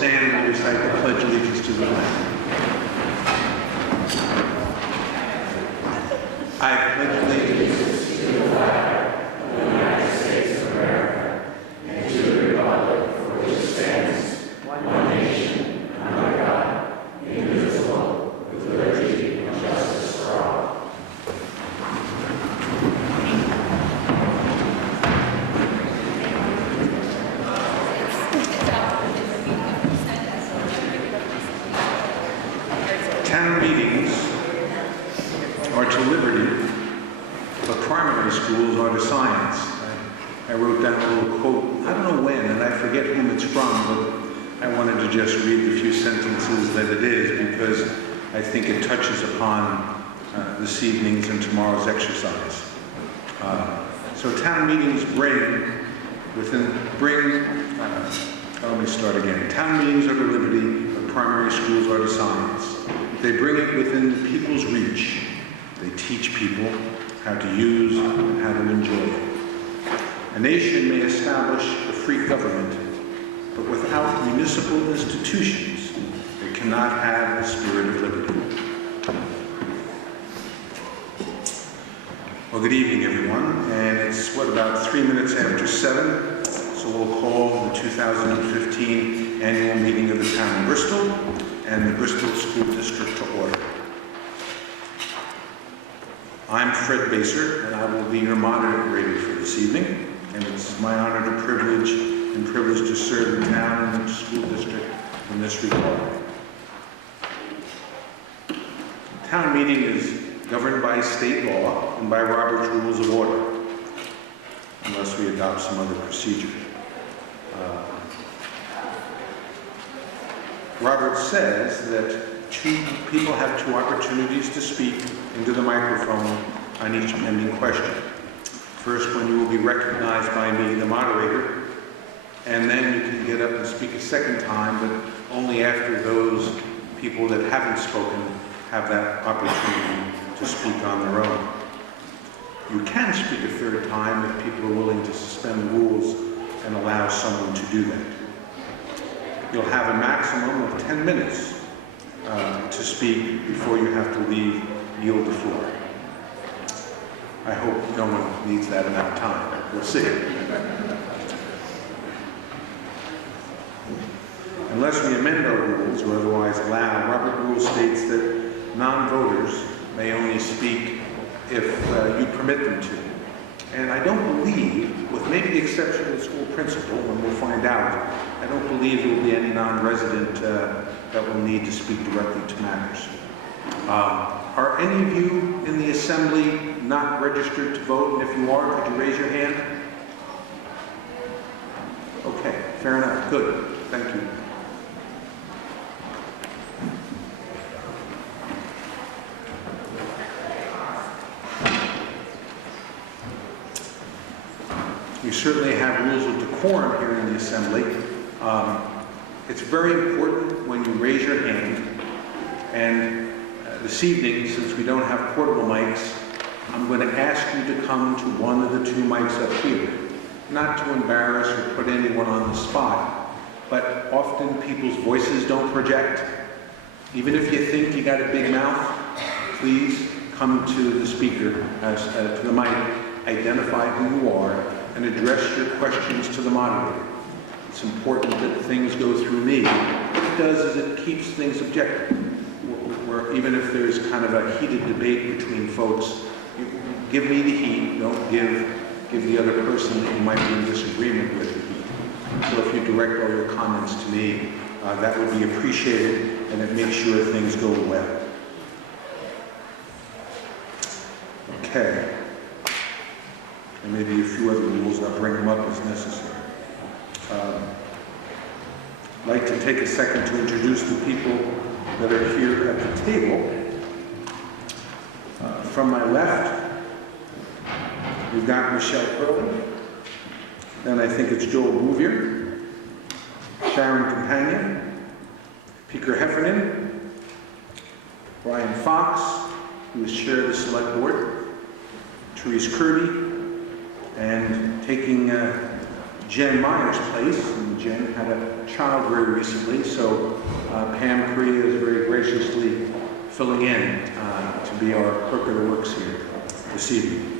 stand and recite the Pledge of Allegiance to the flag. I pledge allegiance to the flag of the United States of America and to the republic for which it stands, one nation, under God, indivisible, with liberty and justice for all. Town meetings are to liberty, but primary schools are to science. I wrote down a little quote, I don't know when, and I forget whom it's from, but I wanted to just read the few sentences that it is because I think it touches upon this evening's and tomorrow's exercise. So town meetings let me start again. Town meetings are to liberty, but primary schools are to science. They bring it within the people's reach. They teach people how to use and how to enjoy it. A nation may establish a free government, but without municipal institutions, it cannot have the spirit of liberty. Well, good evening, everyone. And it's, about 3 minutes after 7, so we'll call the 2015 annual meeting of the town of Bristol and the Bristol School District to order. I'm Fred Baser, and I will be your moderator for this evening, and it's my honor and privilege to serve the town and the school district in this regard. The town meeting is governed by state law and by Robert's Rules of Order, unless we adopt some other procedure. Robert says that people have 2 opportunities to speak into the microphone on each pending question. First, when you will be recognized by me, the moderator, and then you can get up and speak a second time, but only after those people that haven't spoken have that opportunity to speak on their own. You can speak a third time if people are willing to suspend the rules and allow someone to do that. You'll have a maximum of 10 minutes to speak before you have to yield the floor. I hope no one needs that amount of time. We'll see. Unless we amend our rules or otherwise allow, Robert Rule states that non-voters may only speak if you permit them to. And I don't believe, with maybe the exception of the school principal, and we'll find out, I don't believe there will be any non-resident that will need to speak directly to matters. Are any of you in the assembly not registered to vote? And if you are, could you raise your hand? Okay, fair enough. Good. Thank you. We certainly have rules of decorum here in the assembly. It's very important when you raise your hand, and this evening, since we don't have portable mics, I'm going to ask you to come to one of the 2 mics up here. Not to embarrass or put anyone on the spot, but often people's voices don't project. Even if you think you got a big mouth, please come to the speaker, to the mic, identify who you are, and address your questions to the moderator. It's important that things go through me. What it does is it keeps things objective. Where even if there's kind of a heated debate between folks, you give me the heat, don't give the other person that you might be in disagreement with the heat. So if you direct all your comments to me, that would be appreciated, and it makes sure things go well. Okay. And maybe a few other rules, I'll bring them up as necessary. I'd like to take a second to introduce the people that are here at the table. From my left, we've got Michelle Curley. Then I think it's Joel Bouvier, Sharon Companion, Peter Heffernan, Brian Fox, who is chair of the select board, Therese Kirby, and taking Jen Meyer's place, and Jen had a child very recently, so Pam Korea is very graciously filling in to be our clerk of the works here this evening.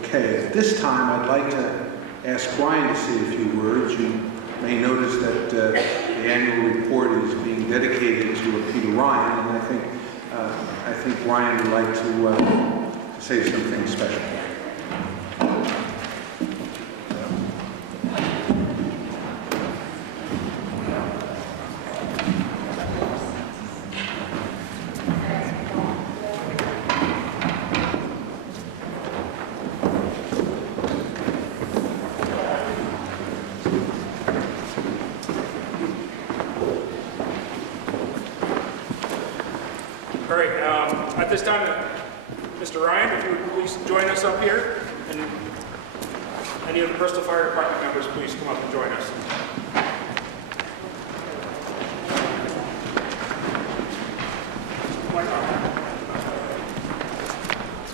Okay, at this time I'd like to ask Ryan to say a few words. You may notice that the annual report is being dedicated to Peter Ryan, and I think Ryan would like to say something special. All right, at this time, Mr. Ryan, if you would please join us up here, and any of the Bristol Fire Department members, please come up and join us.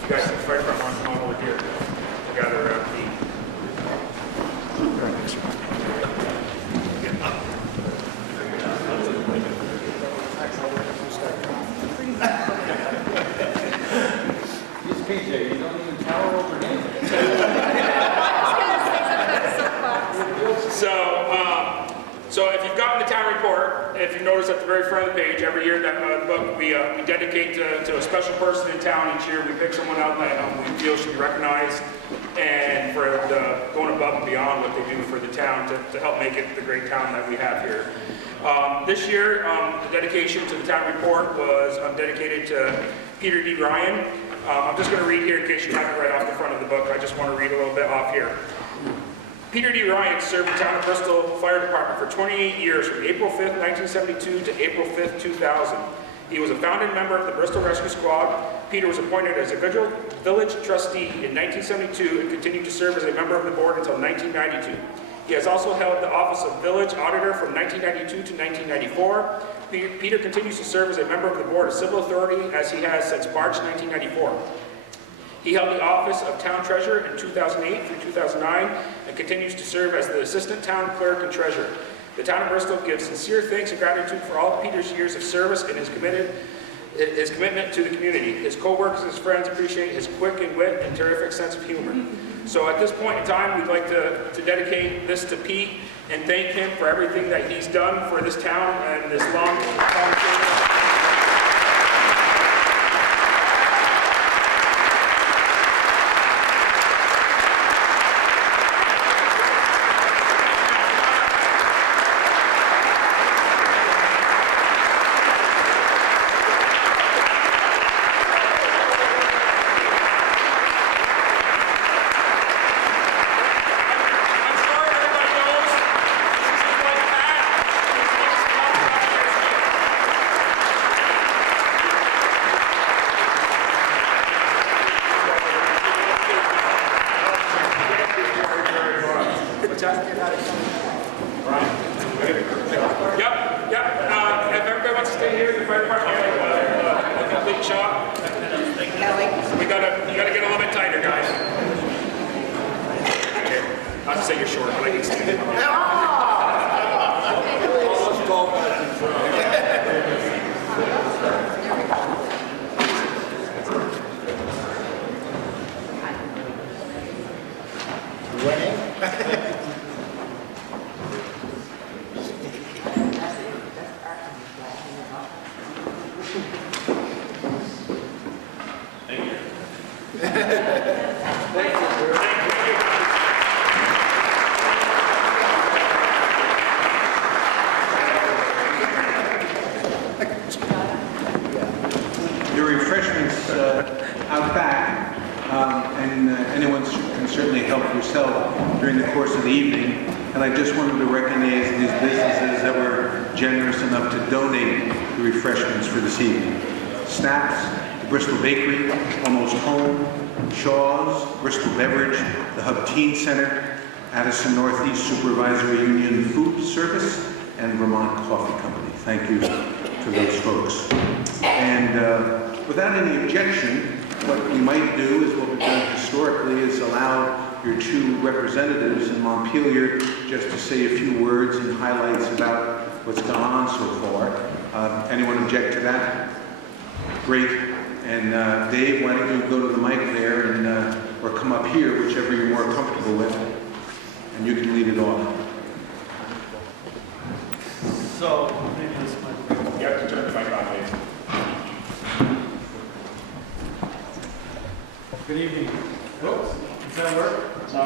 You guys from the fire department want to come on over here together around the... PJ, you don't even tower over him. So if you've gotten the town report, if you notice at the very front of the page, every year that book we dedicate to a special person in town each year. We pick someone out that we feel should be recognized and for going above and beyond what they do for the town to help make it the great town that we have here. This year, the dedication to the town report was dedicated to Peter D. Ryan. I'm just going to read here in case you haven't read off the front of the book. I just want to read a little bit off here. Peter D. Ryan served the town of Bristol Fire Department for 28 years, from April 5th, 1972 to April 5th, 2000. He was a founding member of the Bristol Rescue Squad. Peter was appointed as a village trustee in 1972 and continued to serve as a member of the board until 1992. He has also held the office of village auditor from 1992 to 1994. Peter continues to serve as a member of the Board of Civil Authority as he has since March 1994. He held the office of town treasurer in 2008 through 2009 and continues to serve as the assistant town clerk and treasurer. The town of Bristol gives sincere thanks and gratitude for all of Peter's years of service and his commitment to the community. His co-workers and his friends appreciate his quick and wit and terrific sense of humor. So at this point in time, we'd like to dedicate this to Pete and thank him for everything that he's done for this town and this long time. Out back, and anyone can certainly help yourself during the course of the evening. And I just wanted to recognize these businesses that were generous enough to donate the refreshments for this evening. Snaps, the Bristol Bakery, Almost Home, Shaw's, Bristol Beverage, the Hub Teen Center, Addison Northeast Supervisory Union Food Service, and Vermont Coffee Company. Thank you to those folks. And without any objection, what we might do is what we've done historically is allow your two representatives in Montpelier just to say a few words and highlights about what's gone on so far. Anyone object to that? Great. And Dave, why don't you go to the mic there and or come up here, whichever you're more comfortable with, and you can lead it off. So, maybe this might... You have to turn the mic on, please. Good evening. Oops, does that work? No.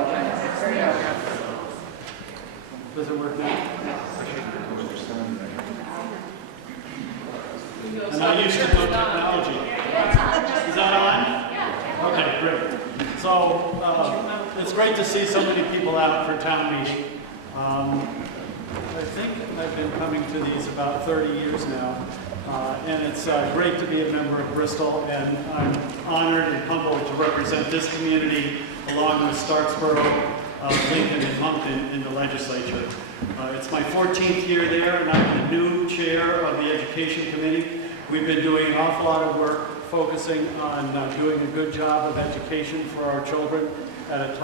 Does it work now? I'm not used to no technology. Is that on? Okay, great. So, it's great to see so many people out for town meeting. I think I've been coming to these about 30 years now, and it's great to be a member of Bristol, and I'm honored and humbled to represent this community along with Starksboro, Lincoln, and Moncton in the legislature. It's my 14th year there, and I'm the new chair of the Education Committee. We've been doing an awful lot of work focusing on doing a good job of education for our children at a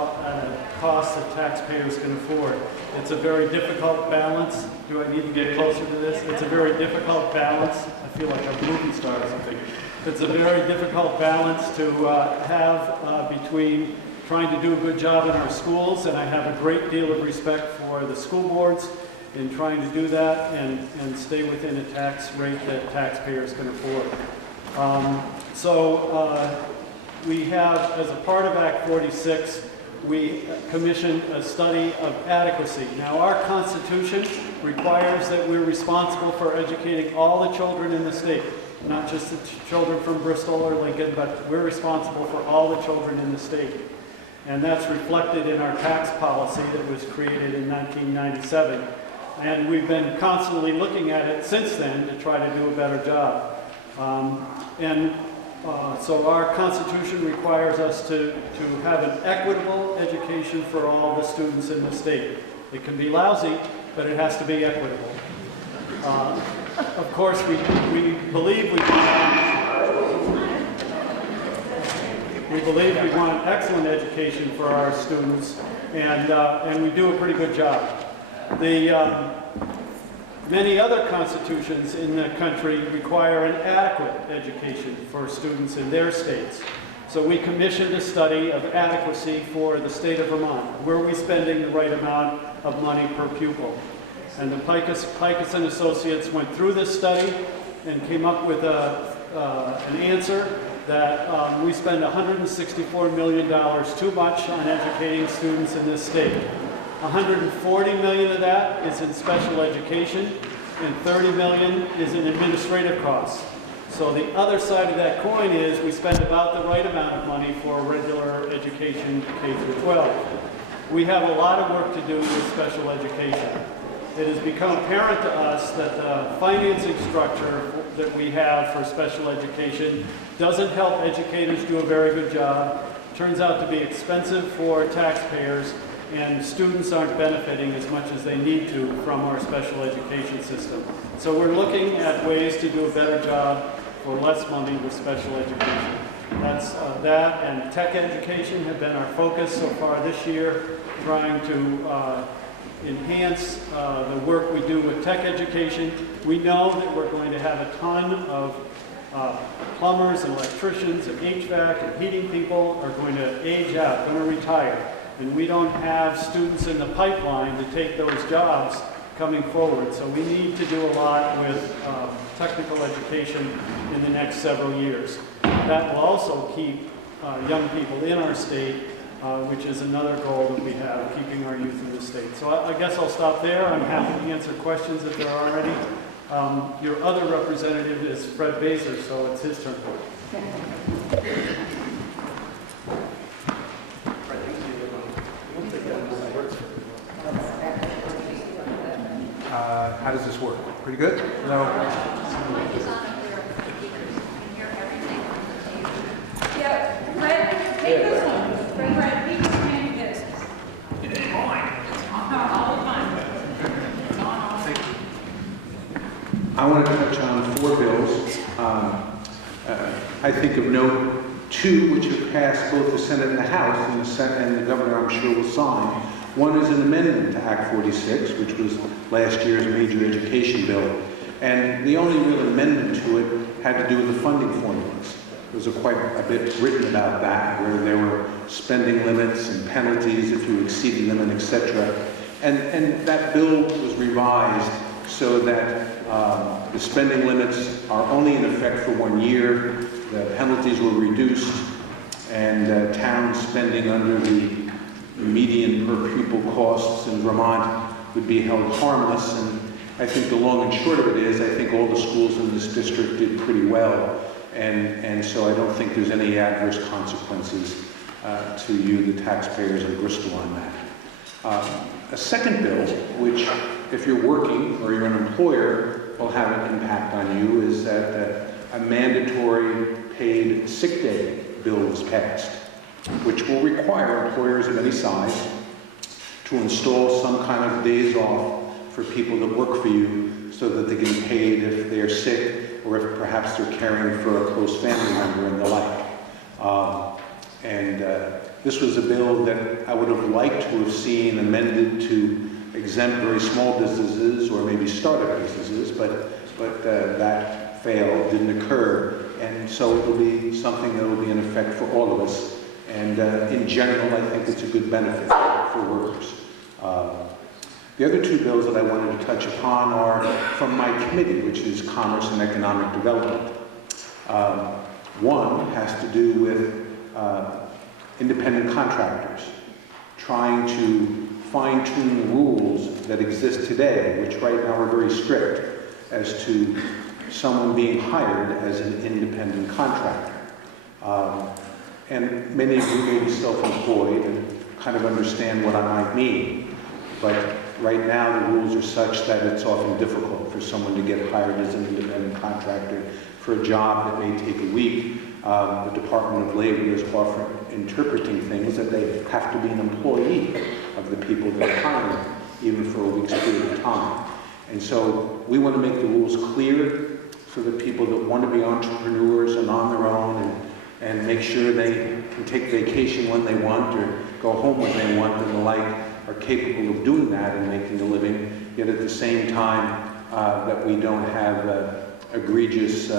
cost that taxpayers can afford. It's a very difficult balance. Do I need to get closer to this? It's a very difficult balance. I feel like I'm a movie star or something. It's a very difficult balance to have between trying to do a good job in our schools, and I have a great deal of respect for the school boards in trying to do that and stay within a tax rate that taxpayers can afford. We have, as a part of Act 46, we commissioned a study of adequacy. Now, our Constitution requires that we're responsible for educating all the children in the state, not just the children from Bristol or Lincoln, but we're responsible for all the children in the state. And that's reflected in our tax policy that was created in 1997. And we've been constantly looking at it since then to try to do a better job. So our Constitution requires us to have an equitable education for all the students in the state. It can be lousy, but it has to be equitable. Of course, we believe we want excellent education for our students, and we do a pretty good job. Many other constitutions in the country require an adequate education for students in their states. So we commissioned a study of adequacy for the state of Vermont. Were we spending the right amount of money per pupil? And the Picus and Associates went through this study and came up with an answer that we spend $164 million too much on educating students in this state. 140 million of that is in special education, and 30 million is in administrative costs. So the other side of that coin is we spend about the right amount of money for regular education K through 12. We have a lot of work to do with special education. It has become apparent to us that the financing structure that we have for special education doesn't help educators do a very good job. Turns out to be expensive for taxpayers, and students aren't benefiting as much as they need to from our special education system. So we're looking at ways to do a better job for less money with special education. That's that, and tech education have been our focus so far this year, trying to enhance the work we do with tech education. We know that we're going to have a ton of plumbers and electricians and HVAC and heating people are going to age out, going to retire. And we don't have students in the pipeline to take those jobs coming forward. So we need to do a lot with technical education in the next several years. That will also keep young people in our state, which is another goal that we have, keeping our youth in the state. So I guess I'll stop there. I'm happy to answer questions if there are any. Your other representative is Fred Baser, so it's his turn. How does this work? Pretty good? No. Yeah, Fred, take this one. Fred, keep this man business. It's on all the time. It's on all the time. I want to touch on 4 bills. I think of note two which have passed both the Senate and the House, and the Senate and the governor, I'm sure, will sign. One is an amendment to Act 46, which was last year's major education bill. And the only real amendment to it had to do with the funding formulas. There was quite a bit written about that, where there were spending limits and penalties if you exceeded them, and etc. And that bill was revised so that the spending limits are only in effect for 1 year, the penalties were reduced, and town spending under the median per pupil costs in Vermont would be held harmless. And I think the long and short of it is, I think all the schools in this district did pretty well, and so I don't think there's any adverse consequences to you, the taxpayers of Bristol, on that. A second bill, which if you're working or you're an employer will have an impact on you, is that a mandatory paid sick day bill was passed, which will require employers of any size to install some kind of days off for people that work for you so that they can be paid if they're sick or if perhaps they're caring for a close family member and the like. This was a bill that I would have liked to have seen amended to exempt very small businesses or maybe startup businesses, but that failed, didn't occur. And so it will be something that will be in effect for all of us. And in general, I think it's a good benefit for workers. The other two bills that I wanted to touch upon are from my committee, which is Commerce and Economic Development. One has to do with independent contractors, trying to fine-tune rules that exist today, which right now are very strict, as to someone being hired as an independent contractor. And many of you may be self-employed and kind of understand what I might mean, but right now the rules are such that it's often difficult for someone to get hired as an independent contractor for a job that may take a week. The Department of Labor is often interpreting things that they have to be an employee of the people that are hiring, even for a week's period of time. And so we want to make the rules clear so that people that want to be entrepreneurs and on their own and make sure they can take vacation when they want or go home when they want and the like are capable of doing that and making a living, yet at the same time that we don't have egregious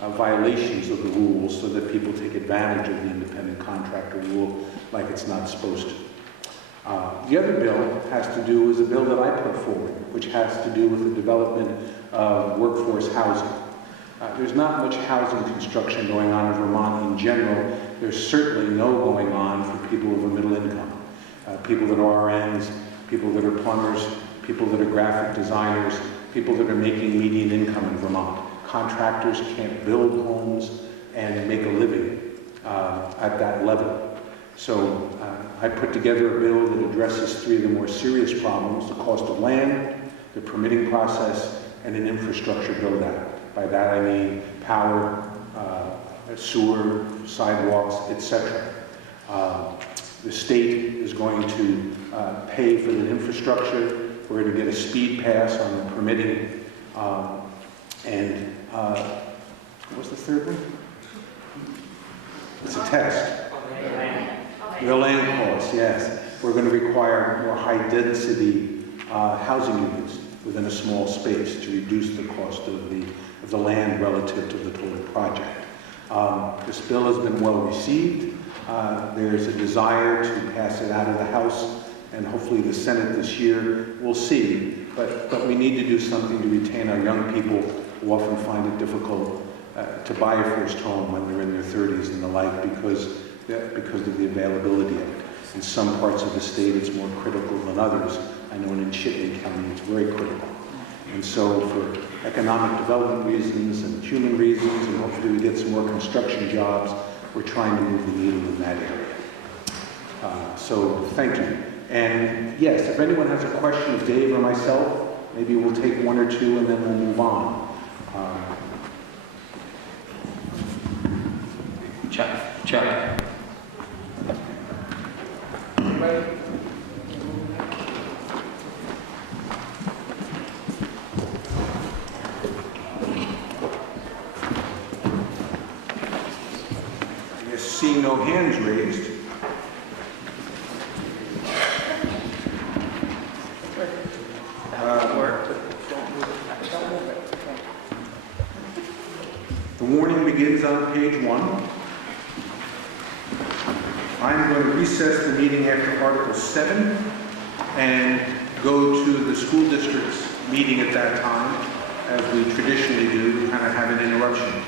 violations of the rules so that people take advantage of the independent contractor rule like it's not supposed to. The other bill has to do is a bill that I put forward, which has to do with the development of workforce housing. There's not much housing construction going on in Vermont in general. There's certainly no going on for people of a middle income. People that are RNs, people that are plumbers, people that are graphic designers, people that are making median income in Vermont. Contractors can't build homes and make a living at that level. So I put together a bill that addresses three of the more serious problems: the cost of land, the permitting process, and an infrastructure build-out. By that I mean power, sewer, sidewalks, etc. The state is going to pay for the infrastructure. We're going to get a speed pass on the permitting. What's the third one? It's a test. The land costs, yes. We're going to require more high-density housing units within a small space to reduce the cost of the land relative to the total project. This bill has been well received. There's a desire to pass it out of the House and hopefully the Senate this year. We'll see. But we need to do something to retain our young people who often find it difficult to buy a first home when they're in their 30s and the like because of the availability of it. In some parts of the state it's more critical than others. I know in Chittenden County it's very critical. And so for economic development reasons and human reasons, and hopefully we get some more construction jobs, we're trying to move the needle in that area. So thank you. And yes, if anyone has a question of Dave or myself, maybe we'll take one or two and then we'll move on. Chuck. no hands raised, the warning begins on page 1. I'm going to recess the meeting after Article 7 and go to the school district's meeting at that time, as we traditionally do, to kind of have an interruption.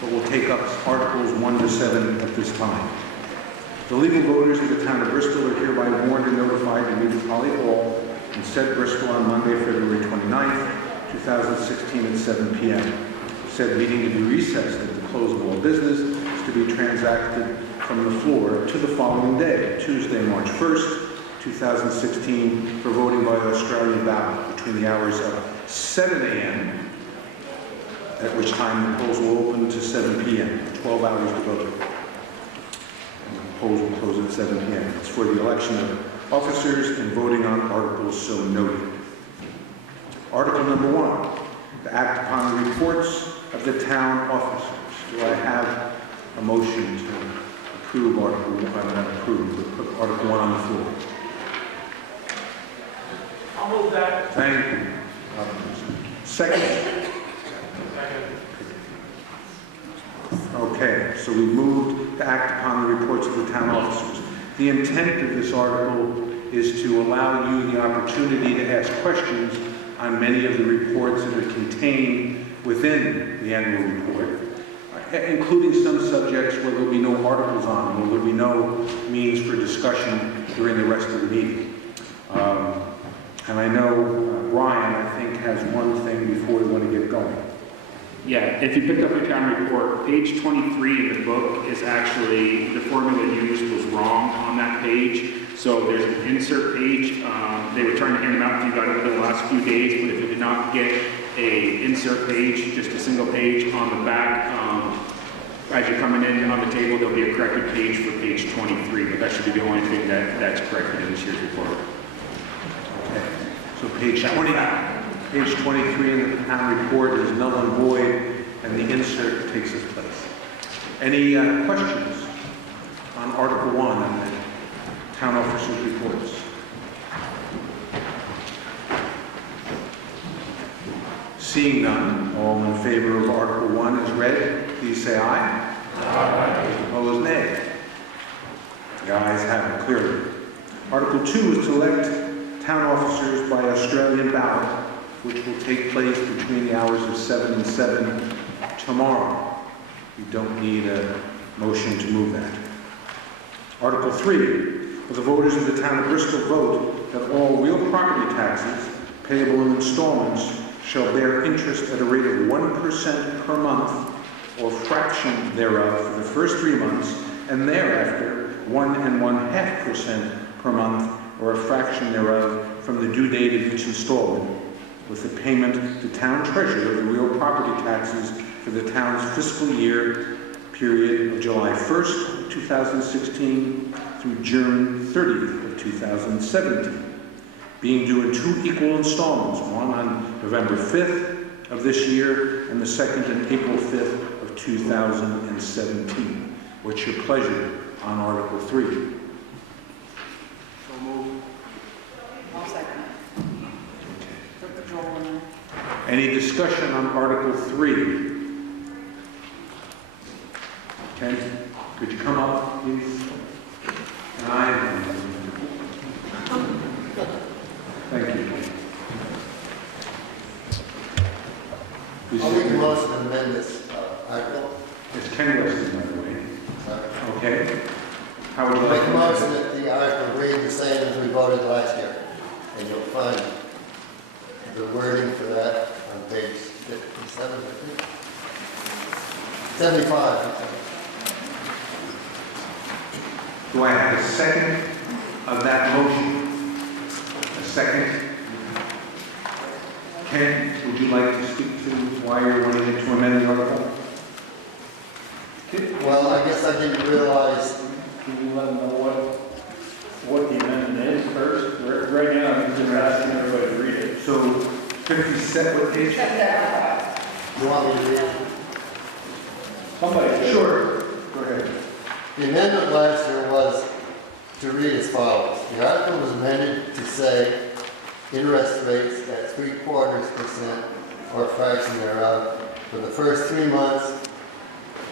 But we'll take up Articles 1 to 7 at this time. The legal voters of the town of Bristol are hereby warned and notified to meet at Holly Hall in said Bristol on Monday, February 29th, 2016 at 7 p.m. Said meeting to be recessed at the close of all business is to be transacted from the floor to the following day, Tuesday, March 1st, 2016, for voting by Australian ballot between the hours of 7 a.m., at which time the polls will open, to 7 p.m., 12 hours to vote. And the polls will close at 7 p.m. It's for the election of officers and voting on articles so noted. Article number 1, to act upon the reports of the town officers. Do I have a motion to approve Article 1, put Article 1 on the floor? I'll move that. Thank you. Second? Okay, so we moved to act upon the reports of the town officers. The intent of this article is to allow you the opportunity to ask questions on many of the reports that are contained within the annual report, including some subjects where there will be no articles on, where there will be no means for discussion during the rest of the meeting. And I know Ryan, I think, has one thing before we want to get going. Yeah, if you picked up your town report, page 23 in the book is actually, the formula used was wrong on that page. So there's an insert page. They were trying to hand them out to you guys over the last few days, but if you did not get a insert page, just a single page on the back, as you're coming in on the table, there'll be a corrected page for page 23, but that should be the only thing that's corrected in this year's report. Okay. So page 23 in the town report is null and void, and the insert takes its place. Any questions on Article 1 and the town officers' reports? Seeing none, all in favor of Article 1 as read, please say aye. Aye. Opposed, nay. The ayes have it clearly. Article 2 is to elect town officers by Australian ballot, which will take place between the hours of 7 and 7 tomorrow. You don't need a motion to move that. Article 3, will the voters of the town of Bristol vote that all real property taxes payable in installments shall bear interest at a rate of 1% per month or fraction thereof for the first 3 months, and thereafter 1.5% per month or a fraction thereof from the due date of each installment, with the payment to town treasurer of the real property taxes for the town's fiscal year period of July 1st, 2016 through June 30th of 2017, being due in 2 equal installments, one on November 5th of this year and the second on April 5th of 2017. What's your pleasure on Article 3? So move. I'll second it. Put the Joel in there. Any discussion on Article 3? Ken, could you come up, please? Thank you. Please I'll make a motion to amend this article. It's Ken Weston, by the way. Okay. How would you I'll like make a to motion that the article read the same as we voted last year. And you'll find the wording for that on page 57, I think. 75. Do I have a second of that motion? A second? Ken, would you like to speak to why you're wanting to amend the article? Well, I guess I didn't realize. Can you let them know what the amendment is first? Right now, I'm just asking everybody to read it. So, 57, what page? You want me to read it? Somebody should. Sure. Go ahead. The amendment last year was to read as follows. The article was amended to say interest rates at 3/4% or a fraction thereof for the first 3 months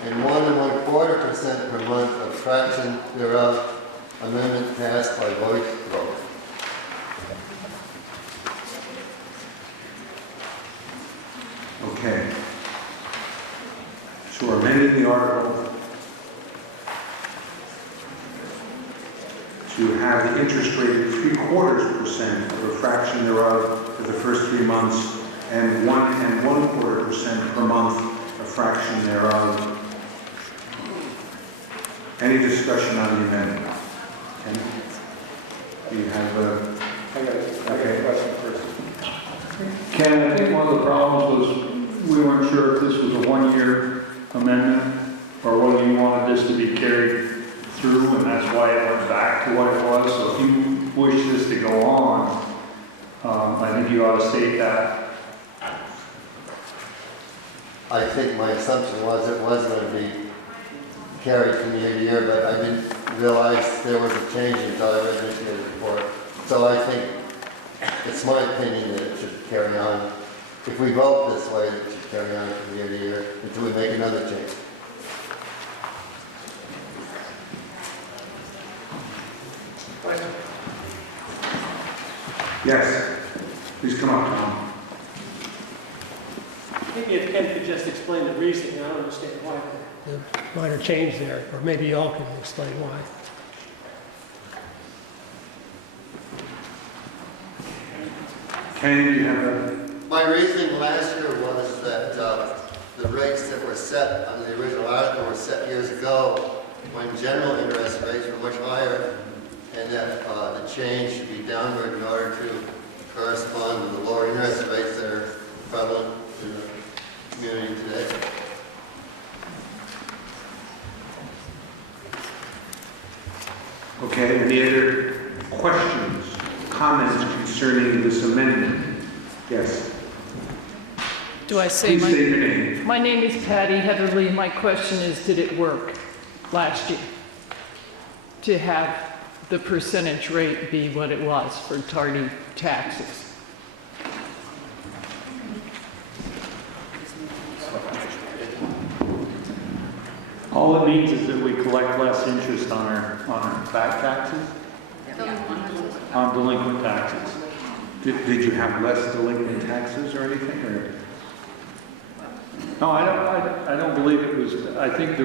and 1 1/4% per month of fraction thereof. Amendment passed by voice vote. Okay. So we're amending the article to have the interest rate at 3/4% or a fraction thereof for the first 3 months and 1 1/4% per month, a fraction thereof. Any discussion on the amendment? Ken? Do you have a... I got a question first. Ken, I think one of the problems was we weren't sure if this was a one-year amendment or whether you wanted this to be carried through, and that's why it went back to what it was. So if you wish this to go on, I think you ought to state that. I think my assumption was it was going to be carried from year to year, but I didn't realize there was a change until I read this year's report. So I think it's my opinion that it should carry on. If we vote this way, it should carry on from year to year until we make another change. Yes. Please come up, Tom. Maybe if Ken could just explain the reasoning, I don't understand why the minor change there, or maybe y'all can explain why. Ken, do you have a... My reasoning last year was that the rates that were set under the original article were set years ago when general interest rates were much higher, and that the change should be downward in order to correspond to the lower interest rates that are prevalent in the community today. Okay, any other questions, comments concerning this amendment? Yes. Do I say Please state your name. my name is Patty Heatherly. My question is, did it work last year to have the percentage rate be what it was for tardy taxes? All it means is that we collect less interest on our back taxes, on delinquent taxes. Did you have less delinquent taxes or anything, or? No, I don't believe it was. I think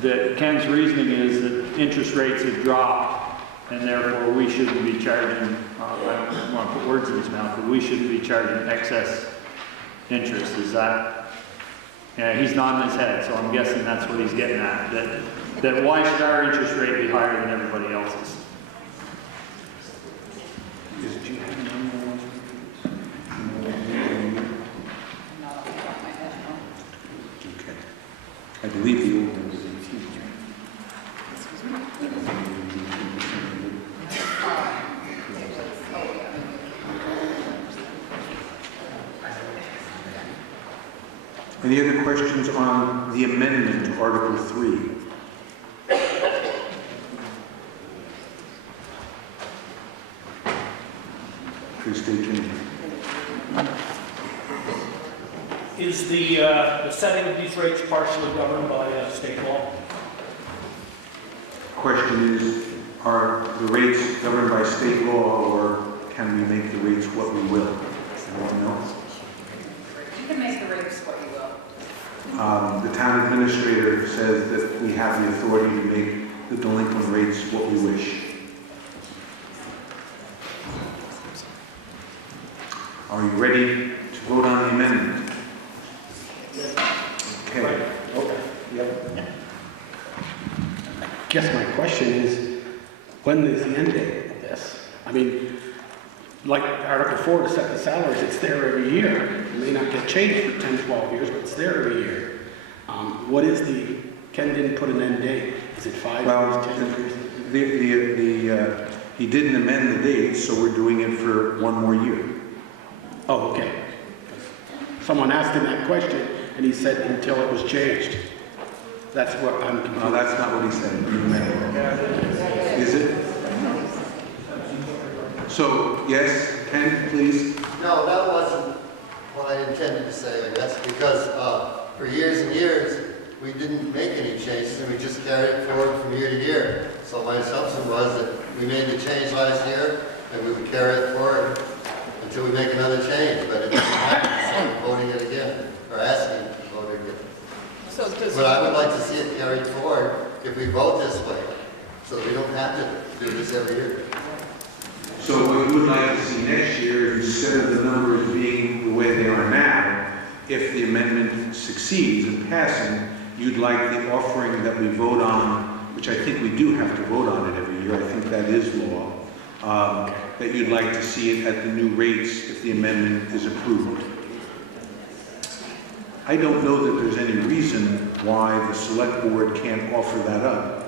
that Ken's reasoning is that interest rates have dropped, and therefore we shouldn't be charging. I don't want to put words in his mouth, but we shouldn't be charging excess interest. Is that? Yeah, he's nodding his head, so I'm guessing that's what he's getting at. That why should our interest rate be higher than everybody else's? Okay. I believe the old one was 18. Any other questions on the amendment to Article 3? Please state your name. Is the setting of these rates partially governed by state law? Question is, are the rates governed by state law, or can we make the rates what we will? Anyone know? You can make the rates what you will. The town administrator says that we have the authority to make the delinquent rates what we wish. Are you ready to vote on the amendment? Okay. Okay, yep. I guess my question is, when is the end date of this? I mean, like Article 4 to set the salaries, it's there every year. It may not get changed for 10, 12 years, but it's there every year. What is Ken didn't put an end date. Is it 5 Well, years, 10 years? he didn't amend the date, so we're doing it for one more year. Oh, okay. Someone asked him that question, and he said until it was changed. That's what I'm No, confused. that's not what he said. Is it? So, yes, Ken, please? No, that wasn't what I intended to say, I guess, because for years and years, we didn't make any changes, and we just carried it forward from year to year. So my assumption was that we made the change last year, and we would carry it forward until we make another change, but it didn't happen, so we're voting it again, or asking to vote it again. So does, But I would like to see it carried forward if we vote this way, so that we don't have to do this every year. So what you would like to see next year, instead of the numbers being the way they are now, if the amendment succeeds in passing, you'd like the offering that we vote on, which I think we do have to vote on it every year, I think that is law, that you'd like to see it at the new rates if the amendment is approved. I don't know that there's any reason why the select board can't offer that up.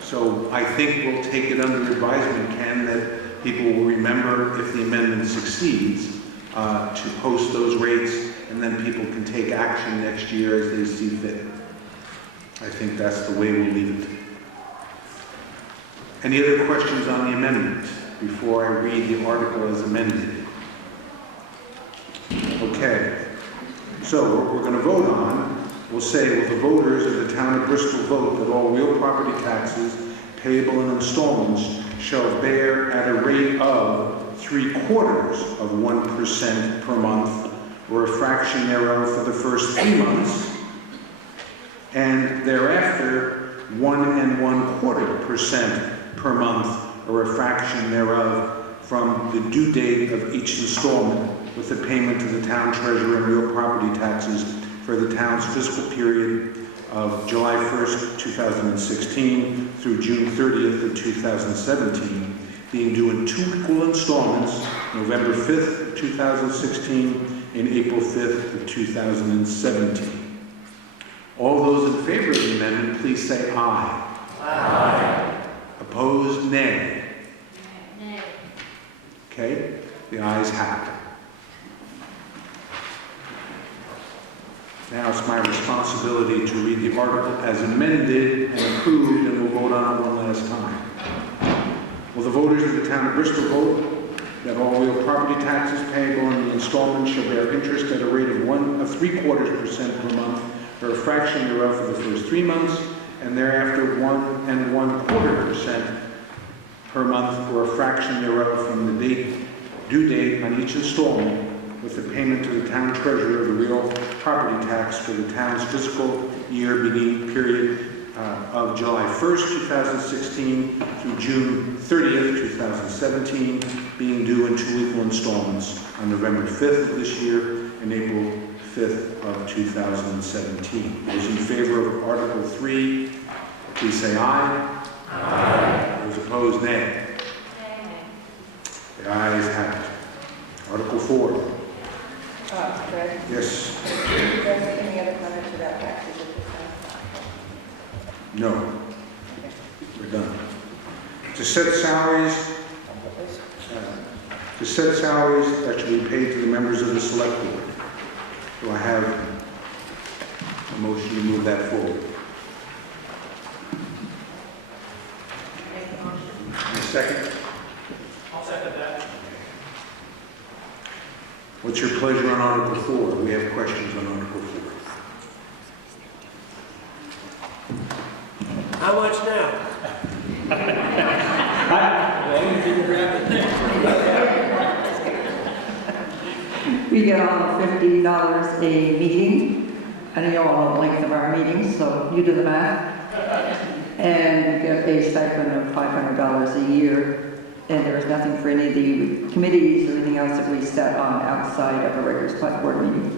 So I think we'll take it under advisement, Ken, that people will remember if the amendment succeeds to post those rates, and then people can take action next year as they see fit. I think that's the way we'll leave it. Any other questions on the amendment before I read the article as amended? Okay. So what we're going to vote on, we'll say, will the voters of the town of Bristol vote that all real property taxes payable in installments shall bear at a rate of 0.75% per month, or a fraction thereof for the first 3 months, and thereafter 1 1/4% per month, or a fraction thereof from the due date of each installment, with the payment to the town treasurer and real property taxes for the town's fiscal period of July 1st, 2016 through June 30th of 2017, being due in 2 equal installments, November 5th, 2016 and April 5th of 2017. All those in favor of the amendment, please say aye. Aye. Opposed, nay. Nay. Okay, the ayes have it. Now it's my responsibility to read the article as amended and approved, and we'll vote on it one last time. Will the voters of the town of Bristol vote that all real property taxes payable in the installment shall bear interest at a rate of 3/4% per month, or a fraction thereof for the first 3 months, and thereafter 1 1/4% per month, or a fraction thereof from the due date on each installment, with the payment to the town treasurer of the real property tax for the town's fiscal year beginning period of July 1st, 2016 through June 30th, 2017, being due in 2 equal installments on November 5th of this year and April 5th of 2017. Those in favor of Article 3, please say aye. Aye. Those opposed, nay. The ayes have it. Article 4. Fred, Yes. do you guys make any other comments about taxes at this time? No. We're done. To set salaries that should be paid to the members of the select board. Do I have a motion to move that forward? Make the motion. And a second? I'll second that. What's your pleasure on Article 4? We have questions on Article 4. How much now? Well, you didn't grab it there. We get all $50 a meeting, and you know all the length of our meetings, so you do the math. And we get a stipend of $500 a year, and there is nothing for any of the committees or anything else that we set on outside of a regular select board meeting.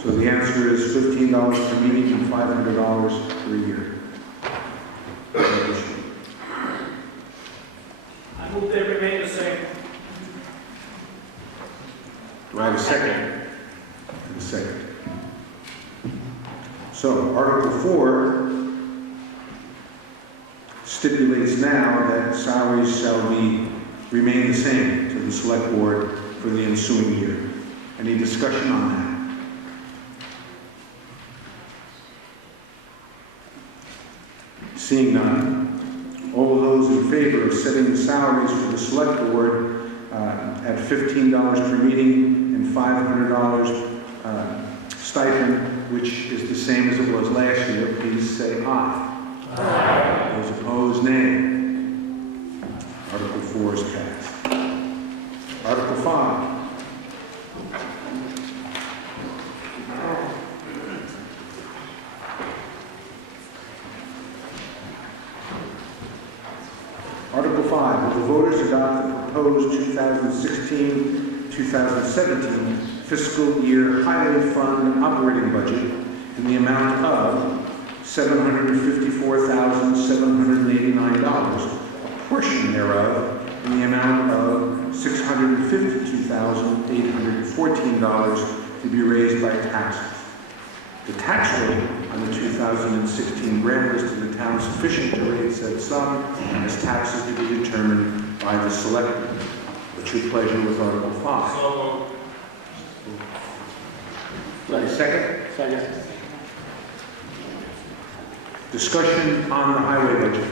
So the answer is $15 per meeting and $500 per year. I hope they remain the same. Do I have a second? And a second. So Article 4 stipulates now that salaries shall remain the same to the select board for the ensuing year. Any discussion on Seeing none, all those in favor of setting the salaries for the select board at $15 per meeting and $500 stipend, which is the same as it was last year, please say aye. Aye. Those opposed, nay. Article 4 is passed. Article 5. Article 5, will the voters adopt the proposed 2016-2017 fiscal year highway fund operating budget in the amount of $754,789, a portion thereof in the amount of $652,814 to be raised by taxes. The tax rate on the 2016 grant list of the town sufficient to raise said sum as taxes to be determined by the select board. What's your pleasure with Article 5? So moved. Second? Second. Discussion on the highway budget.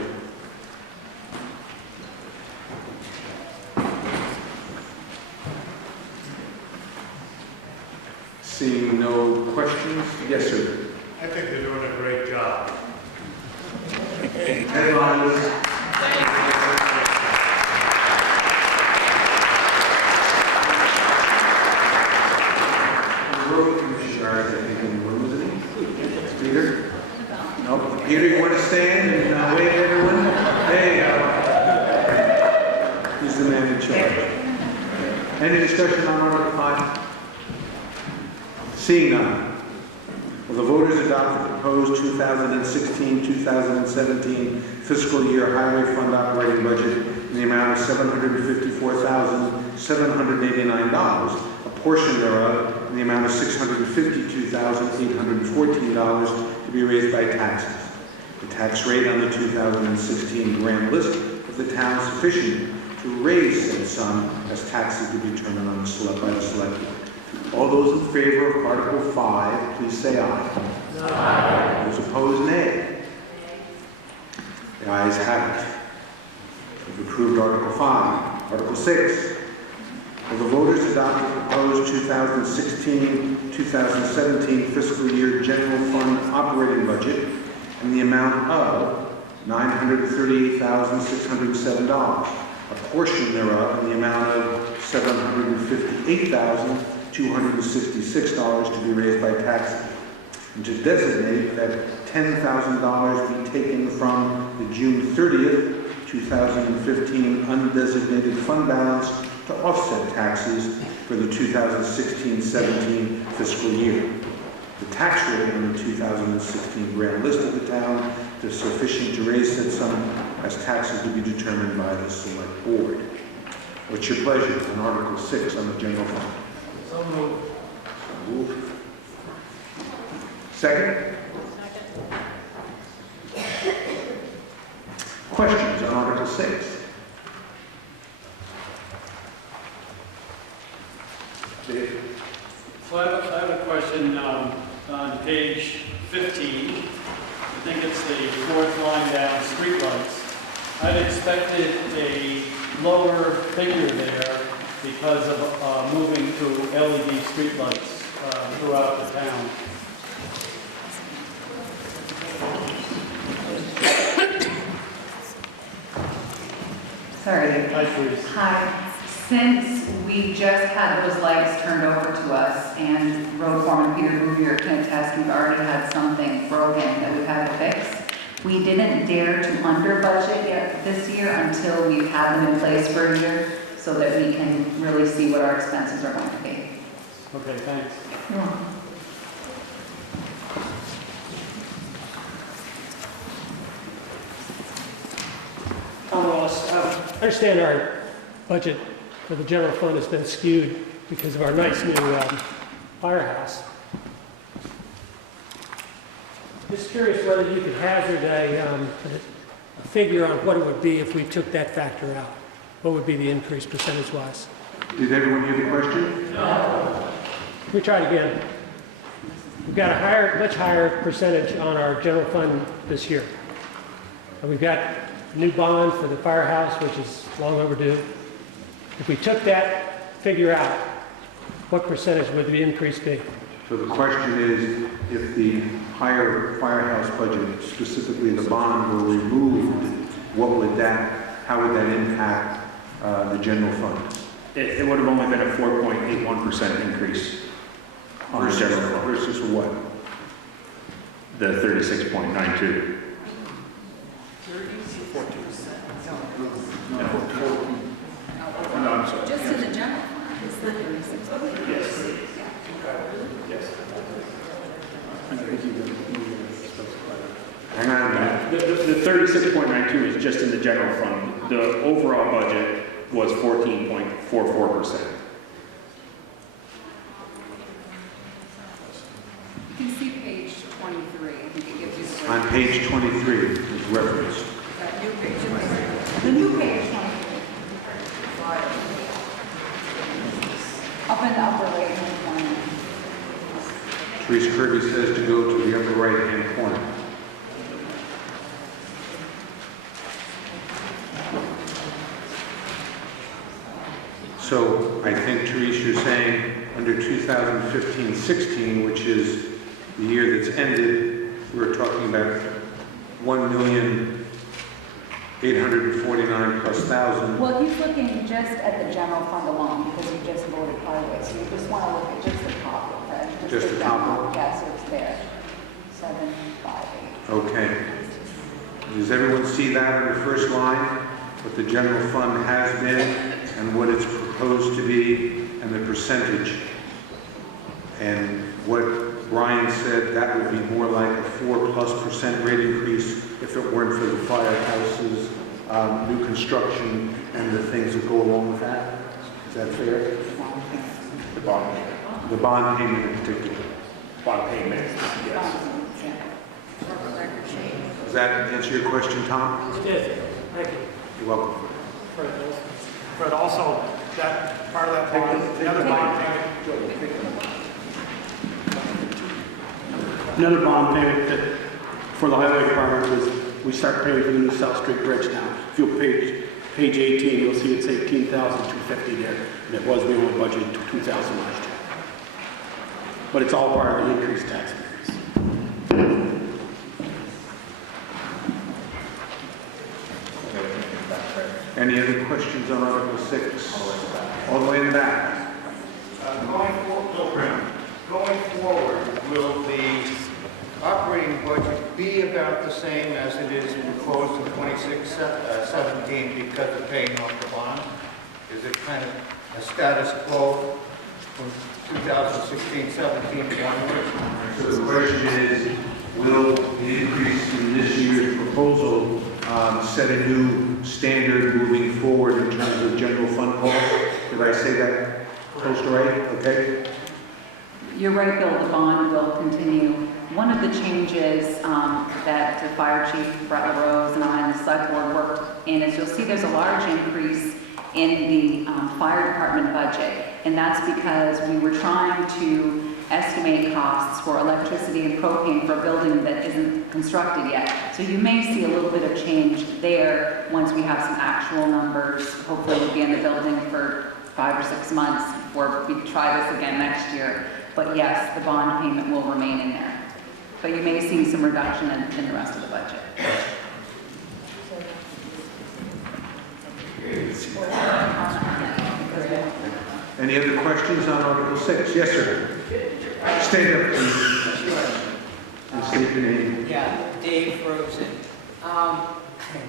Seeing no questions? Yes, sir. I think they're doing a great job. Headlines. The road commissioner, I think, in the room, isn't he? Peter? No? Peter, you want to stand and wave at everyone? Hey, he's the man in charge. Any discussion on Article 5? Seeing none. Will the voters adopt the proposed 2016-2017 fiscal year highway fund operating budget in the amount of $754,789, a portion thereof in the amount of $652,814 to be raised by taxes? The tax rate on the 2016 grand list of the town sufficient to raise said sum as taxes to be determined by the select board. All those in favor of Article 5, please say aye. Aye. Those opposed, nay. The ayes have it. We've approved Article 5. Article 6. Will the voters adopt the proposed 2016-2017 fiscal year general fund operating budget in the amount of $938,607, a portion thereof in the amount of $758,266 to be raised by taxes, and to designate that $10,000 be taken from the June 30th, 2015 undesignated fund balance to offset taxes for the 2016-17 fiscal year. The tax rate on the 2016 grand list of the town is sufficient to raise said sum as taxes to be determined by the select board. What's your pleasure on Article 6 on the general fund? So moved. So moved. Second? Questions on Article 6? Dave? So I have a question on page 15. I think it's the fourth line down, streetlights. I'd expected a lower figure there because of moving to LED streetlights throughout the town. Sorry. Hi, please. Hi. Since we just had those lights turned over to us, and road foreman Peter Bouvier can attest, we've already had something broken that we've had to fix. We didn't dare to under budget yet this year until we've had them in place for a year, so that we can really see what our expenses are going to be. Okay, thanks. You're welcome. I understand our budget for the general fund has been skewed because of our nice new firehouse. Just curious whether you could hazard a figure on what it would be if we took that factor out. What would be the increase percentage-wise? Did everyone hear the question? No. We try it again. We've got a much higher percentage on our general fund this year. We've got a new bond for the firehouse, which is long overdue. If we took that figure out, what percentage would the increase be? So the question is, if the higher firehouse budget, specifically the bond, were removed, how would that impact the general fund? It would have only been a 4.81% increase on the general fund. Versus what? The 36.92. No, I'm sorry. Just in the general fund, it's the 36. Yes. Yes. Hang on a minute. The 36.92 is just in the general fund. The overall budget was 14.44%. You can see page 23, I think it gives you the... On page 23 is referenced. That new page. The new page 23. Up in the upper right-hand corner. Therese Kirby says to go to the upper right-hand corner. So I think, Therese, you're saying under 2015-16, which is the year that's ended, we're talking about 1,849,000 plus thousand. Well, he's looking just at the general fund alone, because you just voted highway, so you just want to look at just the top of it. Just the top general. one? Yeah, so it's there. 758. Okay. Does everyone see that on the first line? What the general fund has been and what it's proposed to be and the percentage? And what Brian said, that would be more like a 4+% rate increase if it weren't for the firehouses, new construction, and the things that go along with that. Is that fair? The bond. The bond payment in particular. Bond payment, yes. Does that answer your question, Tom? It did. Thank you. You're welcome. But also, that part of that bond, the other bond payment, Another bond payment that for the highway department was, we start paying for the new South Street Bridge now. If you'll page 18, you'll see it's 18,250 there. And it was, we only budgeted 2,000 last year. But it's all part of the increased tax increase. Any other questions on Article 6? All the way in the back. Going forward, will the operating budget be about the same as it is proposed in 26-17 because of paying off the bond? Is it kind of a status quo from 2016-17 onwards? So the question is, will the increase in this year's proposal set a new standard moving forward in terms of general fund costs? Did I say that close to right? Okay. You're right, Bill, the bond will continue. One of the changes that the fire chief, Brett LaRose, and I and the select board worked in is you'll see there's a large increase in the fire department budget. And that's because we were trying to estimate costs for electricity and propane for a building that isn't constructed yet. So you may see a little bit of change there once we have some actual numbers. Hopefully we'll be in the building for 5 or 6 months before we try this again next year. But yes, the bond payment will remain in there. But you may see some reduction in the rest of the budget. Any other questions on Article 6? Yes, sir. Stay there, please. And state your name. Yeah, Dave Rosen. In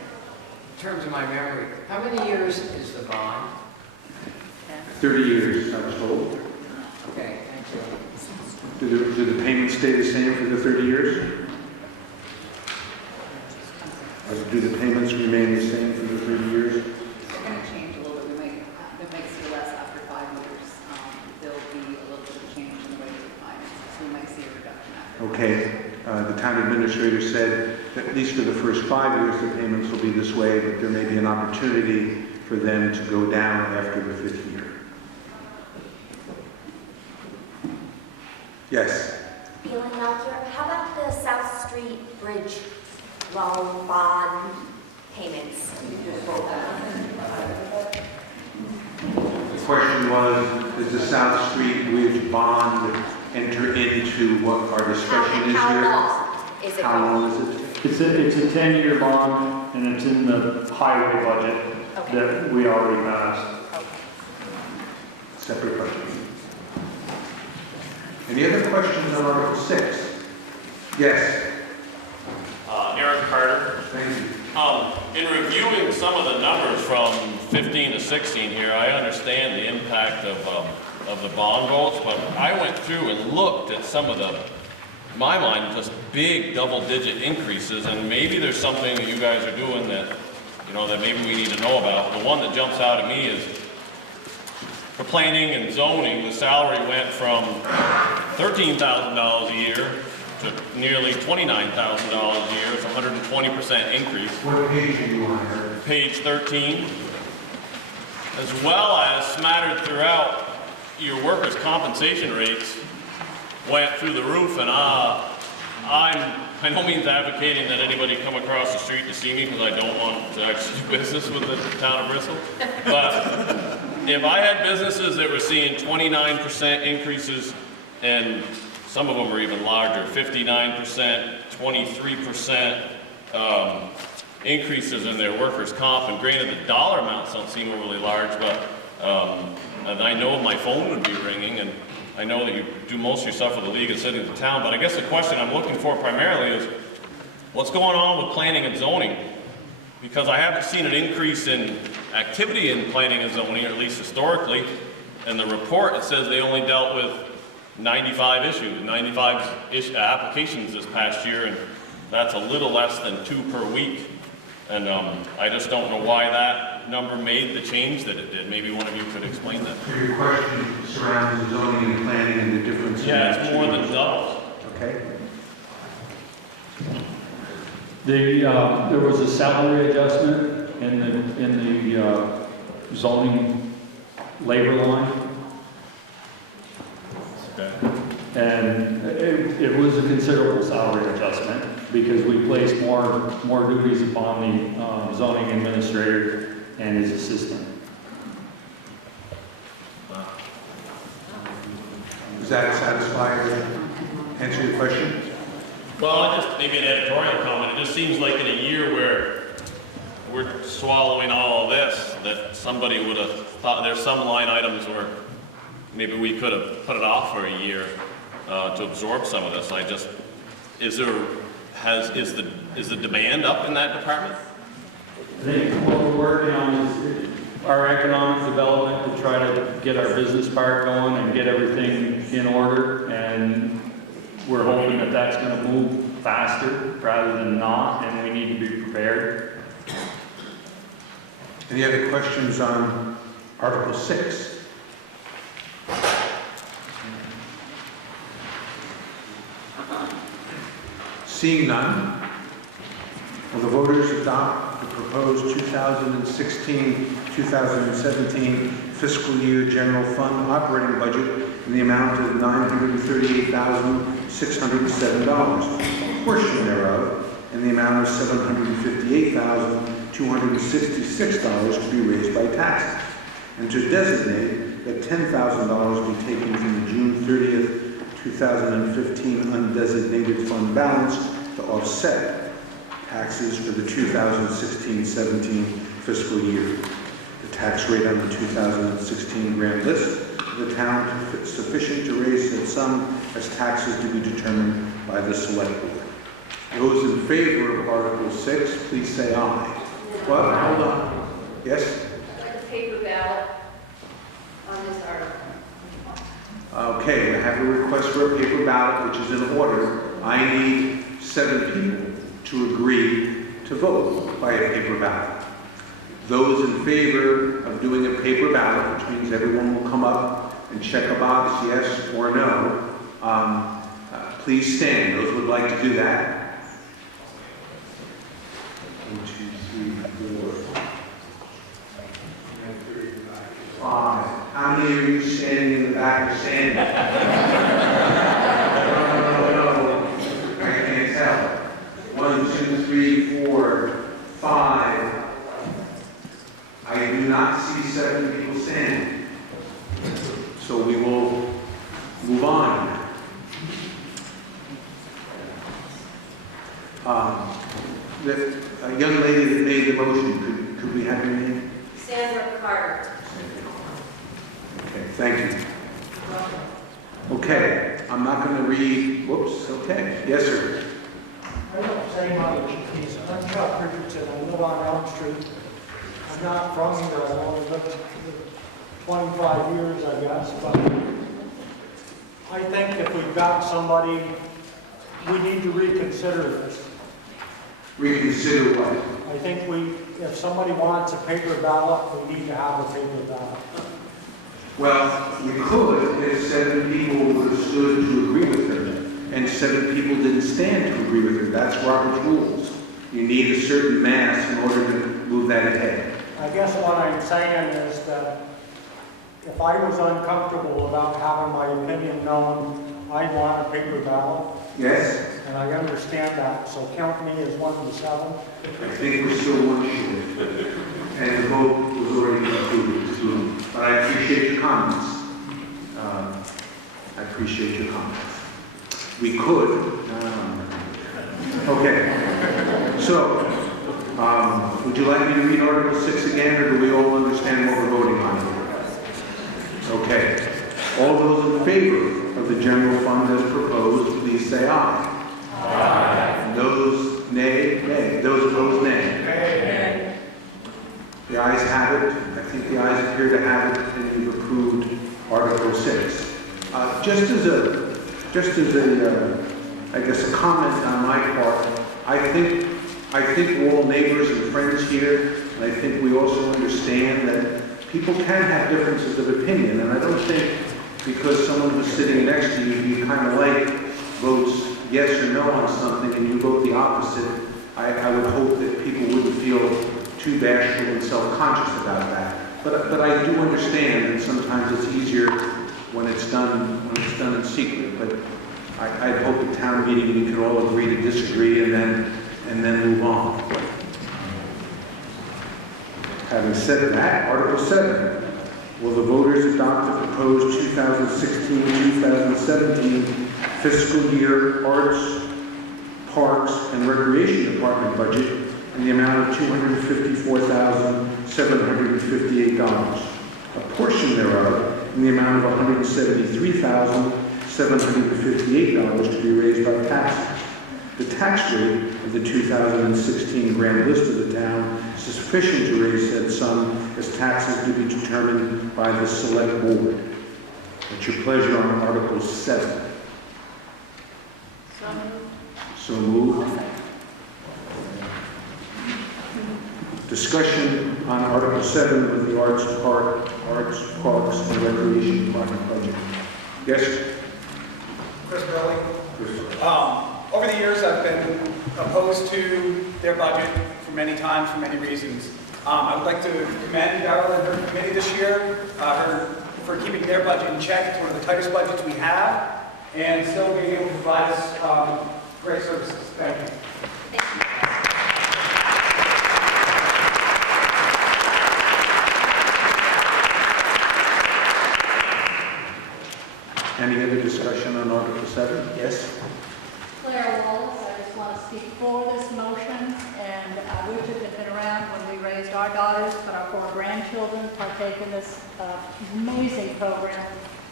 terms of my memory, how many years is the bond? 30 years, I was told. Okay, thank you. Do the payments stay the same for the 30 years? Or do the payments remain the same for the 30 years? They're going to change a little bit. They might see less after 5 years. There'll be a little bit of change in the way they finance. So we might see a reduction after. Okay. The town administrator said that at least for the first 5 years, the payments will be this way, but there may be an opportunity for them to go down after the 5th year. Yes. Feeling out here. How about the South Street Bridge? loan bond payments. The question was, does the South Street Bridge bond enter into what our discussion is here? How long is it? How long is it? It's a 10-year bond, and it's in the highway budget that we already passed. Separate question. Any other questions on Article 6? Yes. Eric Carter. Thank you. In reviewing some of the numbers from 15 to 16 here, I understand the impact of the bond votes, but I went through and looked at some of the, in my mind, just big double-digit increases, and maybe there's something that you guys are doing that, you know, that maybe we need to know about. The one that jumps out at me is for planning and zoning, the salary went from $13,000 a year to nearly $29,000 a year. It's a 120% increase. What page are you on, Eric? Page 13. As well as smattered throughout, your workers' compensation rates went through the roof, and I'm by no means advocating that anybody come across the street to see me, because I don't want to actually do business with the town of Bristol. But if I had businesses that were seeing 29% increases, and some of them are even larger, 59%, 23% increases in their workers' comp, and granted the dollar amounts don't seem overly large, but and I know my phone would be ringing, and I know that you do most of your stuff with the League of Cities and Town, but I guess the question I'm looking for primarily is, what's going on with planning and zoning? Because I haven't seen an increase in activity in planning and zoning, or at least historically. In the report, it says they only dealt with 95 issues, 95 applications this past year, and that's a little less than 2 per week. And I just don't know why that number made the change that it did. Maybe one of you could explain that. So your question surrounds the zoning and planning and the difference. Yeah, it's more than doubles. Okay. There was a salary adjustment in the zoning labor line. Okay. And it was a considerable salary adjustment because we placed more duties upon the zoning administrator and his assistant. Does that satisfy or answer your question? Well, just maybe an editorial comment. It just seems like in a year where we're swallowing all of this, that somebody would have thought there's some line items where maybe we could have put it off for a year to absorb some of this. Is the demand up in that department? I think what we're working on is our economic development to try to get our business part going and get everything in order, and we're hoping that that's going to move faster rather than not, and we need to be prepared. Any other questions on Article 6? Seeing none, will the voters adopt the proposed 2016-2017 fiscal year general fund operating budget in the amount of $938,607, a portion thereof in the amount of $758,266 to be raised by taxes, and to designate that $10,000 be taken from the June 30th, 2015 undesignated fund balance to offset taxes for the 2016-17 fiscal year. The tax rate on the 2016 grand list of the town is sufficient to raise said sum as taxes to be determined by the select board. Those in favor of Article 6, please say aye. Well, hold on. Yes? I'd like a paper ballot on this article. Okay, I have a request for a paper ballot, which is in order. I need 7 people to agree to vote by a paper ballot. Those in favor of doing a paper ballot, which means everyone will come up and check a box, yes or no, please stand. Those who would like to do that. 1, 2, 3, 4, 5. How many of you standing in the back are standing? No. I can't tell. 1, 2, 3, seven people standing. So we will move on. A young lady that made the motion, could we have your name? Sandra Carter. Okay, thank you. Okay, I'm not going to read, whoops, okay. Yes, sir. I don't say much. I'm Chuck Richardson. I live on Elm Street. I'm not from here. I've only lived 25 years, I guess. But I think if we've got somebody, we need to reconsider this. Reconsider what? I think if somebody wants a paper ballot, we need to have a paper ballot. Well, we could if 7 people would have stood to agree with her, and 7 people didn't stand to agree with her. That's Robert's rules. You need a certain mass in order to move that ahead. I guess what I'm saying is that if I was uncomfortable about having my opinion known, I'd want a paper ballot. Yes? And I understand that, so count me as one of the 7. I think we're still one short. And the vote was already concluded. But I appreciate your comments. I appreciate your comments. We could. Okay. So, would you like me to read Article 6 again, or do we all understand what we're voting on here? Okay. All those in favor of the general fund as proposed, please say aye. Aye. Those nay, nay. Those opposed, nay. Nay. The ayes have it. I think the ayes appear to have it, and you've approved Article 6. Just as I guess a comment on my part, I think we're all neighbors and friends here, and I think we also understand that people can have differences of opinion, and I don't think because someone who's sitting next to you kind of like votes yes or no on something and you vote the opposite, I would hope that people wouldn't feel too bashful and self-conscious about that. But I do understand that sometimes it's easier when it's done in secret. But I'd hope at town meeting we could all agree to disagree and then move on. Having said that, Article 7. Will the voters adopt the proposed 2016-2017 fiscal year Arts, Parks, and Recreation Department budget in the amount of $254,758, a portion thereof in the amount of $173,758 to be raised by taxes. The tax rate of the 2016 grand list of the town is sufficient to raise said sum as taxes to be determined by the select board. What's your pleasure on Article 7? So moved. Discussion on Article 7 with the Arts, Parks, and Recreation Department budget. Yes? Chris Burley. Over the years, I've been opposed to their budget for many times, for many reasons. I would like to commend Darrell and her committee this year for keeping their budget in check. It's one of the tightest budgets we have, and still being able to provide us great services. Thank you. Any other discussion on Article 7? Yes? Claire Wallace, I just want to speak for this motion, and I wish it had been around when we raised our daughters, but our 4 grandchildren partake in this amazing program.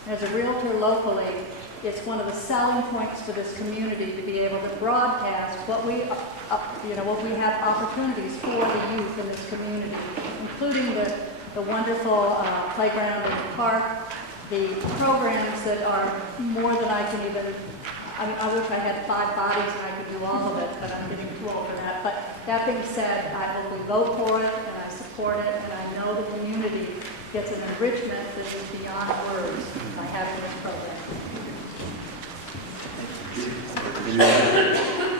As a realtor locally, it's one of the selling points for this community to be able to broadcast what we have opportunities for the youth in this community, including the wonderful playground in the park, the programs that are more than I can even. I wish I had 5 bodies and I could do all of it, but I'm getting too old for that. But that being said, I hope we vote for it, and I support it, and I know the community gets an enrichment that is beyond words by having this program.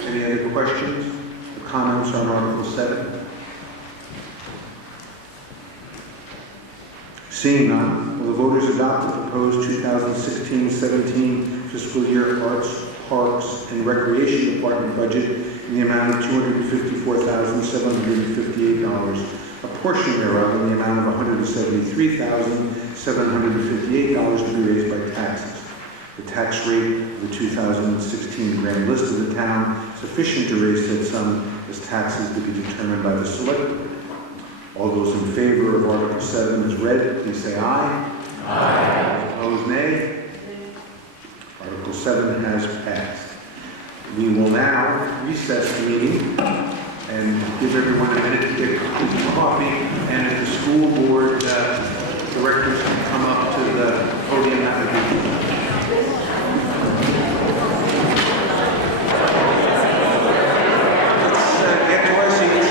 Any other questions or comments on Article 7? Seeing none, will the voters adopt the proposed 2016-17 fiscal year Arts, Parks, and Recreation Department budget in the amount of $254,758, a portion thereof in the amount of $173,758 to be raised by taxes. The tax rate of the 2016 grand list of the town sufficient to raise said sum as taxes to be determined by the select board. All those in favor of Article 7 as read, please say aye. Aye. Opposed, nay. Article 7 has passed. We will now recess the meeting and give everyone a minute to get coffee, and if the school board directors can come up to the podium, that would be get to our seats,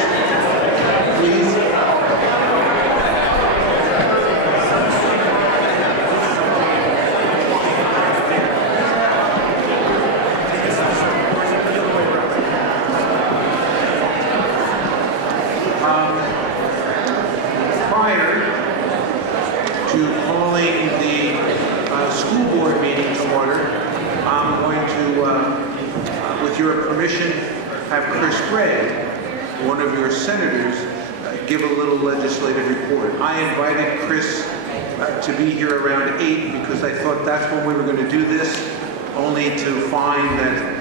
please. Prior to calling the school board meeting to order, I'm going to, with your permission, have Chris Gray, one of your senators, give a little legislative report. I invited Chris to be here around 8 because I thought that's when we were going to do this, only to find that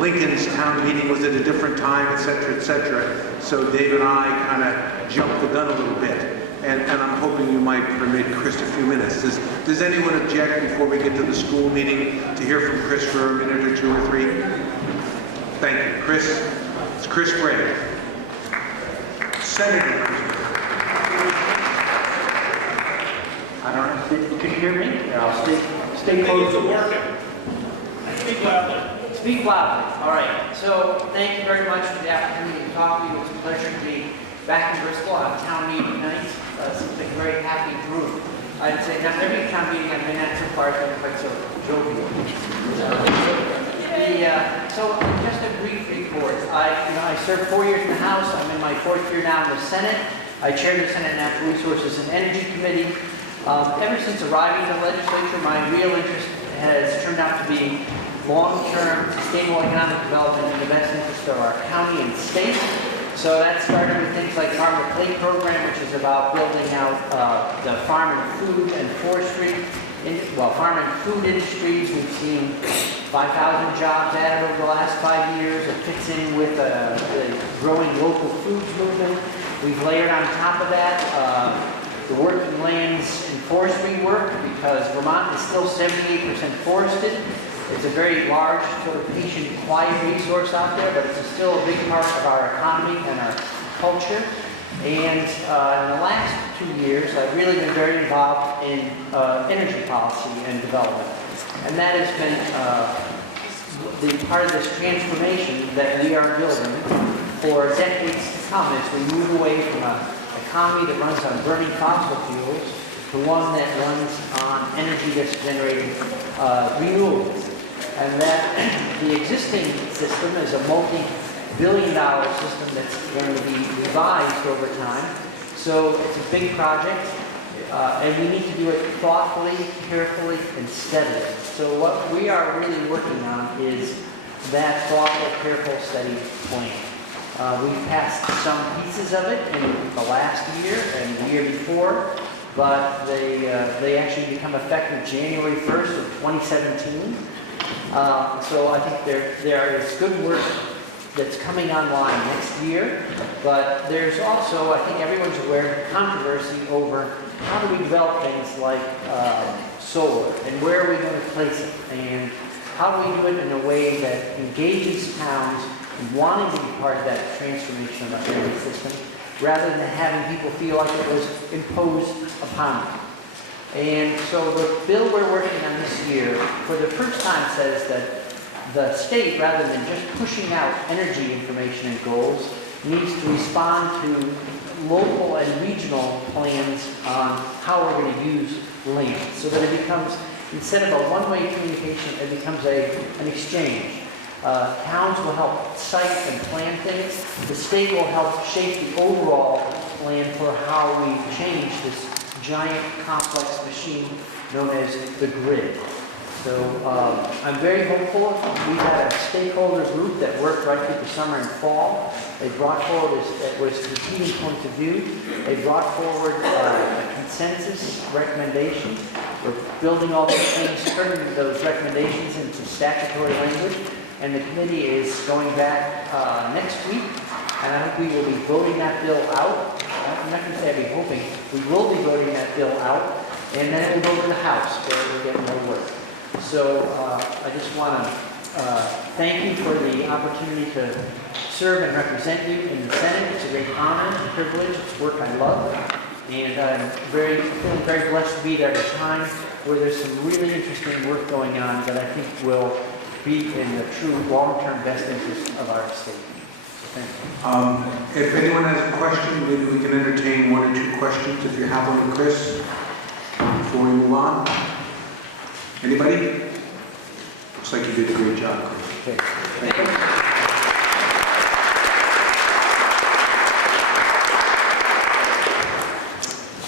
Lincoln's town meeting was at a different time, et cetera, et cetera. So Dave and I kind of jumped the gun a little bit. And I'm hoping you might permit Chris a few minutes. Does anyone object before we get to the school meeting to hear from Chris for a minute or two or three? Thank you. Chris, it's Chris Gray. Senator. I don't know, can you hear me? Yeah, I'll stay close to working. Speak loudly. Speak loudly. All right. So thank you very much for the opportunity to talk to you. It's a pleasure to be back in Bristol on town meeting night. It's a very happy group. I'd say not every town meeting I've been at so far has been quite so jovial. So just a brief report. I served 4 years in the House. I'm in my 4th year now in the Senate. I chair the Senate Natural Resources and Energy Committee. Ever since arriving in the legislature, my real interest has turned out to be long-term sustainable economic development in the best interest of our county and state. So that started with things like Farm to Plate program, which is about building out the farm and food and forestry, farm and food industries. We've seen 5,000 jobs added over the last 5 years. It fits in with the growing local foods movement. We've layered on top of that the working lands and forestry work, because Vermont is still 78% forested. It's a very large, sort of patient, quiet resource out there, but it's still a big part of our economy and our culture. And in the last 2 years, I've really been very involved in energy policy and development. And that has been the part of this transformation that we are building for decades to come as we move away from an economy that runs on burning fossil fuels to one that runs on energy that's generating renewables. And that the existing system is a multi-billion-dollar system that's going to be revised over time. So it's a big project, and we need to do it thoughtfully, carefully, and steadily. So what we are really working on is that thoughtful, careful, steady plan. We've passed some pieces of it in the last year and the year before, but they actually become effective January 1st of 2017. So I think there is good work that's coming online next year, but there's also, I think everyone's aware, controversy over how do we develop things like solar, and where are we going to place it, and how do we do it in a way that engages towns in wanting to be part of that transformation of our energy system, rather than having people feel like it was imposed upon them. And so the bill we're working on this year, for the first time, says that the state, rather than just pushing out energy information and goals, needs to respond to local and regional plans on how we're going to use land, so that it becomes, instead of a one-way communication, it becomes an exchange. Towns will help site and plan things. The state will help shape the overall plan for how we change this giant, complex machine known as the grid. So I'm very hopeful. We had a stakeholder group that worked right through the summer and fall. They brought forward a strategic point of view. They brought forward a consensus recommendation. We're building all those things, turning those recommendations into statutory language. And the committee is going back next week. And I hope we will be voting that bill out. I'm not going to say I'll be hoping. We will be voting that bill out. And then it will go to the House where it will get more work. So I just want to thank you for the opportunity to serve and represent you in the Senate. It's a great honor and privilege. It's work I love. And I'm feeling very blessed to be there at a time where there's some really interesting work going on that I think will be in the true long-term best interest of our state. So thank you. If anyone has a question, maybe we can entertain one or two questions if you have one, Chris, before we move on. Anybody? Looks like you did a great job, Chris. Okay. Thank you.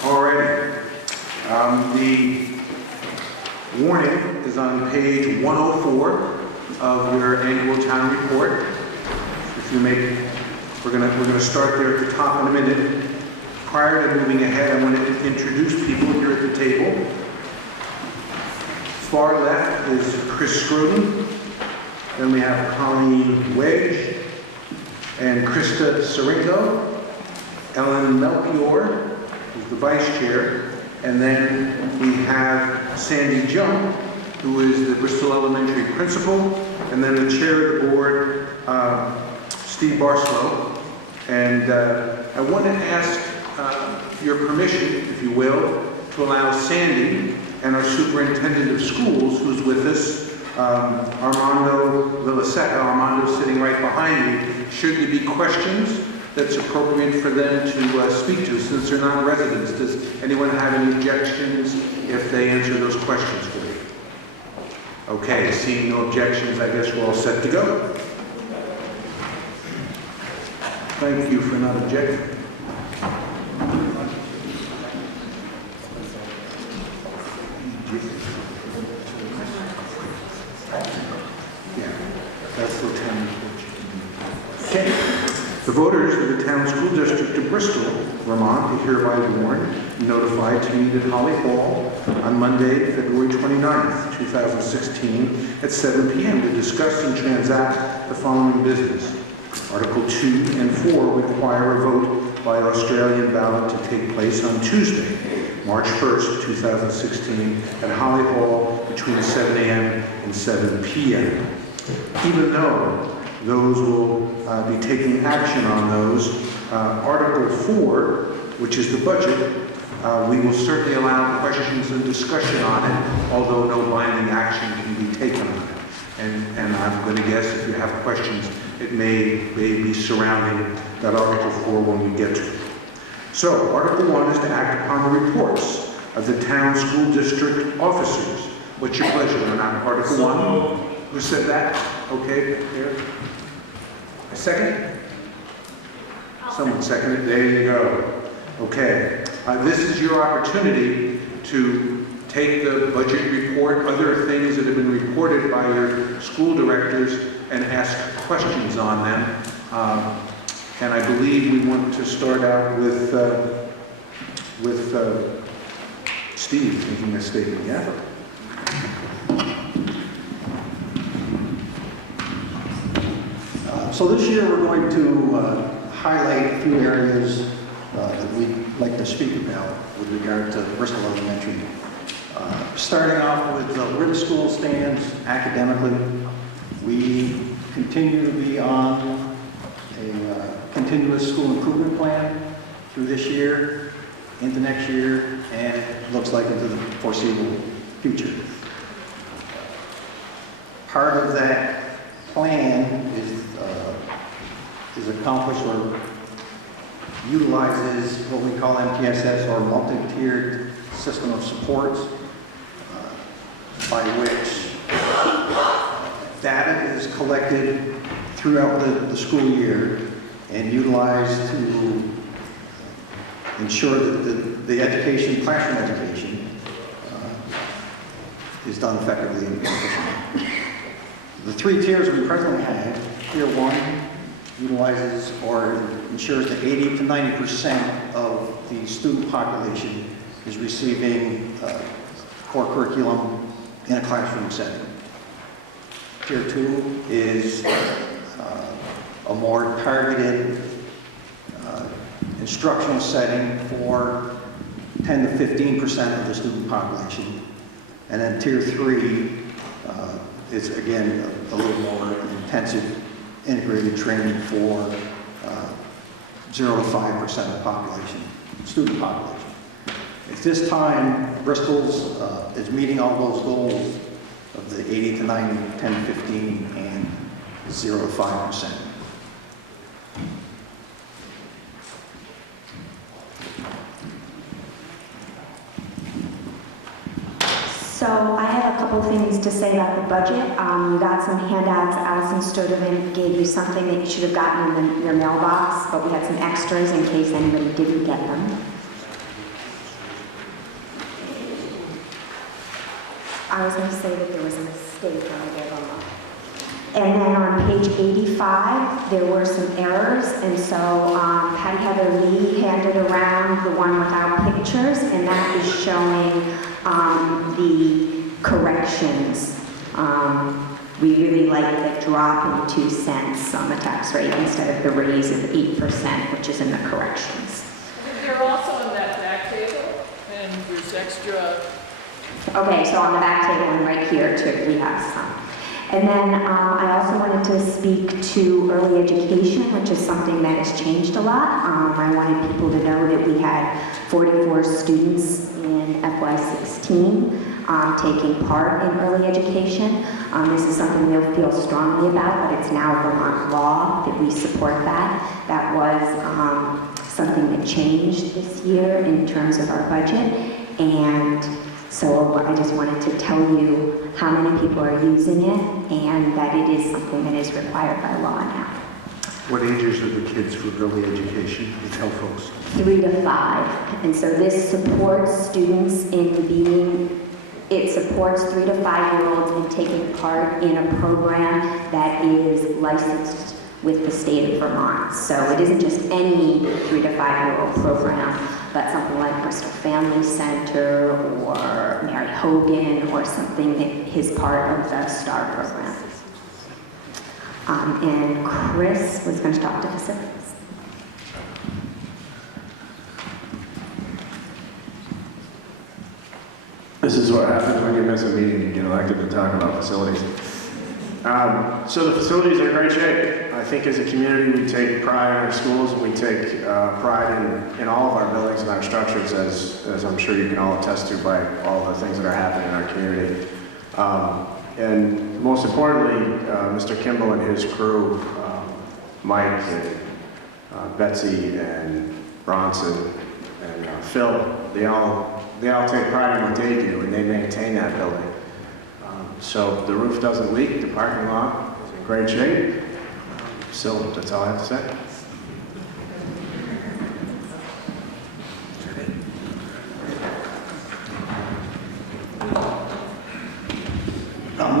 All right. The warning is on page 104 of your annual town report. If you make, we're gonna start there at the top in a minute. Prior to moving ahead, I want to introduce people here at the table. Far left is Chris Scruton. Then we have Colleen Wedge and Krista Siringo. Ellen Melchior, who's the vice chair. And then we have Sandy Jump, who is the Bristol Elementary principal. And then the chair of the board, Steve Barslow. And I want to ask your permission, if you will, to allow Sandy and our superintendent of schools, who's with us, Armando Villaseca. Armando's sitting right behind me. Should there be questions that's appropriate for them to speak to, since they're not residents? Does anyone have any objections if they answer those questions for you? Okay, seeing no objections, I guess we're all set to go. Thank you for not objecting. Yeah, that's the town. Okay. The voters of the town school district of Bristol, Vermont, are hereby warned and notified to meet at Holly Hall on Monday, February 29th, 2016 at 7 p.m. to discuss and transact the following business. Article 2 and 4 require a vote by Australian ballot to take place on Tuesday, March 1st, 2016 at Holly Hall between 7 a.m. and 7 p.m. Even though those will be taking action on those, Article 4, which is the budget, we will certainly allow questions and discussion on it, although no binding action can be taken on it. And I'm going to guess if you have questions, it may be surrounding that Article 4 when we get to it. So, Article 1 is to act upon the reports of the town school district officers. What's your pleasure on Article 1? Who said that? Okay, here. A second? Someone seconded. There you go. Okay. This is your opportunity to take the budget report, other things that have been reported by your school directors, and ask questions on them. And I believe we want to start out with Steve making a statement. Yeah? So this year we're going to highlight a few areas that we'd like to speak about with regard to Bristol Elementary. Starting off with where the school stands academically. We continue to be on a continuous school improvement plan through this year, into next year, and looks like into the foreseeable future. Part of that plan is accomplished or utilizes what we call MTSS, or multi-tiered system of supports, by which data is collected throughout the school year and utilized to ensure that the education, classroom education, is done effectively and efficiently. The 3 tiers we presently have, Tier 1 utilizes or ensures that 80 to 90% of the student population is receiving core curriculum in a classroom setting. Tier 2 is a more targeted instructional setting for 10 to 15% of the student population. And then Tier 3 is again a little more intensive integrated training for 0 to 5% of the population, student population. At this time, Bristol's is meeting all those goals of the 80 to 90, 10 to 15, and 0 to 5%. So I have a couple things to say about the budget. You got some handouts. Allison Stodovan gave you something that you should have gotten in your mailbox, but we had some extras in case anybody didn't get them. I was going to say that there was a mistake when I gave them up. And then on page 85, there were some errors, and so Patty Heather Lee handed around the one without pictures, and that is showing the corrections. We really like the drop in 2 cents on the tax rate instead of the raise of 8%, which is in the corrections. They're also in that back table, and there's extra. Okay, so on the back table and right here too, we have some. And then I also wanted to speak to early education, which is something that has changed a lot. I wanted people to know that we had 44 students in FY16 taking part in early education. This is something we'll feel strongly about, but it's now Vermont law that we support that. That was something that changed this year in terms of our budget. And so I just wanted to tell you how many people are using it and that it is something that is required by law now. What ages are the kids for early education? You tell folks. 3 to 5. And so this supports students it supports 3 to 5-year-olds in taking part in a program that is licensed with the state of Vermont. So it isn't just any 3 to 5-year-old program, but something like Bristol Family Center or Mary Hogan or something that is part of the STAR program. And Chris was going to talk to facilities. This is what happens when you miss a meeting and get elected to talk about facilities. So the facilities are in great shape. I think as a community we take pride in our schools and we take pride in all of our buildings and our structures, as I'm sure you can all attest to by all the things that are happening in our community. And most importantly, Mr. Kimball and his crew, Mike and Betsy and Bronson and Phil, they all take pride in what they do and they maintain that building. So the roof doesn't leak, the parking lot is in great shape. So that's all I have to say.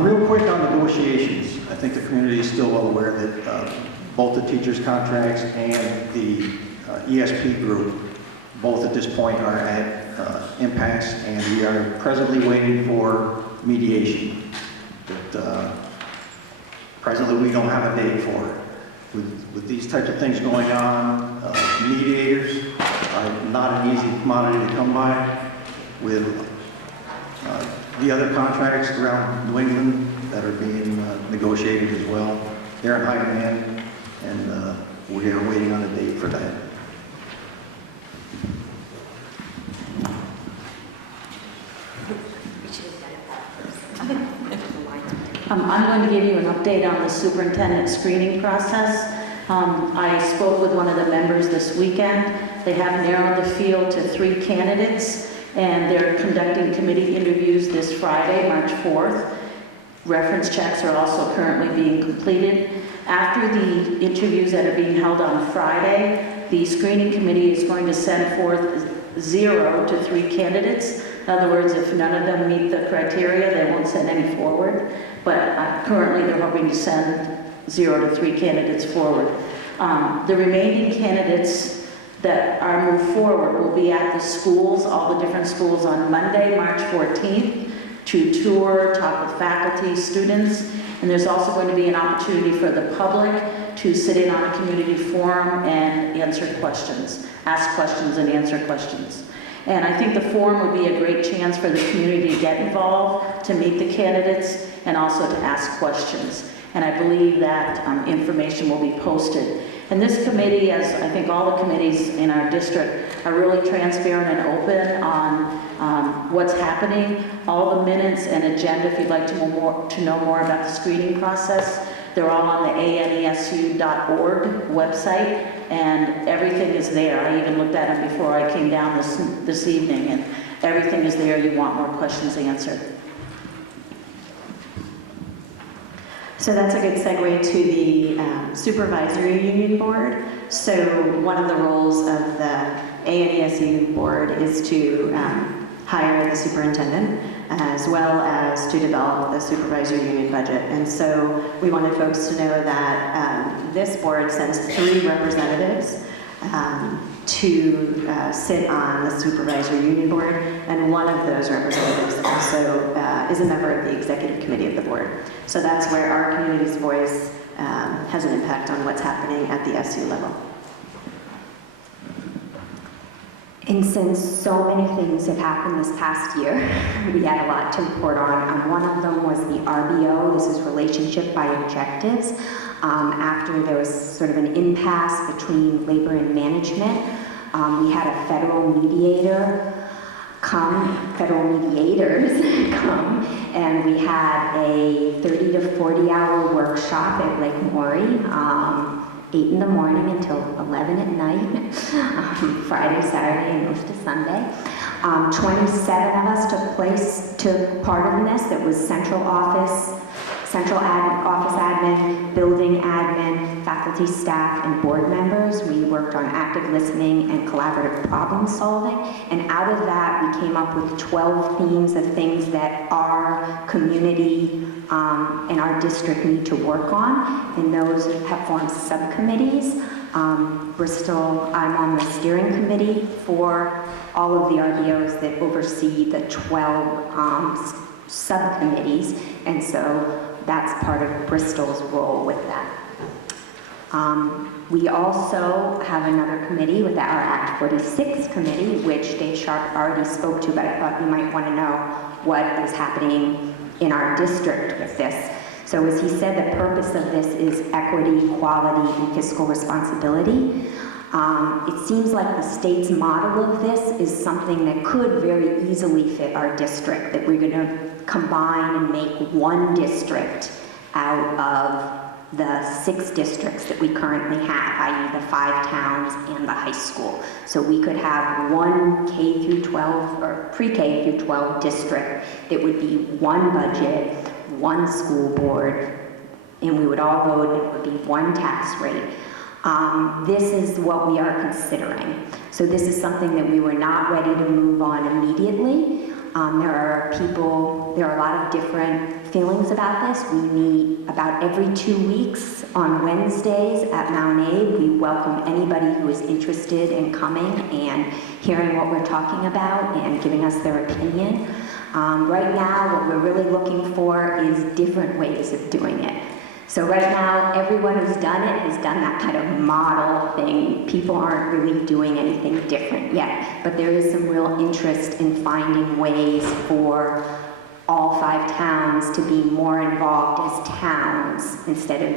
Real quick on negotiations, I think the community is still well aware that both the teachers' contracts and the ESP group, both at this point are at impasse, and we are presently waiting for mediation. But presently we don't have a date for it. With these types of things going on, mediators are not an easy commodity to come by. With the other contracts around New England that are being negotiated as well, they're in high demand, and we are waiting on a date for that. I'm going to give you an update on the superintendent screening process. I spoke with one of the members this weekend. They have narrowed the field to 3 candidates, and they're conducting committee interviews this Friday, March 4th. Reference checks are also currently being completed. After the interviews that are being held on Friday, the screening committee is going to send forth 0 to 3 candidates, In other words, if none of them meet the criteria, they won't send any forward. But currently, they're hoping to send 0 to 3 candidates forward. The remaining candidates that are moved forward will be at the schools, all the different schools on Monday, March 14th, to tour, talk with faculty, students, and there's also going to be an opportunity for the public to sit in on a community forum and answer questions, ask questions and answer questions. And I think the forum would be a great chance for the community to get involved, to meet the candidates, and also to ask questions. And I believe that information will be posted. And this committee, as I think all the committees in our district, are really transparent and open on what's happening. All the minutes and agenda, if you'd like to know more about the screening process, they're all on the ANESU.org website, and everything is there. I even looked at them before I came down this evening, and everything is there. You want more questions answered. So that's a good segue to the Supervisory Union Board. So one of the roles of the ANESU board is to hire the superintendent, as well as to develop the supervisory union budget. And so we wanted folks to know that this board sends 3 representatives to sit on the supervisory union board, and one of those representatives also is a member of the executive committee of the board. So that's where our community's voice has an impact on what's happening at the SU level. And since so many things have happened this past year, we had a lot to report on. One of them was the RBO. This is relationship by objectives. After there was sort of an impasse between labor and management, we had a federal mediators come, and we had a 30 to 40 hour workshop at Lake Maury, 8 in the morning until 11 at night, Friday, Saturday, and most of Sunday. 27 of us took part in this. That was central office admin, building admin, faculty, staff, and board members. We worked on active listening and collaborative problem solving. And out of that, we came up with 12 themes of things that our community and our district need to work on. And those have formed subcommittees. Bristol, I'm on the steering committee for all of the RBOs that oversee the 12 subcommittees. And so that's part of Bristol's role with that. We also have another committee with our Act 46 committee, which Dave Sharp already spoke to, but I thought you might want to know what is happening in our district with this. So as he said, the purpose of this is equity, quality, and fiscal responsibility. It seems like the state's model of this is something that could very easily fit our district, that we're going to combine and make one district out of the 6 districts that we currently have, i.e. the 5 towns and the high school. So we could have one K through 12 or pre-K through 12 district that would be one budget, one school board, and we would all vote, and it would be one tax rate. This is what we are considering. So this is something that we were not ready to move on immediately. There are a lot of different feelings about this. We meet about every 2 weeks on Wednesdays at Mount Abe. We welcome anybody who is interested in coming and hearing what we're talking about and giving us their opinion. Right now, what we're really looking for is different ways of doing it. So right now, everyone who's done it has done that kind of model thing. People aren't really doing anything different yet, but there is some real interest in finding ways for all 5 towns to be more involved as towns instead of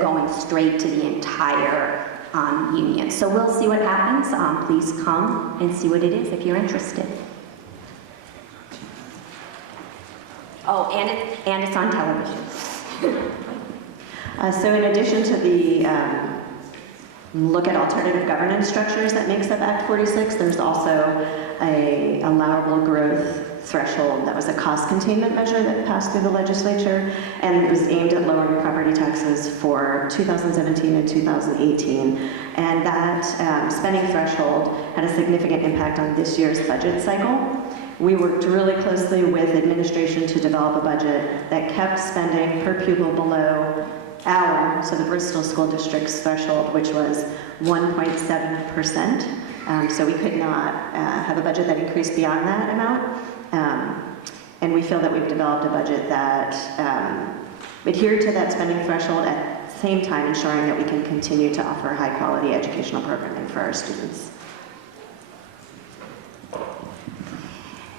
going straight to the entire union. So we'll see what happens. Please come and see what it is if you're interested. Oh, and it's on television. So in addition to the look at alternative governance structures that makes up Act 46, there's also a allowable growth threshold. That was a cost containment measure that passed through the legislature, and it was aimed at lowering property taxes for 2017 and 2018. And that spending threshold had a significant impact on this year's budget cycle. We worked really closely with administration to develop a budget that kept spending per pupil below so the Bristol School District's threshold, which was 1.7%. So we could not have a budget that increased beyond that amount. And we feel that we've developed a budget that adhered to that spending threshold at the same time ensuring that we can continue to offer high-quality educational programming for our students.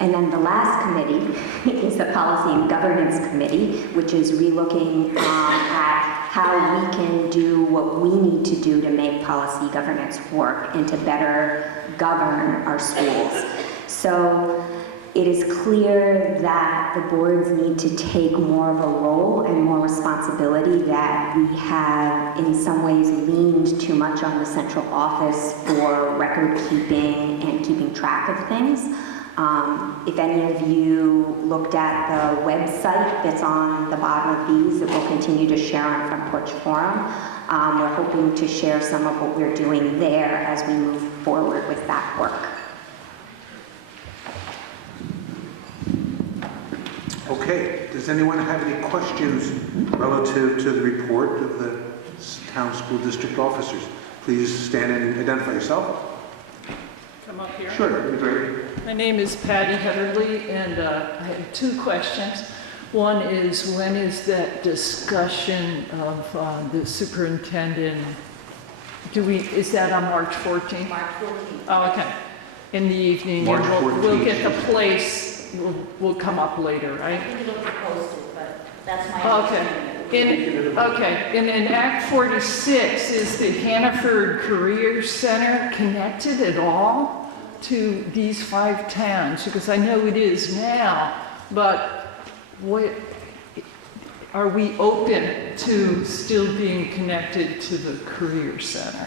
And then the last committee is the Policy and Governance Committee, which is relooking at how we can do what we need to do to make policy governance work and to better govern our schools. So it is clear that the boards need to take more of a role and more responsibility, that we have in some ways leaned too much on the central office for record keeping and keeping track of things. If any of you looked at the website that's on the bottom of these that we'll continue to share on Front Porch Forum, we're hoping to share some of what we're doing there as we move forward with that work. Okay, does anyone have any questions relative to the report of the town school district officers? Please stand and identify yourself. Come up here. Sure, that'd be great. My name is Patty Heatherly, and I have two questions. One is, when is that discussion of the superintendent? Is that on March 14th? March 14th. Oh, okay. In the evening. March and 14th. We'll get the place, will come up later, right? I think it'll be posted, but that's my Okay. understanding. In Act 46, is the Hannaford Career Center connected at all to these 5 towns? Because I know it is now, but are we open to still being connected to the Career Center?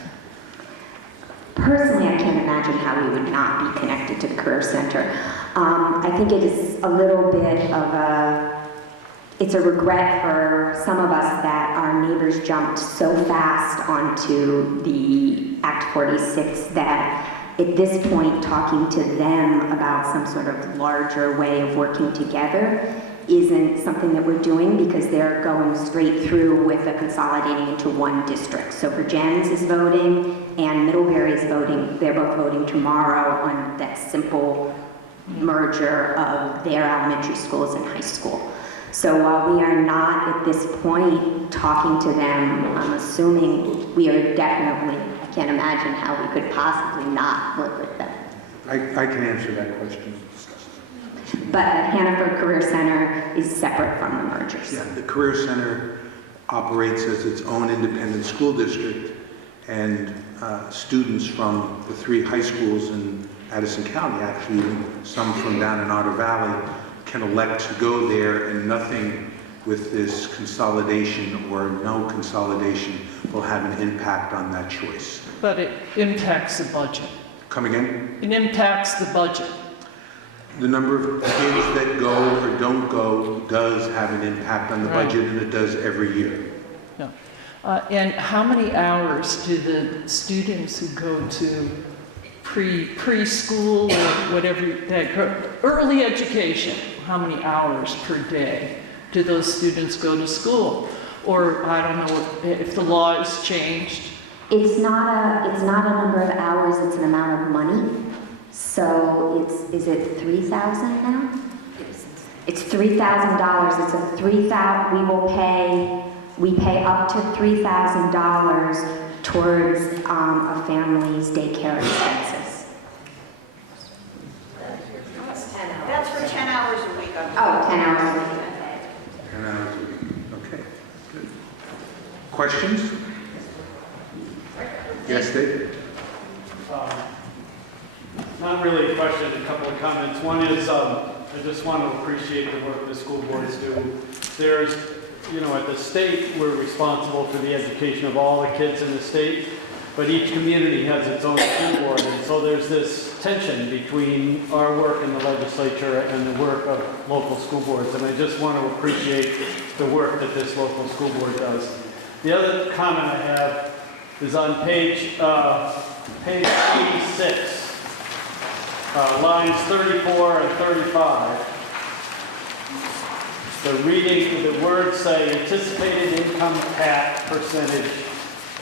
Personally, I can't imagine how we would not be connected to the Career Center. I think it is a little bit of it's a regret for some of us that our neighbors jumped so fast onto the Act 46 that at this point, talking to them about some sort of larger way of working together isn't something that we're doing, because they're going straight through with a consolidating into one district. So Virgins is voting and Middlebury is voting. They're both voting tomorrow on that simple merger of their elementary schools and high school. So while we are not at this point talking to them, I'm assuming we are definitely, I can't imagine how we could possibly not work with them. I can answer that question. But the Hannaford Career Center is separate from the mergers. Yeah, the Career Center operates as its own independent school district, and students from the 3 high schools in Addison County, actually even some from down in Otter Valley, can elect to go there, and nothing with this consolidation or no consolidation will have an impact on that choice. But it impacts the budget. Come again? It impacts the budget. The number of kids that go or don't go does have an impact on the budget, and it does every year. Yeah. And how many hours do the students who go to preschool or whatever, early education, how many hours per day do those students go to school? Or I don't know if the law has changed. It's not a number of hours, it's an amount of money. So is it $3,000 now? It's $3,000. It's a we pay up to $3,000 towards a family's daycare expenses. That's for 10 hours a week. Oh, 10 hours a week. 10 hours a week. Okay, good. Questions? Yes, David? Not really a question, a couple of comments. One is, I just want to appreciate the work the school boards do. There's, at the state, we're responsible for the education of all the kids in the state, but each community has its own school board, and so there's this tension between our work and the legislature. legislature and the work of local school boards, and I just want to appreciate the work that this local school board does. The other comment I have is on page 86, lines 34 and 35. The words say anticipated income cap percentage,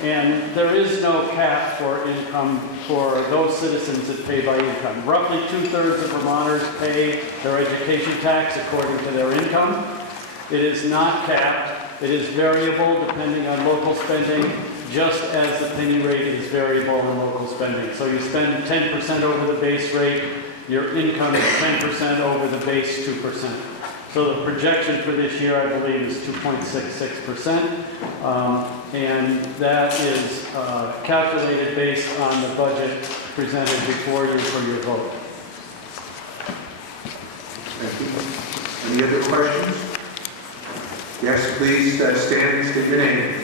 and there is no cap for income for those citizens that pay by income. Roughly 2/3 of Vermonters pay their education tax according to their income. It is not capped. It is variable depending on local spending, just as the penny rate is variable on local spending. So you spend 10% over the base rate, your income is 10% over the base 2%. So the projection for this year, I believe, is 2.66%, and that is calculated based on the budget presented before you for your vote. Thank you. Any other questions? Yes, please stand and state your name.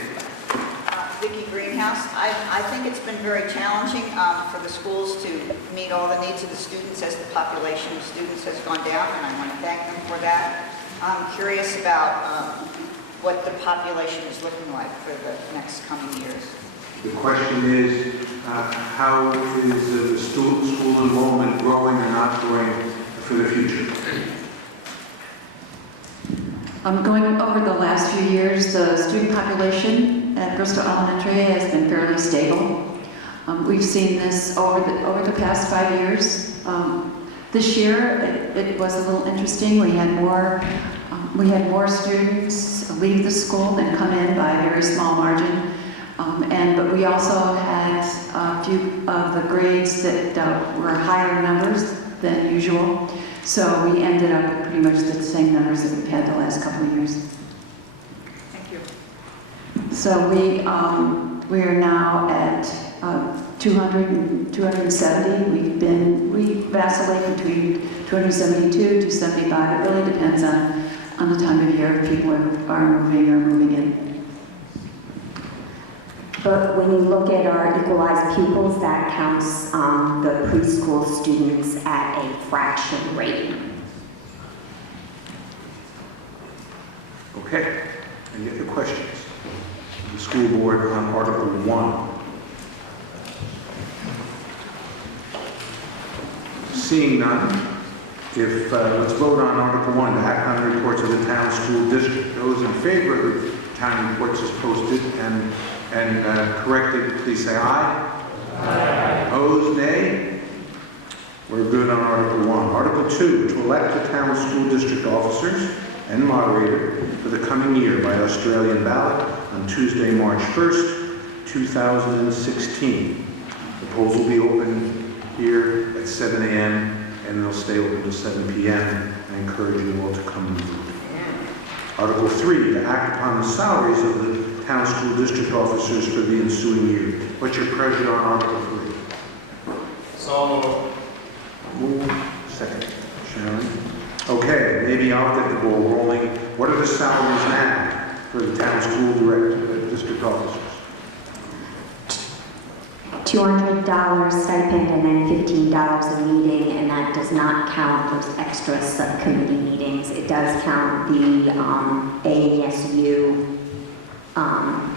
Vicki Greenhouse. I think it's been very challenging for the schools to meet all the needs of the students as the population of students has gone down, and I want to thank them for that. I'm curious about what the population is looking like for the next coming years. The question is, how is the school enrollment growing or not growing for the future? Going over the last few years, the student population at Bristol Elementary has been fairly stable. We've seen this over the past 5 years. This year, it was a little interesting. We had more students leave the school than come in by a very small margin. But we also had a few of the grades that were higher numbers than usual. So we ended up with pretty much the same numbers that we've had the last couple of years. Thank you. So we are now at 200 and 270. We vacillate between 272 to 75. It really depends on the time of year if people are moving or moving in. But when you look at our equalized pupils, that counts the preschool students at a fraction rate. Okay. Any other questions? The school board on Article 1. Seeing none, let's vote on Article 1 to act on the reports of the town school district. Those in favor of the town reports as posted and corrected, please say aye. Aye. Opposed, nay. We're good on Article 1. Article 2, to elect the town school district officers and moderator for the coming year by Australian ballot on Tuesday, March 1st, 2016. The polls will be open here at 7 a.m. and they'll stay open until 7 p.m. I encourage you all to come and vote. Article 3, to act upon the salaries of the town school district officers for the ensuing year. What's your pleasure on Article 3? So Move. Second. Sharon. Okay, maybe I'll get the ball rolling. What are the salaries now for the town school district officers? $200 stipend and then $15 a meeting, and that does not count those extra subcommittee meetings. It does count the AASU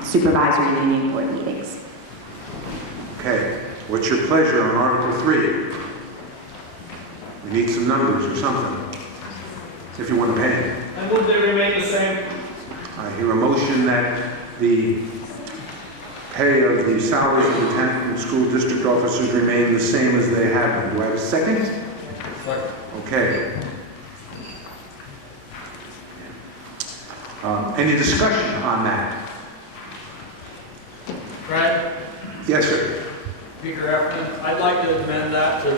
supervisory union board meetings. Okay, what's your pleasure on Article 3? We need some numbers or something, if you want to pay. And would they remain the same? I hear a motion that the pay of the salaries of the town school district officers remain the same as they have been. Do I have a second? Second. Okay. Any discussion on that? Brad? Yes, sir. Speaker Efferman, I'd like to amend that to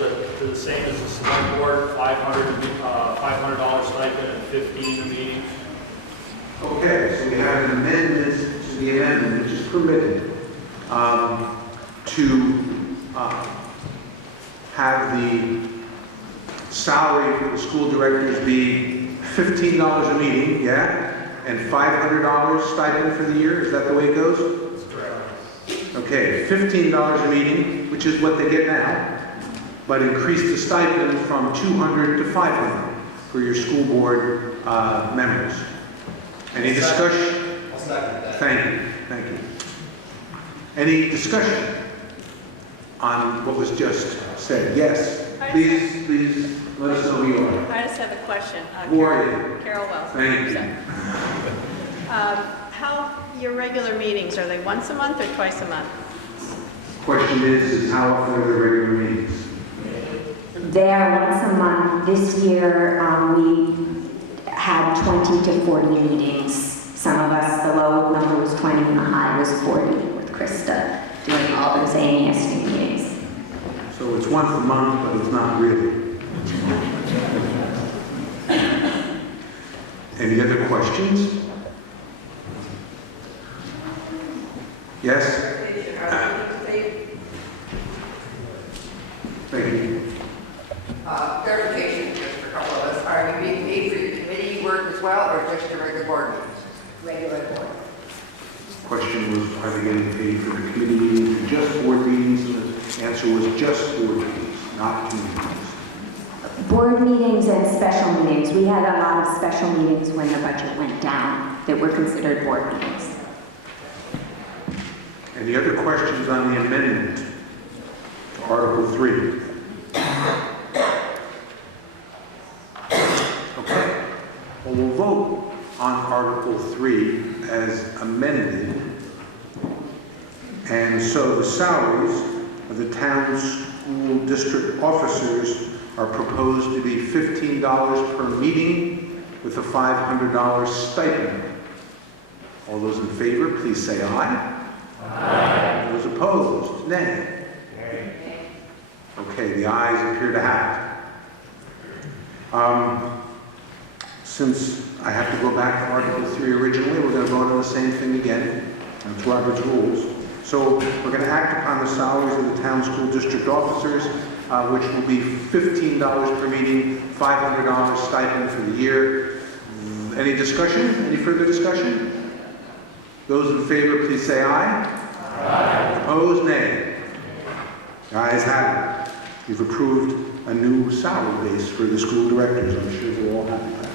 the same as the select board, $500 stipend and 15 a meeting. Okay, so we have an amendment to the amendment, which is permitted, to have the salary for the school directors be $15 a meeting, yeah? And $500 stipend for the year, is that the way it goes? That's correct. Okay, $15 a meeting, which is what they get now, but increase the stipend from 200 to 500 for your school board members. Any discussion? I'll second that. Thank you, thank you. Any discussion on what was just said? Yes, please let us know who you are. I just have a question. Who are you? Carol Wells. Thank you. How, your regular meetings, are they once a month or twice a month? Question is how often are the regular meetings? They are once a month. This year, we had 20 to 40 meetings. Some of us, the low number was 20 and the high was 40 with Krista doing all those ANSU meetings. So it's once a month, but it's not really. Any other questions? Yes? Thank you. Clarification, just for a couple of us. Are you being paid for your committee work as well, or just your regular board meetings? Regular board. Question was, are they getting paid for the committee meetings or just board meetings? And the answer was just board meetings, not committee meetings. Board meetings and special meetings. We had a lot of special meetings when the budget went down that were considered board meetings. Any other questions on the amendment to Article 3? Okay. Well, we'll vote on Article 3 as amended. And so the salaries of the town school district officers are proposed to be $15 per meeting with a $500 stipend. All those in favor, please say aye. Aye. Those opposed, nay. Okay, the ayes appear to have it. Since I have to go back to Article 3 originally, we're going to vote on the same thing again. That's Robert's rules. So we're going to act upon the salaries of the town school district officers, which will be $15 per meeting, $500 stipend for the year. Any discussion? Any further discussion? Those in favor, please say aye. Aye. Opposed, nay. The ayes have it. You've approved a new salary base for the school directors. I'm sure they're all happy with that.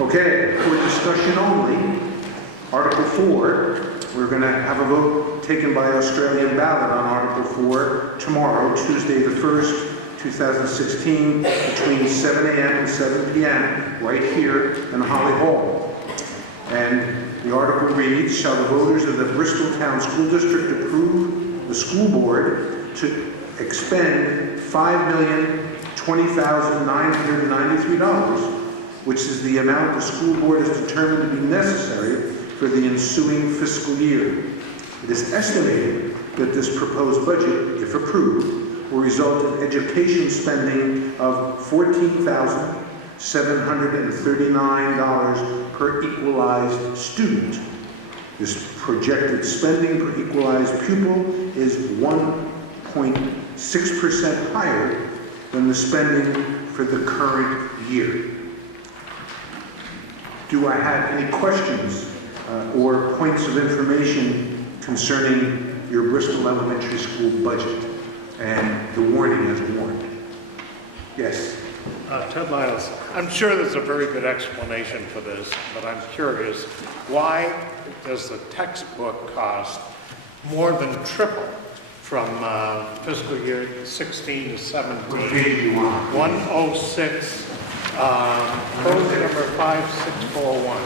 Okay, for discussion only, Article 4, we're going to have a vote taken by Australian ballot on Article 4 tomorrow, Tuesday the 1st, 2016, between 7 a.m. and 7 p.m. right here in Holly Hall. And the article reads, shall the voters of the Bristol Town School District approve the school board to expend $5,020,993, which is the amount the school board has determined to be necessary for the ensuing fiscal year. It is estimated that this proposed budget, if approved, will result in education spending of $14,739 per equalized student. This projected spending per equalized pupil is 1.6% higher than the spending for the current year. Do I have any questions or points of information concerning your Bristol Elementary School budget and the warning as warned? Yes. Ted Miles, I'm sure there's a very good explanation for this, but I'm curious, why does the textbook cost more than triple from fiscal year 16 to 17? What page do you want? 106, code number 5641.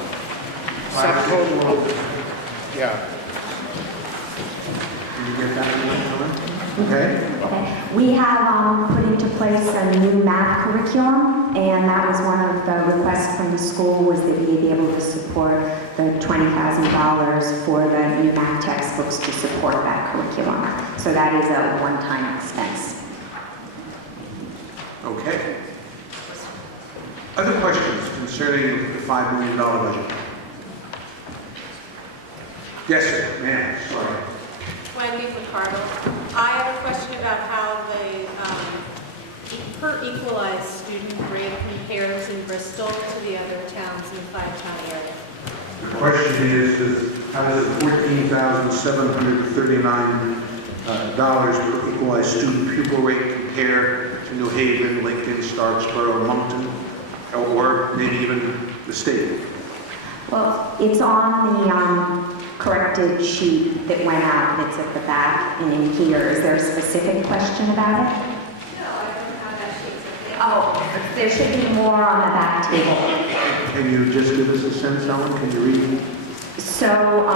Subcode, yeah. Can you get that one? Okay. We have put into place a new math curriculum, and that was one of the requests from the school, was that we be able to support the $20,000 for the new math textbooks to support that curriculum. So that is a one-time expense. Okay. Other questions concerning the $5 million budget? Yes, sir. Ma'am, sorry. Wendy McCardle. I have a question about how the per equalized student rate compares in Bristol to the other towns in the five-county area. The question is how does $14,739 per equalized student pupil rate compare to New Haven, Lincoln, Starksboro, Moncton, or maybe even the state? Well, it's on the corrected sheet that went out, that's at the back and in here. Is there a specific question about it? No, I don't have that sheet. Oh, there should be more on the back table. Can you just give us a sense, Ellen? Can you read? So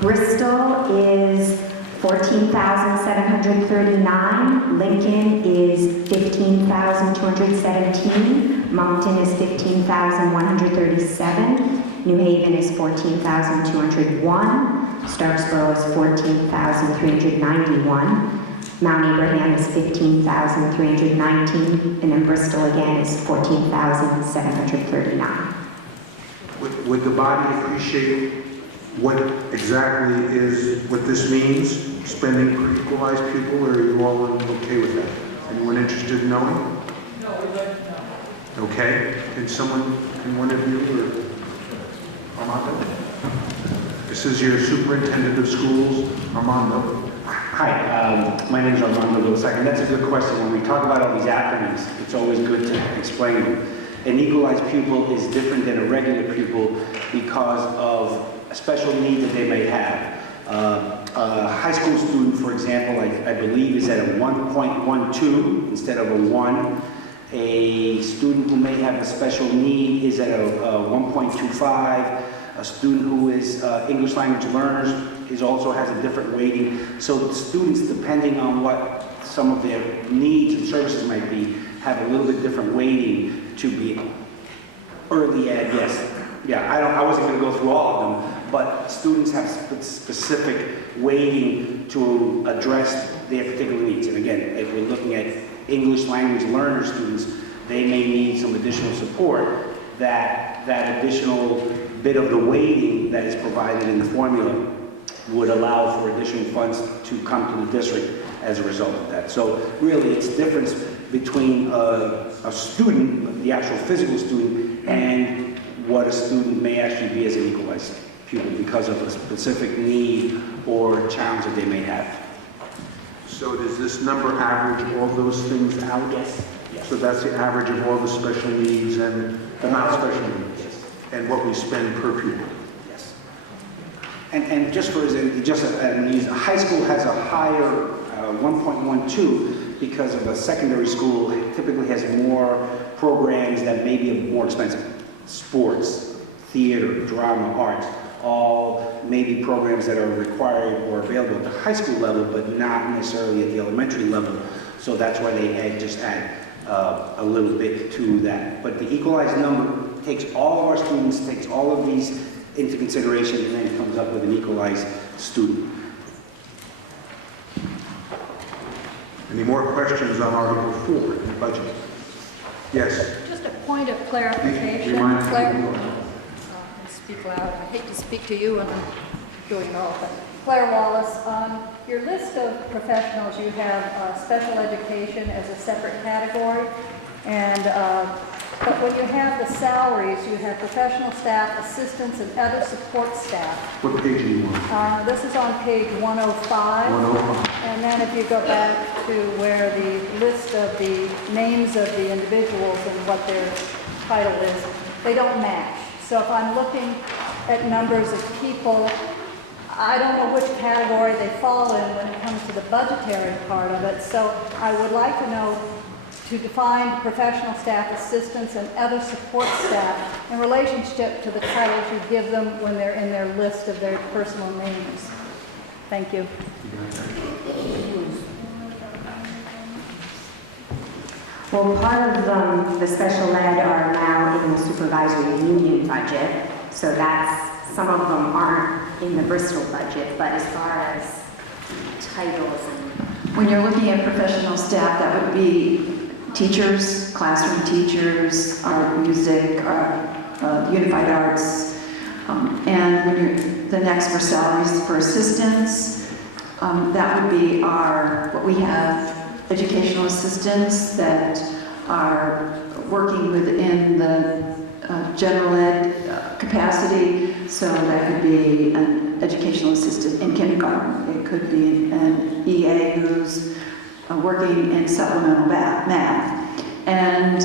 Bristol is 14,739. Lincoln is 15,217. Moncton is 15,137. New Haven is 14,201. Starksboro is 14,391. Mount Abraham is 15,319. And then Bristol again is 14,739. Would the body appreciate what exactly what this means, spending per equalized pupil, or are you all okay with that? Anyone interested in knowing? No, we'd like to know. Okay. Can one of you, or Armando? This is your superintendent of schools, Armando. Hi, my name is Armando Lewis. And that's a good question. When we talk about all these acronyms, it's always good to explain them. An equalized pupil is different than a regular pupil because of a special need that they may have. A high school student, for example, I believe is at a 1.12 instead of a 1. A student who may have a special need is at a 1.25. A student who is English language learners also has a different weighting. So the students, depending on what some of their needs and services might be, have a little bit different weighting to be early ed, yes. Yeah, I wasn't going to go through all of them, but students have specific weighting to address their particular needs. And again, if we're looking at English language learner students, they may need some additional support. That additional bit of the weighting that is provided in the formula would allow for additional funds to come to the district as a result of that. So really, it's difference between a student, the actual physical student, and what a student may actually be as an equalized pupil because of a specific need or challenge that they may have. So does this number average all those things out? Yes. So that's the average of all the special needs and the not special needs? Yes. And what we spend per pupil? Yes. And just for high school has a higher 1.12 because of a secondary school typically has more programs that may be more expensive. Sports, theater, drama, arts, all maybe programs that are required or available at the high school level, but not necessarily at the elementary level. So that's why they just add a little bit to that. But the equalized number takes all of our students, takes all of these into consideration, and then comes up with an equalized student. Any more questions on Article 4, the budget? Yes. Just a point of clarification. Do you mind? Speak loud. I hate to speak to you and I'm doing it all, but Claire Wallace, on your list of professionals, you have special education as a separate category, and but when you have the salaries, you have professional staff, assistants, and other support staff. What page do you want? This is on page 105. 105. And then if you go back to where the list of the names of the individuals and what their title is, they don't match. So if I'm looking at numbers of people, I don't know which category they fall in when it comes to the budgetary part of it. So I would like to know to define professional staff, assistants, and other support staff in relationship to the titles you give them when they're in their list of their personal names. Thank you. Well, part of the special ed are now in the supervisory union budget, so some of them aren't in the Bristol budget, but as far as titles When you're looking at professional staff, that would be teachers, classroom teachers, art, music, unified arts, and when the next for salaries for assistants, that would be what we have educational assistants that are working within the general ed capacity, so that could be an educational assistant in kindergarten. It could be an EA who's working in supplemental math. And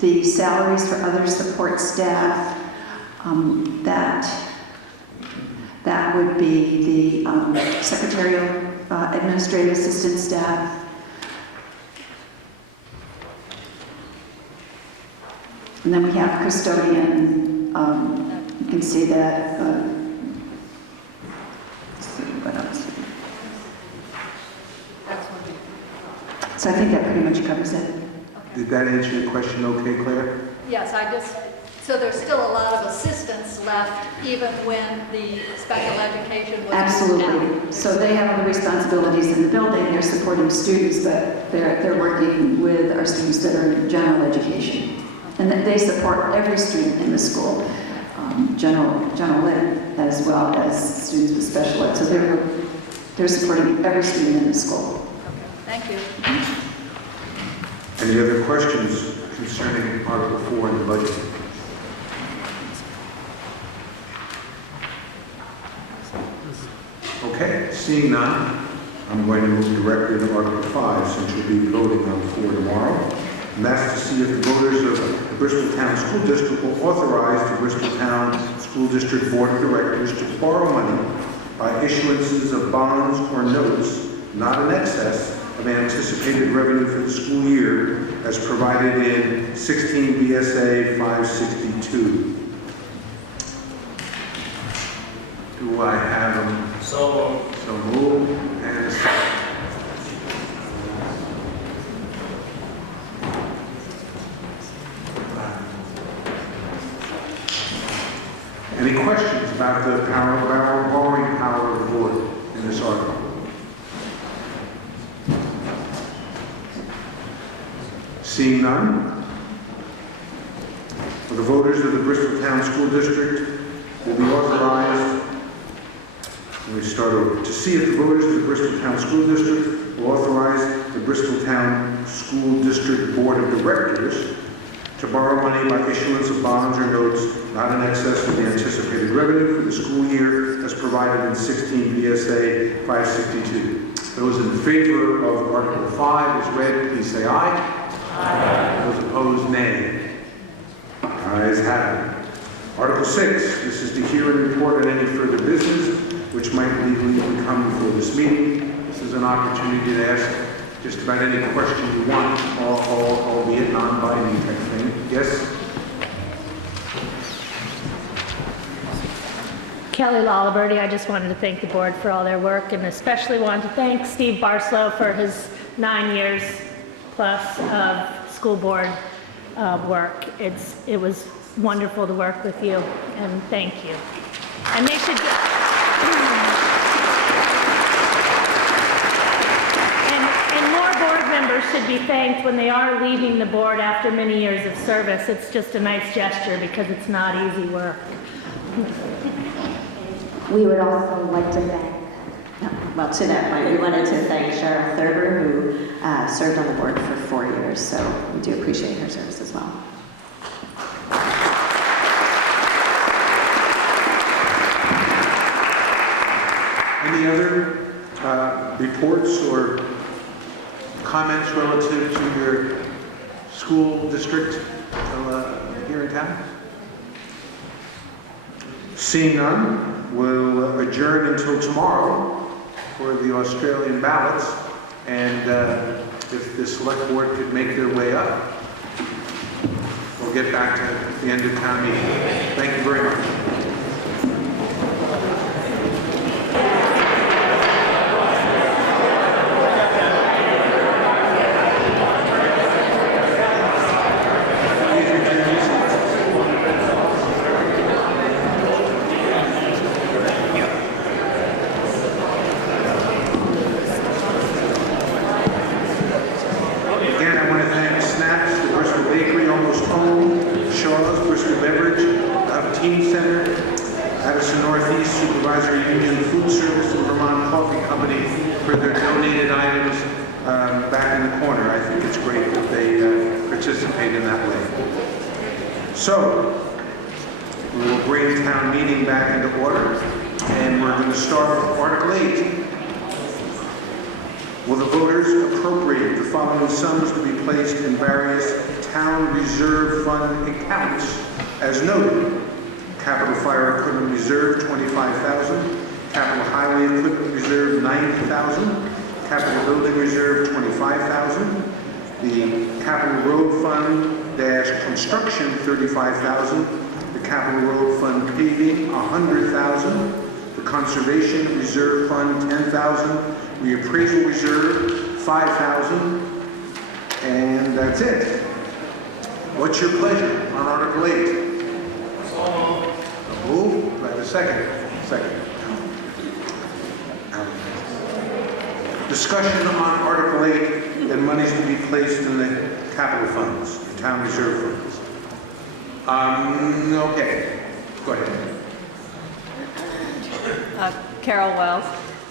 the salaries for other support staff, that would be the secretarial administrative assistant staff. And then we have custodian, you can see that, let's see what else. So I think that pretty much covers it. Did that answer your question okay, Claire? Yes, so there's still a lot of assistance left even when the special education was. Absolutely. So they have other responsibilities in the building. They're supporting students, but they're working with our students that are in general education. And that they support every student in the school, general ed, as well as students with special ed. So they're supporting every student in the school. Thank you. Any other questions concerning Article 4 in the budget? Okay, seeing none, I'm going to move directly to Article 5, since you'll be voting on 4 tomorrow. And that's to see if the voters of the Bristol Town School District will authorize the Bristol Town School District Board of Directors to borrow money by issuances of bonds or notes not in excess of anticipated revenue for the school year as provided in 16 BSA 562. Do I have them? So moved. So moved and a second. Any questions about the borrowing power of the board in this article? Seeing none, the voters of the Bristol Town School District will be authorized, let me start over, to see if the voters of the Bristol Town School District will authorize the Bristol Town School District Board of Directors to borrow money by issuance of bonds or notes not in excess of the anticipated revenue for the school year as provided in 16 BSA 562. Those in favor of Article 5 as read, please say aye. Aye. Those opposed, nay. Ayes have it. Article 6, this is to hear and report on any further business which might legally come before this meeting. This is an opportunity to ask just about any question you want, albeit non-binding type thing. Yes? Kelly Laliberty, I just wanted to thank the board for all their work, and especially wanted to thank Steve Barslow for his 9 years plus of school board work. It was wonderful to work with you, and thank you. And they should and more board members should be thanked when they are leaving the board after many years of service. It's just a nice gesture because it's not easy work. We would also like to thank, Well, to that point, we wanted to thank Cheryl Thurber, who served on the board for 4 years, so we do appreciate her service as well. Any other reports or comments relative to your school district here in town? Seeing none, we'll adjourn until tomorrow for the Australian ballots, and if the select board could make their way up, we'll get back to the end of town meeting. Thank you very much. So, we will bring town meeting back into order, and we're going to start with Article 8. Will the voters appropriate the following sums to be placed in various town reserve fund accounts as noted? Capital Fire Equipment Reserve, $25,000. Capital Highway Equipment Reserve, $90,000. Capital Building Reserve, $25,000. The Capital Road Fund - Construction, $35,000. The Capital Road Fund Paving, $100,000. The Conservation Reserve Fund, $10,000. Reappraisal Reserve, $5,000. And that's it. What's your pleasure on Article 8? Move. Do I have a second? Second. Discussion on Article 8 and monies to be placed in the capital funds, the town reserve funds. Okay. Go ahead. Carol Wells.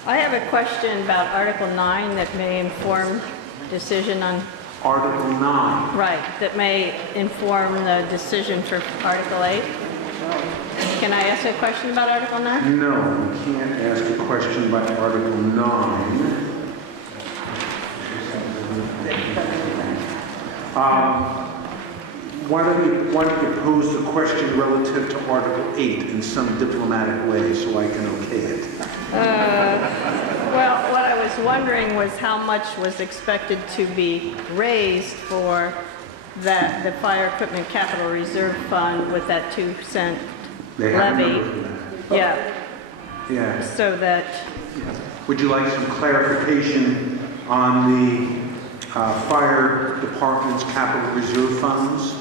I have a question about Article 9 that may inform decision on... Article 9. Right, that may inform the decision for Article 8. Can I ask a question about Article 9? No, you can't ask a question about Article 9. Why don't you pose the question relative to Article 8 in some diplomatic way so I can okay it? Well, what I was wondering was how much was expected to be raised for the Fire Equipment Capital Reserve Fund with that 2-cent levy. Yeah. Yeah. So that... Would you like some clarification on the fire department's capital reserve funds?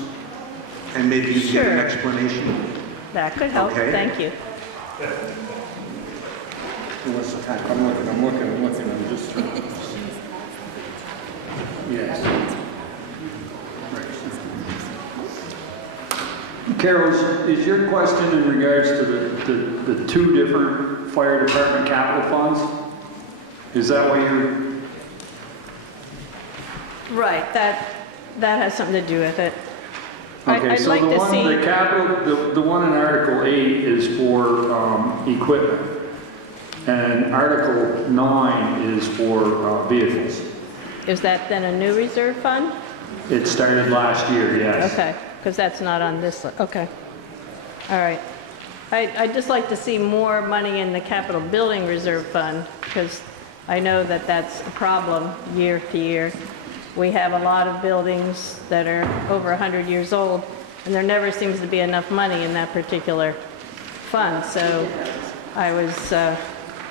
And maybe you can get an explanation? That could help. Okay. Thank you. I'm just trying to... Yes. Carol, is your question in regards to the two different fire department capital funds? Is that what you're... Right, that has something to do with it. Okay, I'd so like the to one, see... the capital, the one in Article 8 is for equipment, and Article 9 is for vehicles. Is that then a new reserve fund? It started last year, yes. Okay, because that's not on this list. Okay. All right. I'd just like to see more money in the capital building reserve fund, because I know that that's a problem year to year. We have a lot of buildings that are over 100 years old, and there never seems to be enough money in that particular fund. So I was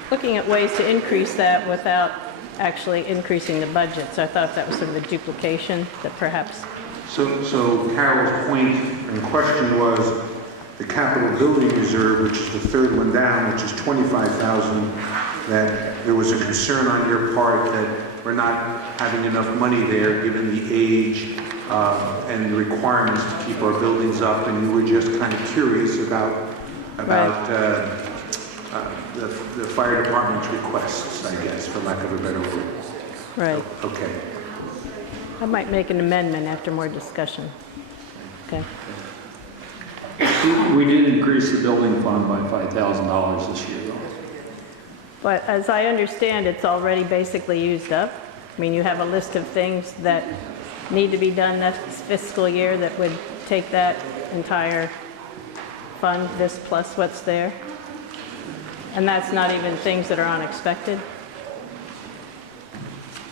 looking at ways to increase that without actually increasing the budget. So I thought that was sort of a duplication that perhaps... So Carol's point and question was the capital building reserve, which is the third one down, which is $25,000, that there was a concern on your part that we're not having enough money there given the age and the requirements to keep our buildings up, and you were just kind of curious about the fire department's requests, I guess, for lack of a better word. Right. Okay. I might make an amendment after more discussion. Okay. We did increase the building fund by $5,000 this year, though. But as I understand, it's already basically used up. I mean, you have a list of things that need to be done next fiscal year that would take that entire fund, this plus what's there. And that's not even things that are unexpected.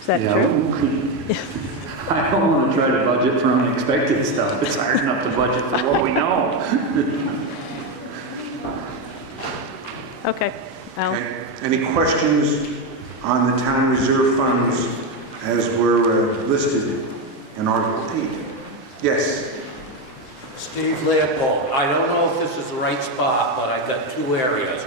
Is that true? I don't want to try to budget for unexpected stuff. It's hard enough to budget for what we know. Okay. Okay. Any questions on the town reserve funds as were listed in Article 8? Yes. Steve Leopold. I don't know if this is the right spot, but I've got two areas.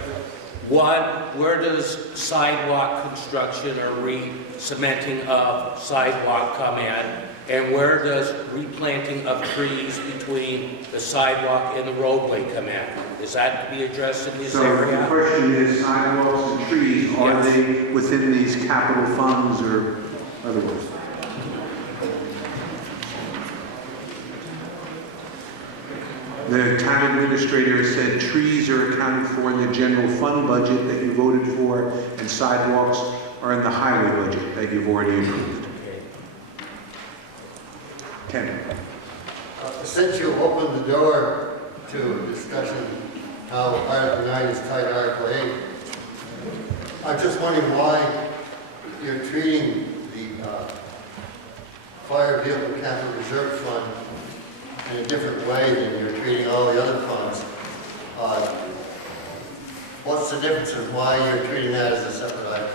One, where does sidewalk construction or re-cementing of sidewalk come in? And where does replanting of trees between the sidewalk and the roadway come in? Is that to be addressed in this area? So the question is sidewalks and trees, are Yes. they within these capital funds or otherwise? The town administrator said trees are accounted for in the general fund budget that you voted for, and sidewalks are in the highway budget that you've already approved? Ken? Since you opened the door to discussion how Article 9 is tied to Article 8, I'm just wondering why you're treating the Fire Vehicle Capital Reserve Fund in a different way than you're treating all the other funds. What's the difference in why you're treating that as a separate item?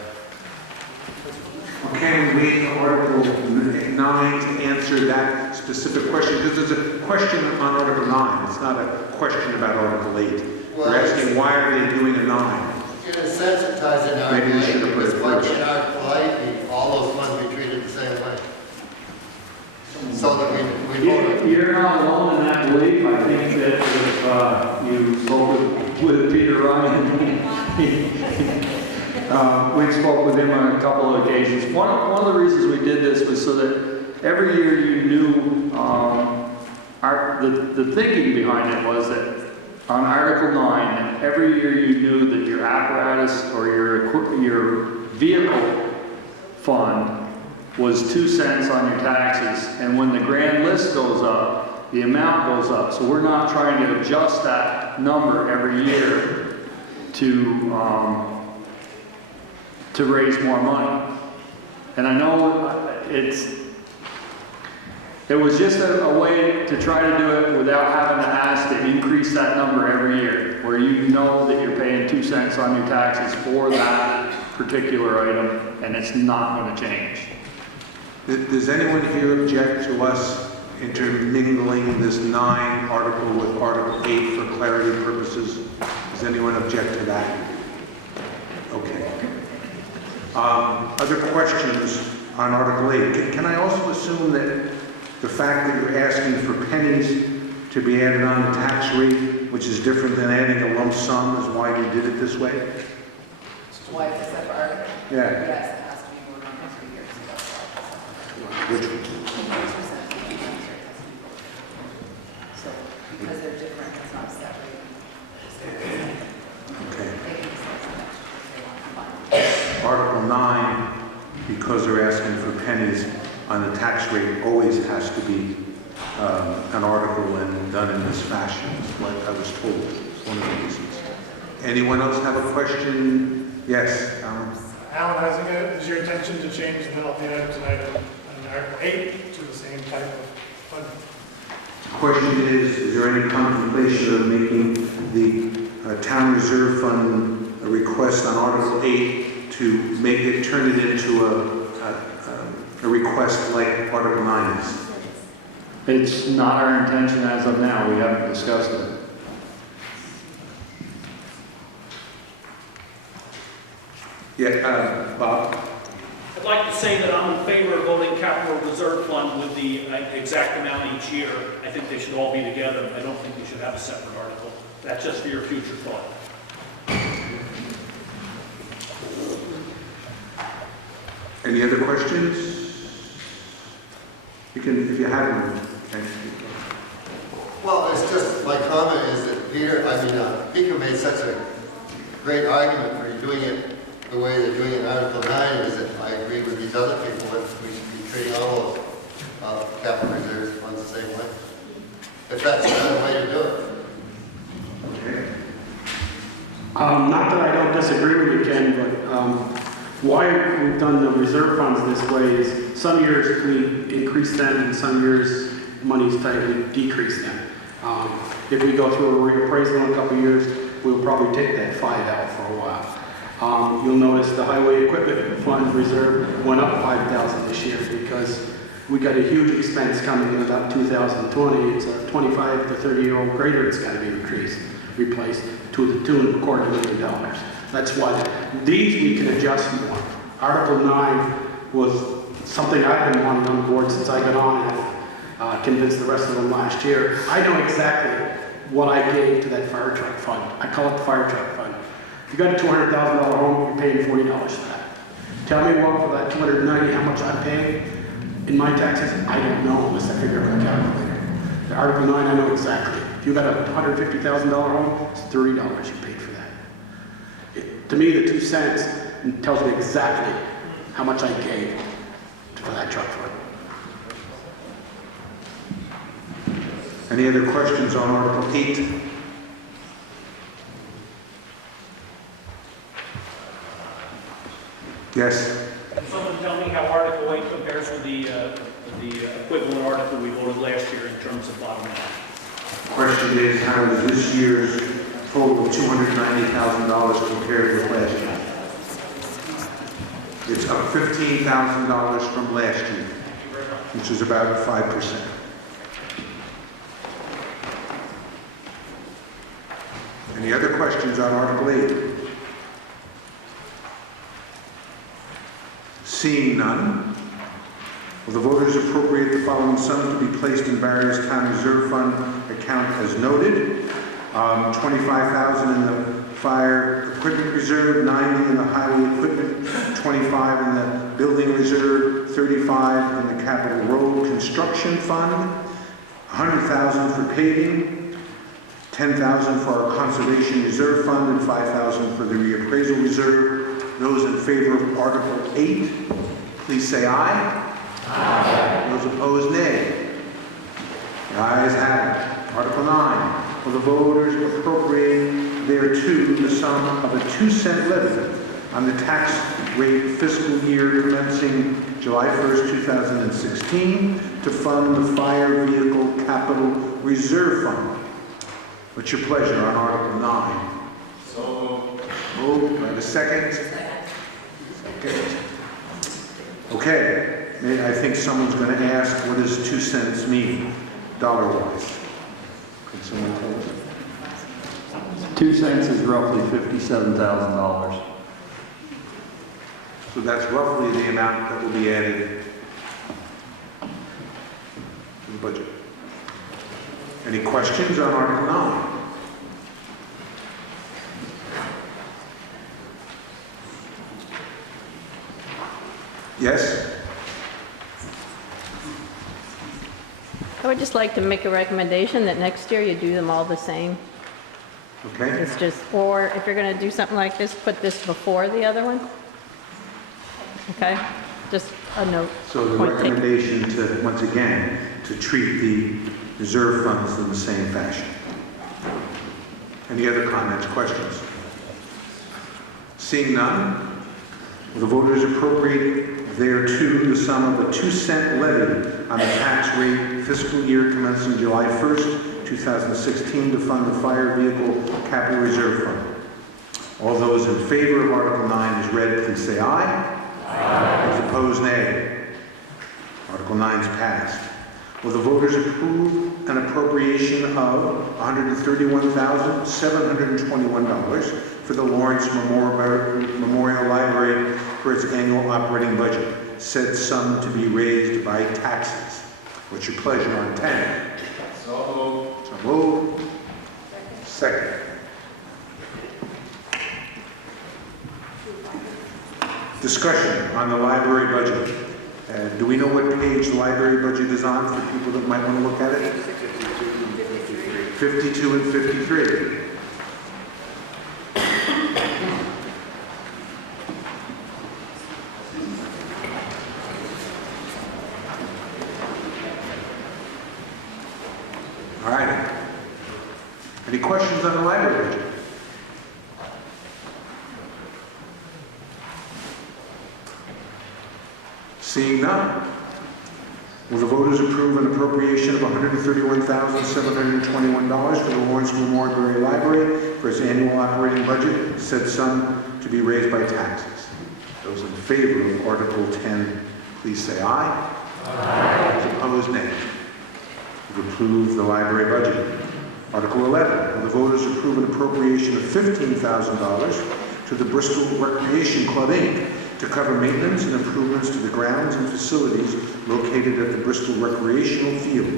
Can we wait for Article 9 to answer that specific question? Because there's a question on Article 9. It's not a question about Article 8. Well, You're asking why are they doing a 9? In a sense, it ties in Article 8. Maybe we should have put it because once first. in Article 8, all those funds be treated the same way. So that we vote. You're not alone in that belief. I think that if you spoke with Peter Ryan, we spoke with him on a couple of occasions. One of the reasons we did this was so that every year you knew, the thinking behind it was that on Article 9, that every year you knew that your apparatus or your vehicle fund was 2 cents on your taxes, and when the grand list goes up, the amount goes up. So we're not trying to adjust that number every year to raise more money. And I know it was just a way to try to do it without having to ask to increase that number every year, where you know that you're paying 2 cents on your taxes for that particular item, and it's not going to change. Does anyone here object to us intermingling this 9 article with Article 8 for clarity purposes? Does anyone object to that? Okay. Other questions on Article 8? Can I also assume that the fact that you're asking for pennies to be added on the tax rate, which is different than adding a lump sum, is why you did it this way? Why is that article? Yeah. Yes, it has to be voted on every year. Which, So, because they're different, it's not separate. okay. Article 9, because they're asking for pennies on the tax rate, always has to be an article and done in this fashion, like I was told. It's one of the reasons. Anyone else have a question? Yes, Alan? Alan, is your intention to change the penalty item tonight on Article 8 to the same type of fund? The question is there any contemplation of making the town reserve fund a request on Article 8 to make it, turn it into a request like Article 9 is? It's not our intention as of now. We haven't discussed it. Yeah, Bob? I'd like to say that I'm in favor of voting capital reserve fund with the exact amount each year. I think they should all be together. I don't think we should have a separate article. That's just for your future thought. Any other questions? You can, if you have them. Well, it's just, my comment is that Peter made such a great argument for doing it the way they're doing it in Article 9, is that I agree with these other people that we should be treating all those capital reserves funds the same way. If that's the other way to do it. Okay. Not that I don't disagree with you, Ken, but why we've done the reserve funds this way is some years we increase them and some years money's tight, we decrease them. If we go through a reappraisal in a couple of years, we'll probably take that 5 out for a while. You'll notice the highway equipment fund reserve went up 5,000 this year because we got a huge expense coming in about 2020. It's a 25 to 30-year-old grader that's got to be replaced to the tune of $250,000. That's why these we can adjust more. Article 9 was something I've been wanting on board since I got on and convinced the rest of them last year. I know exactly what I gave to that fire truck fund. I call it the fire truck fund. If you got a $200,000 home, you're paying $40 for that. Tell me what for that $290, how much I'm paying in my taxes? I don't know unless I figure it on a calculator. The Article 9, I know exactly. If you got a $150,000 home, it's $30 you paid for that. To me, the 2 cents tells me exactly how much I gave for that truck fund. Any other questions on Article 8? Yes? Can someone tell me how Article 8 compares with the equivalent article we voted last year in terms of bottom line? Question is, how does this year's total of $290,000 compared with last year? It's up $15,000 from last year, which is about 5%. Any other questions on Article 8? Seeing none, will the voters appropriate the following sums to be placed in various town reserve fund account as noted? $25,000 in the fire equipment reserve, $90,000 in the highway equipment, $25,000 in the building reserve, $35,000 in the capital road construction fund, $100,000 for paving, $10,000 for our conservation reserve fund, and $5,000 for the reappraisal reserve. Those in favor of Article 8, please say aye. Aye. Those opposed, nay. The ayes have it. Article 9. Will the voters appropriate thereto the sum of a 2-cent levy on the tax rate fiscal year commencing July 1st, 2016 to fund the fire vehicle capital reserve fund? What's your pleasure on Article 9? So moved. By the second? Second. Okay. I think someone's going to ask, what does 2 cents mean, dollar-wise? Could someone tell us? 2 cents is roughly $57,000. So that's roughly the amount that will be added to the budget. Any questions on Article 9? Yes? I would just like to make a recommendation that next year you do them all the same. Okay. It's just, or if you're going to do something like this, put this before the other one. Okay? Just a note. So the recommendation to, once again, to treat the reserve funds in the same fashion. Any other comments, questions? Seeing none, will the voters appropriate thereto the sum of a 2-cent levy on the tax rate fiscal year commencing July 1st, 2016 to fund the fire vehicle capital reserve fund? All those in favor of Article 9 as read, please say aye. Aye. Those opposed, nay. Article 9 is passed. Will the voters approve an appropriation of $131,721 for the Lawrence Memorial Library for its annual operating budget, said sum to be raised by taxes? What's your pleasure on 10? So moved. So moved. Second. Discussion on the library budget. Do we know what page the library budget is on for people that might want to look at it? 52 and 53. All right. Any questions on the library budget? Seeing none, will the voters approve an appropriation of $131,721 for the Lawrence Memorial Library for its annual operating budget, said sum to be raised by taxes? Those in favor of Article 10, please say aye. Aye. Those opposed, nay. You've approved the library budget. Article 11, will the voters approve an appropriation of $15,000 to the Bristol Recreation Club, Inc., to cover maintenance and improvements to the grounds and facilities located at the Bristol Recreational Field,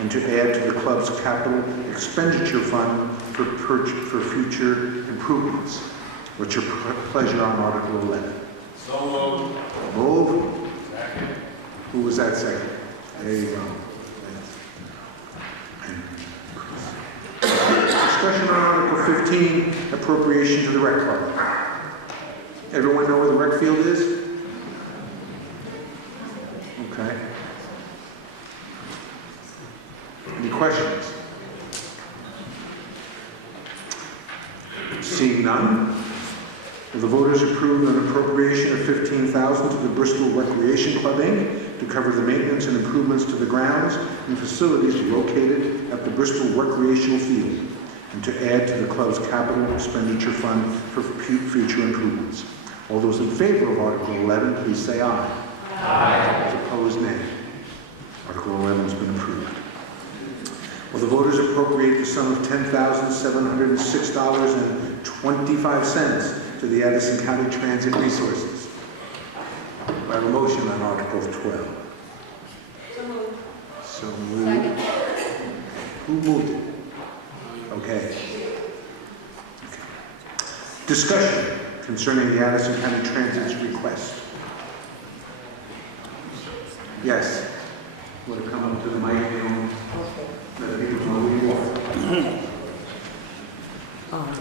and to add to the club's capital expenditure fund for future improvements? What's your pleasure on Article 11? So moved. Move. Second. Who was that second? There you go. Discussion on Article 15, appropriation to the rec club. Everyone know where the rec field is? questions? Seeing none, will the voters approve an appropriation of $15,000 to the Bristol Recreation Club, Inc. to cover the maintenance and improvements to the grounds and facilities located at the Bristol Recreational Field, and to add to the club's capital expenditure fund for future improvements? All those in favor of Article 11, please say aye. Aye. Those opposed, nay. Article 11 has been approved. Will the voters appropriate the sum of $10,706.25 to the Addison County Transit Resources? I have a motion on Article 12. So moved. So moved. Who moved it? Okay. Discussion concerning the Addison County Transit's request. Yes. Want to come up to the mic and let people know who you are?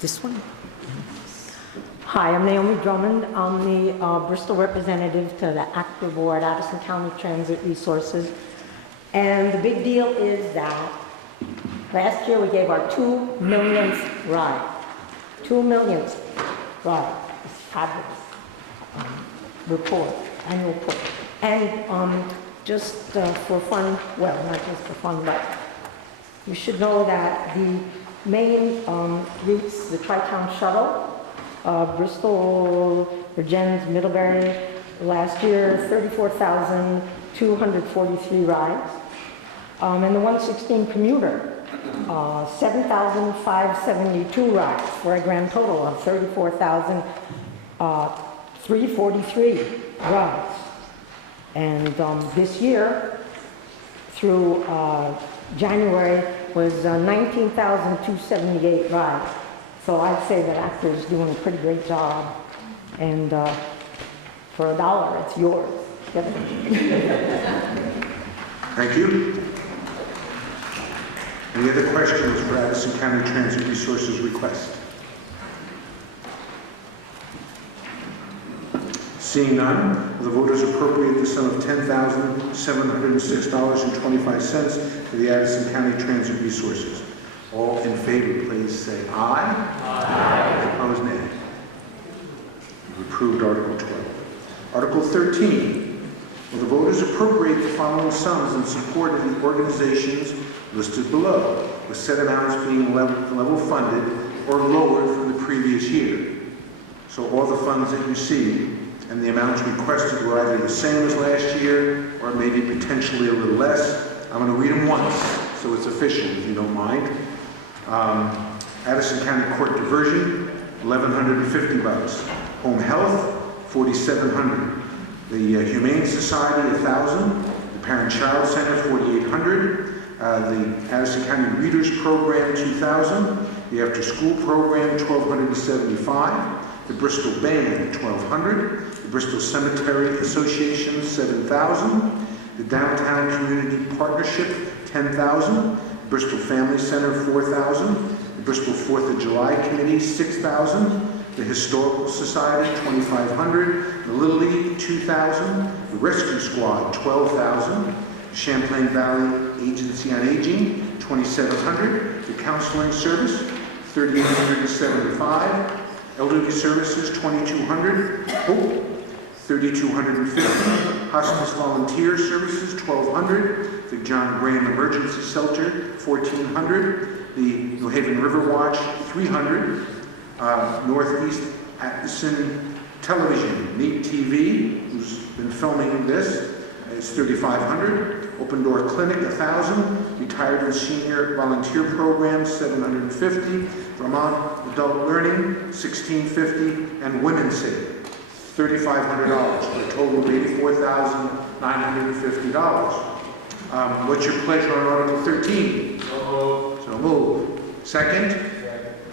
This one? Hi, I'm Naomi Drummond. I'm the Bristol representative to the ACTA Board, Addison County Transit Resources. And the big deal is that last year we gave our 2 millionth ride. 2 millionth ride. It's fabulous. Annual report. And just for fun, well, not just for fun, but you should know that the main routes, the Tri-Town Shuttle, Bristol, Virgins, Middlebury, last year 34,243 rides. And the 116 commuter, 7,572 rides for a grand total of 34,343 rides. And this year, through January, was 19,278 rides. So I'd say that ACTA is doing a pretty great job. And for $1, it's yours. Thank you. Any other questions for Addison County Transit Resources request? Seeing none, will the voters appropriate the sum of $10,706.25 to the Addison County Transit Resources? All in favor, please say aye. Aye. Opposed, nay. You've approved Article 12. Article 13. Will the voters appropriate the following sums in support of the organizations listed below, with said amounts being level funded or lower from the previous year? So all the funds that you see and the amounts requested were either the same as last year or maybe potentially a little less. I'm going to read them once so it's official, if you don't mind. Addison County Court Diversion, $1,150. Home Health, $4,700. The Humane Society, $1,000. The Parent-Child Center, $4,800. The Addison County Readers Program, $2,000. The After School Program, $1,275. The Bristol Band, $1,200. The Bristol Cemetery Association, $7,000. The Downtown Community Partnership, $10,000. Bristol Family Center, $4,000. The Bristol 4th of July Committee, $6,000. The Historical Society, $2,500. The Little League, $2,000. The Rescue Squad, $12,000. The Champlain Valley Agency on Aging, $2,700. The Counseling Service, $3,875. Elderly Services, $2,200. $3,250. Hospice Volunteer Services, $1,200. The John Graham Emergency Shelter, $1,400. The New Haven River Watch, $300. Northeast Addison Television, Neat TV, who's been filming this, is $3,500. Open Door Clinic, $1,000. Retired and Senior Volunteer Program, $750. Vermont Adult Learning, $1,650. And Women's Save, $3,500, for a total of $84,950. What's your pleasure on Article 13? So moved. Second?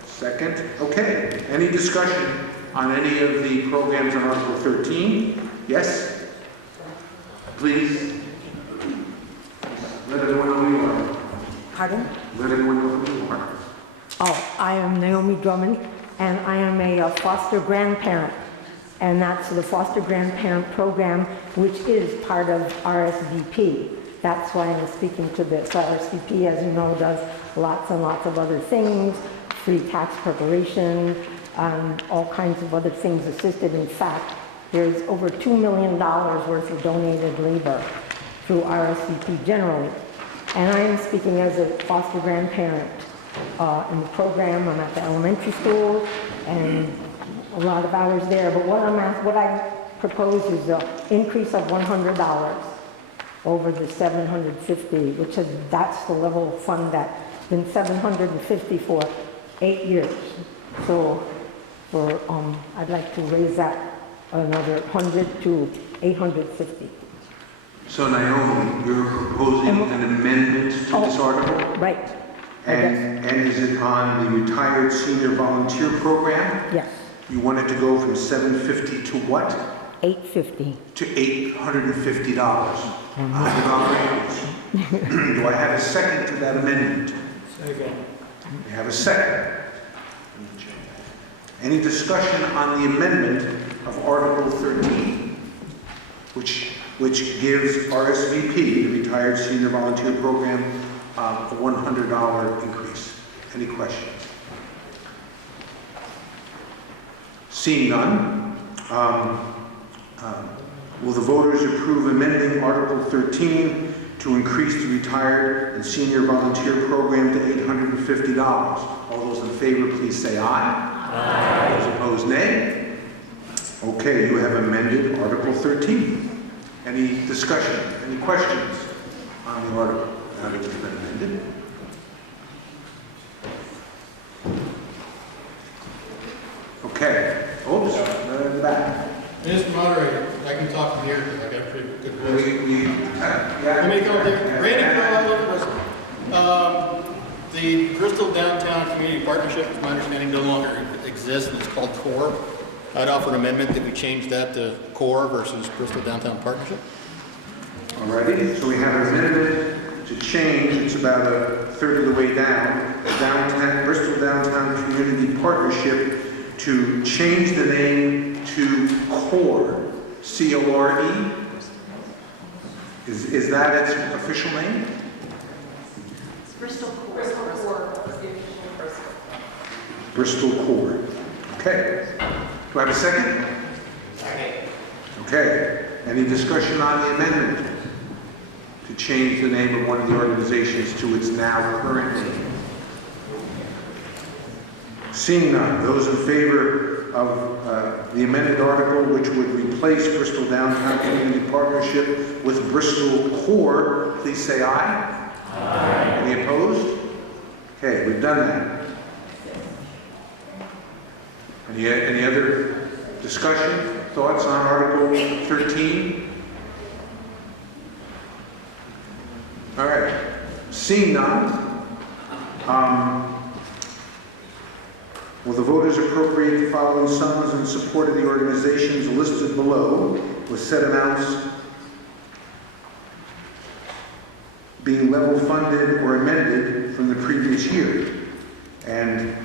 Second. Okay. Any discussion on any of the programs on Article 13? Yes? Please. Let everyone know who you are. Pardon? Let everyone know who you are. Oh, I am Naomi Drummond, and I am a foster grandparent. And that's the foster grandparent program, which is part of RSVP. That's why I'm speaking to this. RSVP, as you know, does lots and lots of other things, free tax preparation, all kinds of other things assisted. In fact, there's over $2 million worth of donated labor through RSVP generally. And I am speaking as a foster grandparent in the program. I'm at the elementary school and a lot of hours there. But what I propose is an increase of $100 over the $750, which is, that's the level of fund that's been $750 for 8 years. So I'd like to raise that another 100 to 850. So Naomi, you're proposing an amendment to this article? Right. And is it on the retired senior volunteer program? Yes. You want it to go from $750 to what? $850. To $850. $100 Do I have a second to that amendment? Second. We have a second. Any discussion on the amendment of Article 13, which gives RSVP, the Retired Senior Volunteer Program, a $100 increase? Any questions? Seeing none, will the voters approve amending Article 13 to increase the Retired and Senior Volunteer Program to $850? All those in favor, please say aye. Aye. Those opposed, nay. Okay, you have amended Article 13. Any discussion, any questions on the article now that it's been amended? Okay. Oops, in the back. Mr. Moderator, I can talk from here because I got a pretty good voice. Let me go there. Randy Crowe, I live in Bristol. The Bristol Downtown Community Partnership, to my understanding, no longer exists, and it's called CORE. I'd offer an amendment that we change that to CORE versus Bristol Downtown Partnership. Alrighty, so we have an amendment to change, it's about a third of the way down, Bristol Downtown Community Partnership, to change the name to CORE, C-O-R-E. Is that its official name? It's Bristol Core. Bristol Core. Bristol Core. Okay. Do I have a second? Second. Okay. Any discussion on the amendment to change the name of one of the organizations to its now current name? Seeing none, those in favor of the amended article, which would replace Bristol Downtown Community Partnership with Bristol Core, please say aye. Aye. Any opposed? Okay, we've done that. Any other discussion, thoughts on Article 13? All right. Seeing none, will the voters appropriate the following sums in support of the organizations listed below, with said amounts being level funded or amended from the previous year? And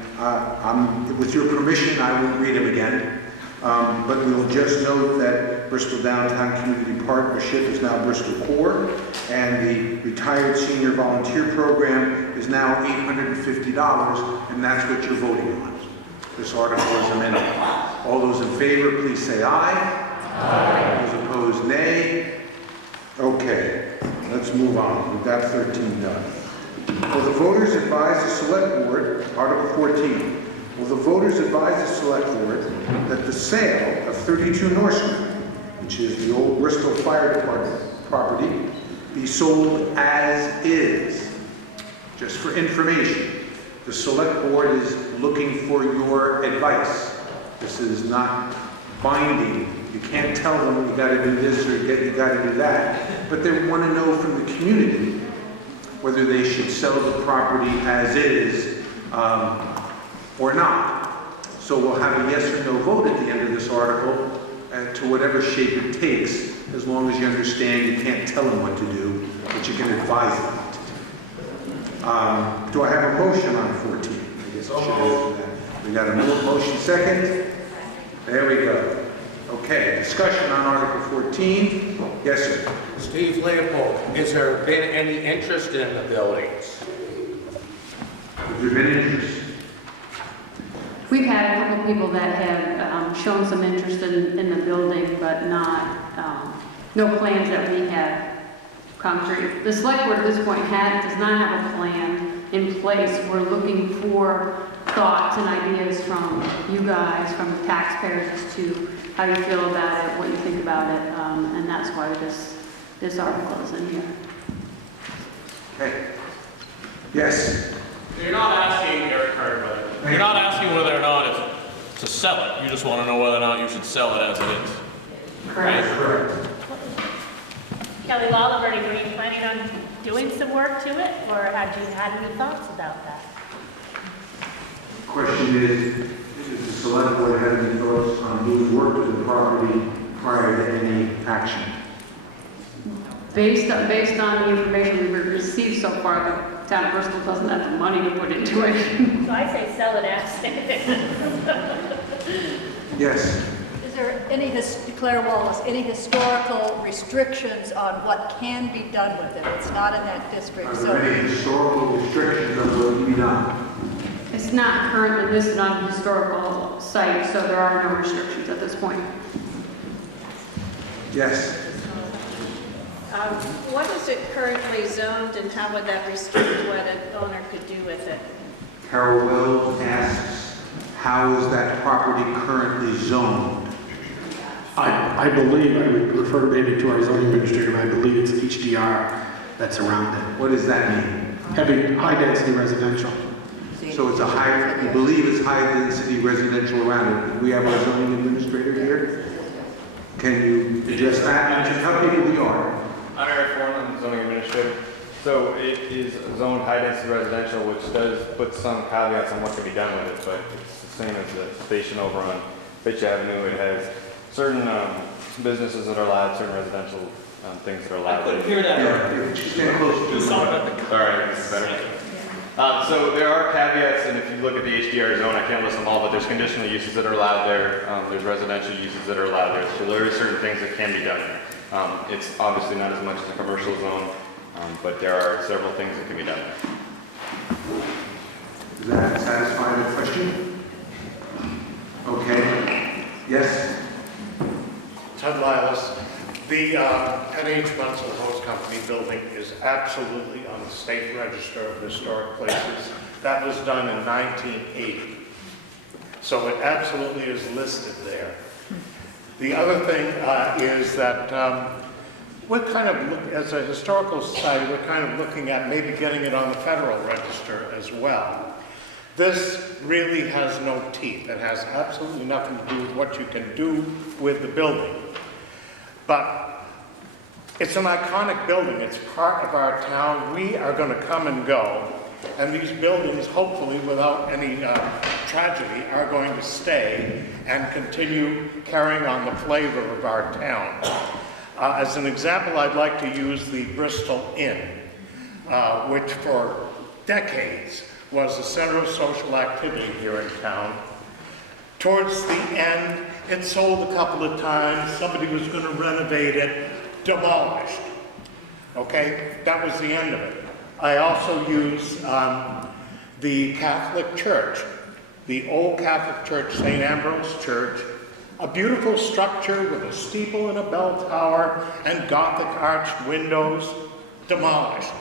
with your permission, I won't read them again, but we will just note that Bristol Downtown Community Partnership is now Bristol Core, and the Retired Senior Volunteer Program is now $850, and that's what you're voting on. This article is amended. All those in favor, please say aye. Aye. Those opposed, nay. Okay, let's move on. We've got 13 done. Will the voters advise the Select Board, Article 14, will the voters advise the Select Board that the sale of 32 North Street, which is the old Bristol Fire Department property, be sold as is? Just for information, the Select Board is looking for your advice. This is not binding. You can't tell them you got to do this or you got to do that, but they want to know from the community whether they should sell the property as is or not. So we'll have a yes or no vote at the end of this article to whatever shape it takes, as long as you understand you can't tell them what to do, but you can advise them what to do. Do I have a motion on 14? I guess I should answer that. We got a motion second. There we go. Okay, discussion on Article 14. Yes, sir. Steve Leopold, has there been any interest in the buildings? Has there been interest? We've had a couple of people that have shown some interest in the building, but not, no plans that we have concrete. The select board at this point does not have a plan in place. We're looking for thoughts and ideas from you guys, from the taxpayers, as to how you feel about it, what you think about it, and that's why this article is in here. Okay. Yes. You're not asking, Eric Carter, you're not asking whether or not it's to sell it. You just want to know whether or not you should sell it as it is. Correct. Correct. Kelly Lolliverty, were you planning on doing some work to it, or had you had any thoughts about that? Question is the select board have any thoughts on doing work to the property prior to any action? Based on the information we've received so far, the town of Bristol doesn't have the money to put into it. So I say sell it as it is. Yes. Is there any, Claire Wallace, any historical restrictions on what can be done with it? It's not in that district, Are so. there any historical restrictions on what can be done? It's not currently listed on the historical site, so there are no restrictions at this point. Yes. What is it currently zoned, and how would that restrict what an owner could do with it? Carol Wells asks, how is that property currently zoned? I believe, I would refer maybe to our zoning administrator, but I believe it's HDR that's around it. What does that mean? Heavy, high-density residential. So it's a high, you believe it's high-density residential around it. Do we have our zoning administrator here? Can you address that and just tell people who you are? I'm Eric Foreman, I'm the zoning administrator. So it is zoned high-density residential, which does put some caveats on what can be done with it, but it's the same as the station over on Fitch Avenue. It has certain businesses that are allowed, certain residential things that are allowed. I couldn't hear that. Yeah, stand close to You sound like the. All right, this is better. So there are caveats, and if you look at the HDR zone, I can't list them all, but there's conditional uses that are allowed there. There's residential uses that are allowed there. So there are certain things that can be done there. It's obviously not as much as a commercial zone, but there are several things that can be done there. Does that satisfy the question? Okay. Yes? Ted Lilas, the NH Munsell Hose Company building is absolutely on the state register of historic places. That was done in 1980. So it absolutely is listed there. The other thing is that we're kind of, as a historical society, we're kind of looking at maybe getting it on the federal register as well. This really has no teeth. It has absolutely nothing to do with what you can do with the building. But it's an iconic building. It's part of our town. We are going to come and go. And these buildings, hopefully without any tragedy, are going to stay and continue carrying on the flavor of our town. As an example, I'd like to use the Bristol Inn, which for decades was the center of social activity here in town. Towards the end, it sold a couple of times. Somebody was going to renovate it, demolished. Okay, that was the end of it. I also use the Catholic Church, the old Catholic Church, St. Ambrose Church, a beautiful structure with a steeple and a bell tower and Gothic arched windows, demolished.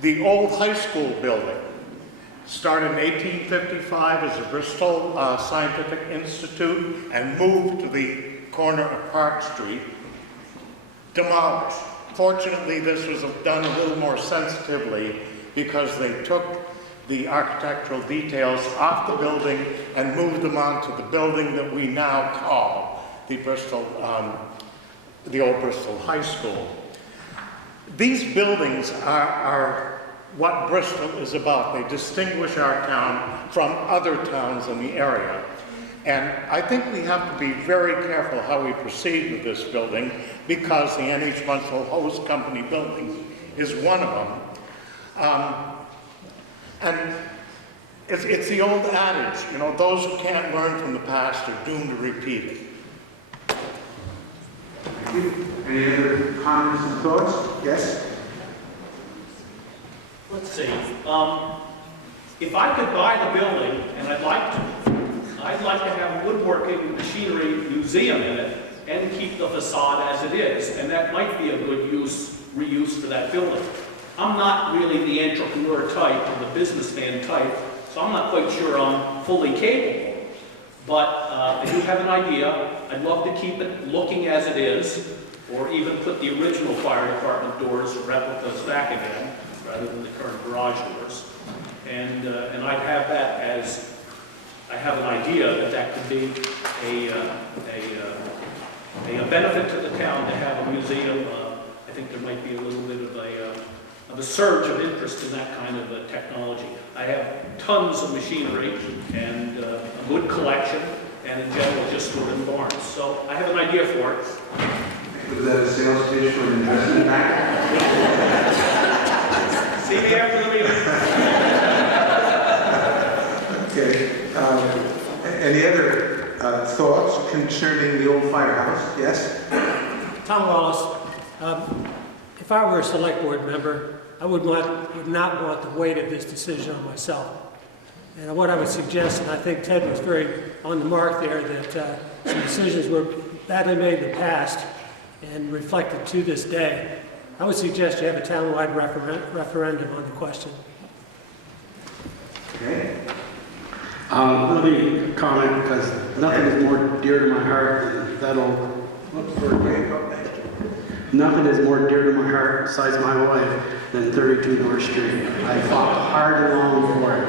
The old high school building, started in 1855 as the Bristol Scientific Institute and moved to the corner of Park Street, demolished. Fortunately, this was done a little more sensitively because they took the architectural details off the building and moved them onto the building that we now call the Bristol, the old Bristol High School. These buildings are what Bristol is about. They distinguish our town from other towns in the area. And I think we have to be very careful how we proceed with this building because the NH Munsell Hose Company building is one of them. And it's the old adage, you know, those who can't learn from the past are doomed to repeat it. you. Any other comments and thoughts? Yes? Let's see, if I could buy the building, and I'd like to have a woodworking machinery museum in it and keep the facade as it is, and that might be a good reuse for that building. I'm not really the entrepreneur type or the businessman type, so I'm not quite sure I'm fully capable. But I do have an idea. I'd love to keep it looking as it is, or even put the original fire department doors, replicas, back again, rather than the current garage doors. And I'd have that as, I have an idea that could be a benefit to the town to have a museum. I think there might be a little bit of a surge of interest in that kind of technology. I have tons of machinery and a good collection, and in general just stored in barns. So I have an idea for it. Was that a sales pitch for an investment bank? See me after the meeting. Okay. Any other thoughts concerning the old firehouse? Yes? Tom Wallace, if I were a select board member, I would not want the weight of this decision on myself. And what I would suggest, and I think Ted was very on the mark there, that some decisions were badly made in the past and reflected to this day. I would suggest you have a townwide referendum on the question. Okay. Let me comment, because nothing is more dear to my heart than that old... Nothing is more dear to my heart, besides my wife, than 32 North Street. I fought hard and long for it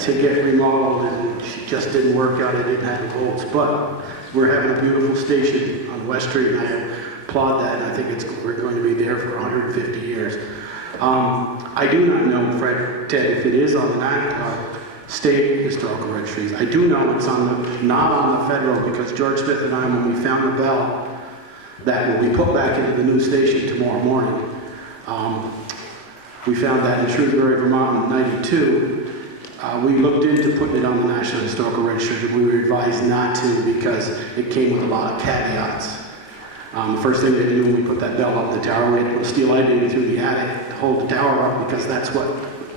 to get remodeled, and she just didn't work out. I didn't have the votes. But we're having a beautiful station on West Street, and I applaud that, and I think we're going to be there for 150 years. I do not know, Ted, if it is on the state historical registries. I do know it's not on the federal, because George Smith and I, when we found the bell that will be put back into the new station tomorrow morning, we found that in Shrewsbury, Vermont in '92. We looked into putting it on the National Historical Registry, but we were advised not to because it came with a lot of caveats. The first thing they did when we put that bell up the tower, we had to put a steel I-beam through the attic to hold the tower up, because that's what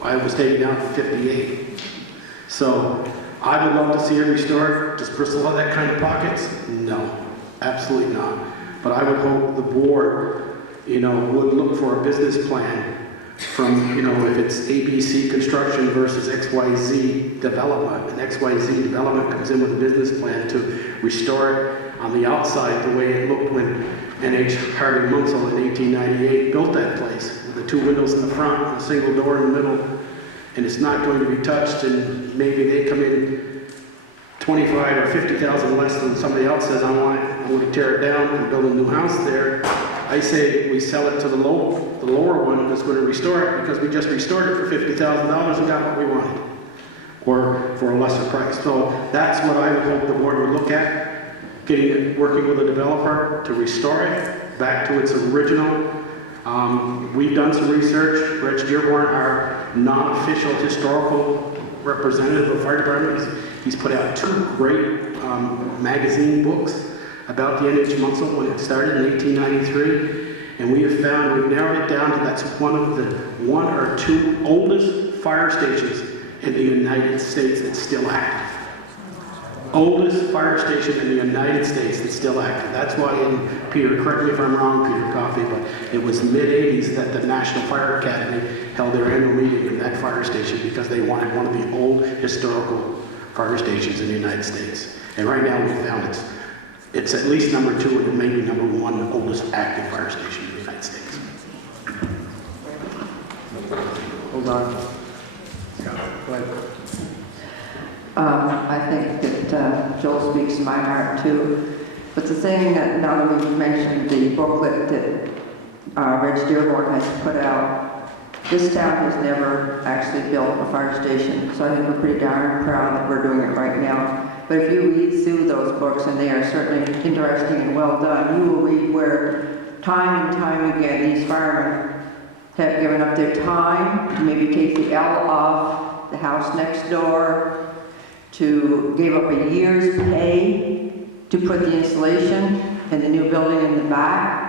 I was taken down for 58. So I would love to see it restored. Does Bristol have that kind of pockets? No, absolutely not. But I would hope the board, would look for a business plan from, if it's ABC construction versus XYZ development. And XYZ development comes in with a business plan to restore it on the outside the way it looked when N.H. Harding Munsell in 1898 built that place, with the 2 windows in the front and a single door in the middle. And it's not going to be touched, and maybe they come in 25 or 50,000 less than somebody else says, I want to tear it down and build a new house there. I say we sell it to the lower one that's going to restore it, because we just restored it for $50,000 and got what we wanted, or for a lesser price. So that's what I would hope the board would look at, working with a developer to restore it back to its original. We've done some research. Reg Dearborn, our non-official historical representative of fire department, he's put out 2 great magazine books about the N.H. Munsell when it started in 1893, and we've narrowed it down to that's one of the 1 or 2 oldest fire stations in the United States that's still active. Oldest fire station in the United States that's still active. That's why, Peter, correct me if I'm wrong, Peter Coffey, but it was mid-'80s that the National Fire Academy held their annual meeting in that fire station, because they wanted one of the old historical fire stations in the United States. And right now we found it's at least number 2 and maybe number 1 oldest active fire station in the United States. Hold on. Yeah, go ahead. I think that Joel speaks to my heart too. But the thing that, now that we've mentioned the booklet that Reg Dearborn has put out, this town has never actually built a fire station, so I think we're pretty darn proud that we're doing it right now. But if you read through those books, and they are certainly interesting and well done, you will read where time and time again these firemen have given up their time to maybe take the L off the house next door, to give up a year's pay to put the insulation in the new building in the back,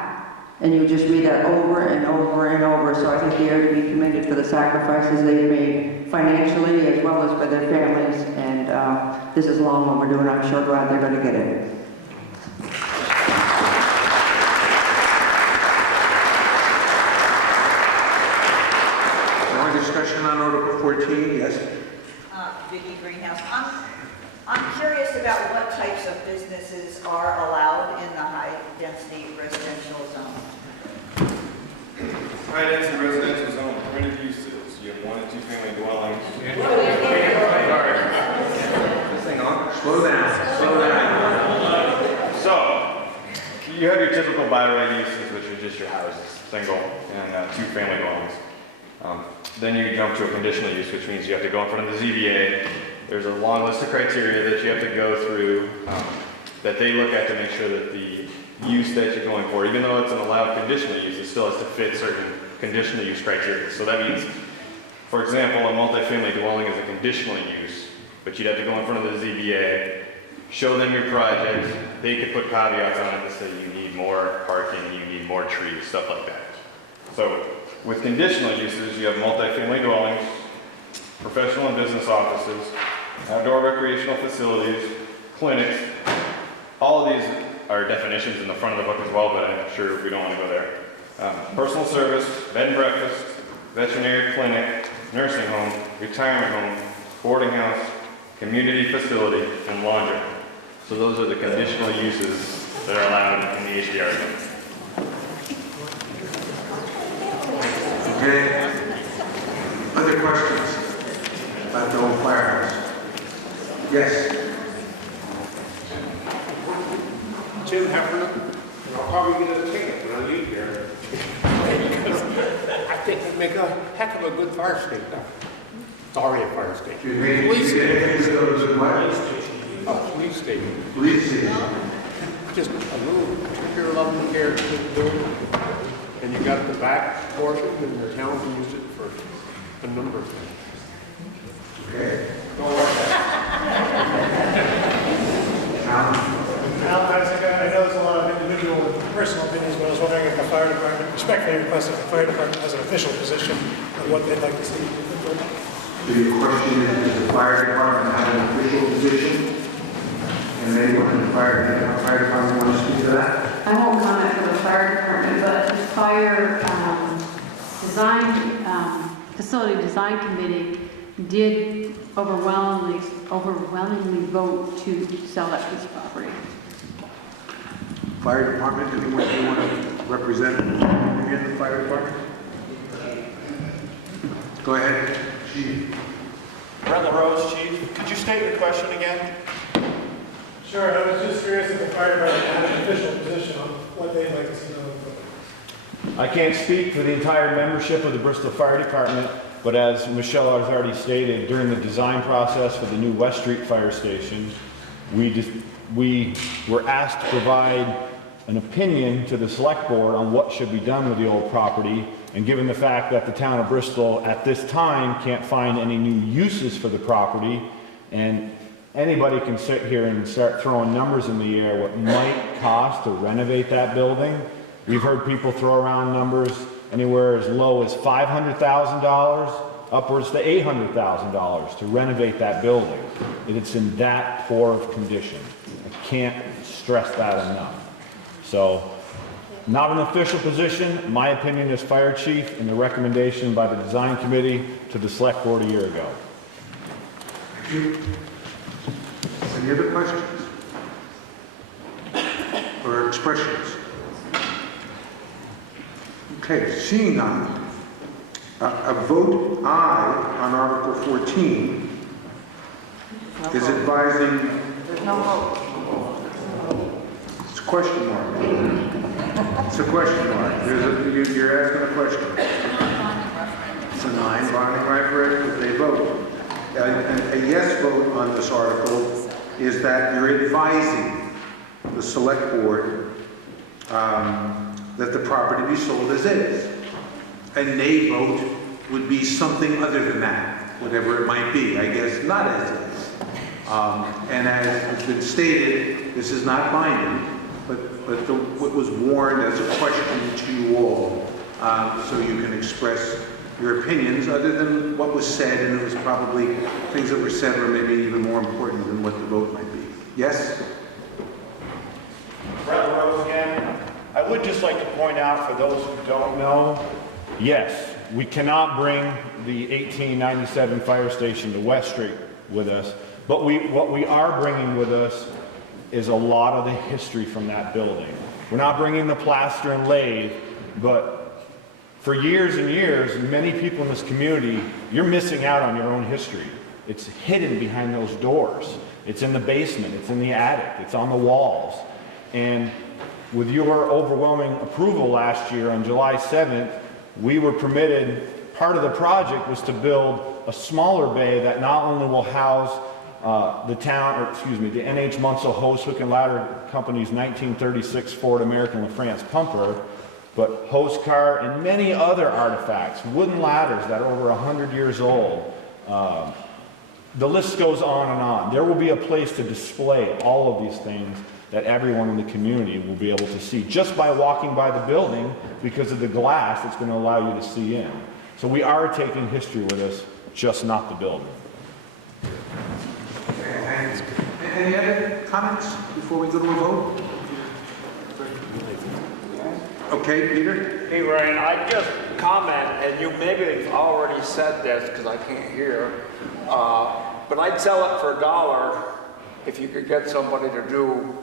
And you just read that over and over and over, so I think they are to be commended for the sacrifices they've made financially as well as for their families, and this is long overdue, and I'm sure glad they're gonna get it. More discussion on Article 14, yes? Vicki Greenhouse. I'm curious about what types of businesses are allowed in the high-density residential zone. High-density residential zone, permitted uses. You have 1 and 2 family dwellings. This thing on? Slow down, slow down. So, you have your typical by right uses, which are just your houses, single and 2 family dwellings. Then you jump to a conditional use, which means you have to go in front of the ZBA. There's a long list of criteria that you have to go through that they look at to make sure that the use that you're going for, even though it's an allowed conditional use, it still has to fit certain conditional use criteria. So that means, for example, a multifamily dwelling is a conditional use, but you'd have to go in front of the ZBA, show them your project. They could put caveats on it to say you need more parking, you need more trees, stuff like that. So with conditional uses, you have multifamily dwellings, professional and business offices, outdoor recreational facilities, clinics. All of these are definitions in the front of the book as well, but I'm sure we don't want to go there. Personal service, bed and breakfast, veterinary clinic, nursing home, retirement home, boarding house, community facility, and laundry. So those are the conditional uses that are allowed in the HDR zone. Okay. Other questions about the old firehouse? Yes. Jim Heffernan, and I'll probably get a ticket when I leave here. Because I think it'd make a heck of a good fire station. Sorry, a fire station. Police station. Police station. Police station. Just a little particular level of care to the building. And you got the back portion, and the town can use it for a number of things. Okay. I know there's a lot of individual and personal opinions, but I was wondering if the fire department, respectfully request that the fire department has an official position on what they'd like to see. So your question is, does the fire department have an official position? And anyone in the fire department want to speak to that? I won't comment for the fire department, but the fire facility design committee did overwhelmingly vote to sell that piece of property. Fire department, anyone want to represent in the fire department? Go ahead, Chief. Brett LaRose, Chief. Could you state your question again? Sure, I was just curious if the fire department had an official position on what they'd like to see done. I can't speak for the entire membership of the Bristol Fire Department, but as Michelle has already stated, during the design process for the new West Street Fire Station, we were asked to provide an opinion to the select board on what should be done with the old property, and given the fact that the town of Bristol at this time can't find any new uses for the property, and anybody can sit here and start throwing numbers in the air what might cost to renovate that building. We've heard people throw around numbers anywhere as low as $500,000 upwards to $800,000 to renovate that building. It's in that poor of condition. I can't stress that enough. So, not an official position. My opinion as fire chief and the recommendation by the design committee to the select board a year ago. Thank you. Any other questions? Or expressions? Okay, seeing none, a vote aye on Article 14 is advising... There's no vote. It's a question mark. It's a question mark. You're asking a question. It's a non-binding referendum. They vote. A yes vote on this article is that you're advising the select board that the property be sold as is. A nay vote would be something other than that, whatever it might be. I guess not as is. And as has been stated, this is not binding. what was warned as a question to you all, so you can express your opinions, other than what was said, and it was probably things that were said were maybe even more important than what the vote might be. Yes? Brett Rose again. I would just like to point out, for those who don't know, yes, we cannot bring the 1897 fire station to West Street with us, but what we are bringing with us is a lot of the history from that building. We're not bringing the plaster and lathe, but for years and years, many people in this community, you're missing out on your own history. It's hidden behind those doors. It's in the basement, it's in the attic, it's on the walls. And with your overwhelming approval last year on July 7th, we were permitted, part of the project was to build a smaller bay that not only will house the NH Munsell Hose Hook and Ladder Company's 1936 Ford American LaFrance pumper, but hose car and many other artifacts, wooden ladders that are over 100 years old. The list goes on and on. There will be a place to display all of these things that everyone in the community will be able to see just by walking by the building, because of the glass that's going to allow you to see in. So we are taking history with us, just not the building. Any other comments before we go to a vote? Okay, Peter? Hey, Ryan, I just comment, and you maybe have already said this because I can't hear, but I'd sell it for $1 if you could get somebody to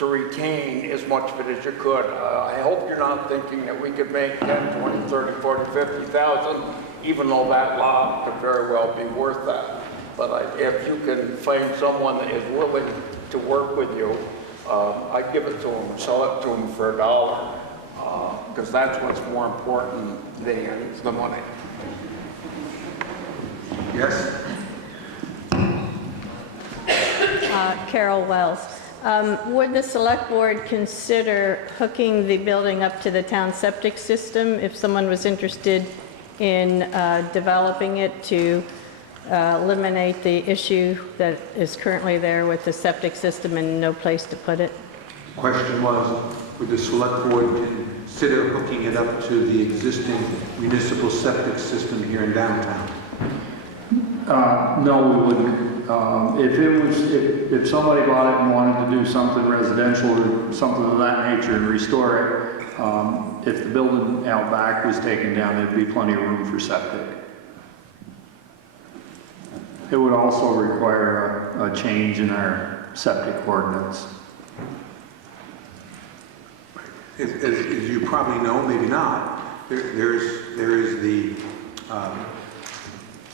retain as much of it as you could. I hope you're not thinking that we could make 10, 20, 30, 40, 50,000, even though that lot could very well be worth that. But if you can find someone that is willing to work with you, I'd give it to them, sell it to them for $1. Because that's what's more important than the money. Yes? Carol Wells. Would the select board consider hooking the building up to the town septic system if someone was interested in developing it to eliminate the issue that is currently there with the septic system and no place to put it? Question was, would the select board consider hooking it up to the existing municipal septic system here in downtown? No, we wouldn't. If somebody bought it and wanted to do something residential or something of that nature and restore it, if the building out back was taken down, there'd be plenty of room for septic. It would also require a change in our septic ordinance. As you probably know, maybe not, there is the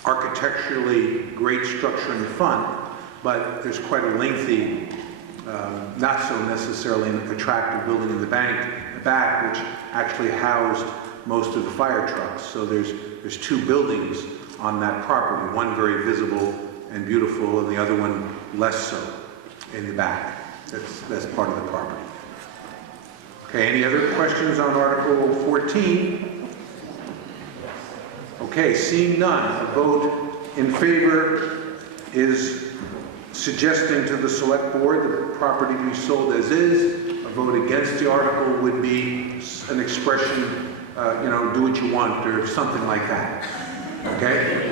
architecturally great structure in the front, but there's quite a lengthy, not so necessarily an attractive building in the back, which actually housed most of the fire trucks. So there's two buildings on that property, one very visible and beautiful, and the other one less so in the back. That's part of the property. Okay, any other questions on Article 14? Okay, seeing none, a vote in favor is suggesting to the select board that the property be sold as is. A vote against the article would be an expression, do what you want, or something like that. Okay?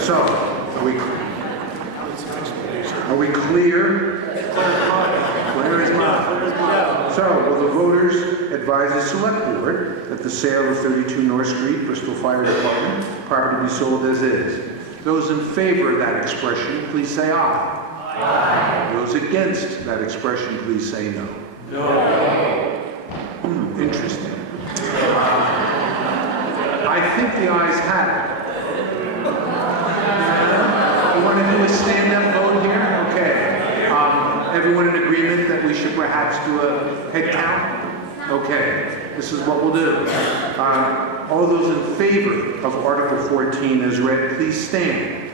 So, are we clear? Clear as mud. So, will the voters advise the select board that the sale of 32 North Street, Bristol Fire Department, property be sold as is? Those in favor of that expression, please say aye. Aye. Those against that expression, please say no. No. Interesting. I think the ayes have it. You want to do a stand-up vote here? Okay. Everyone in agreement that we should perhaps do a head count? Okay. This is what we'll do. All those in favor of Article 14 as read, please stand.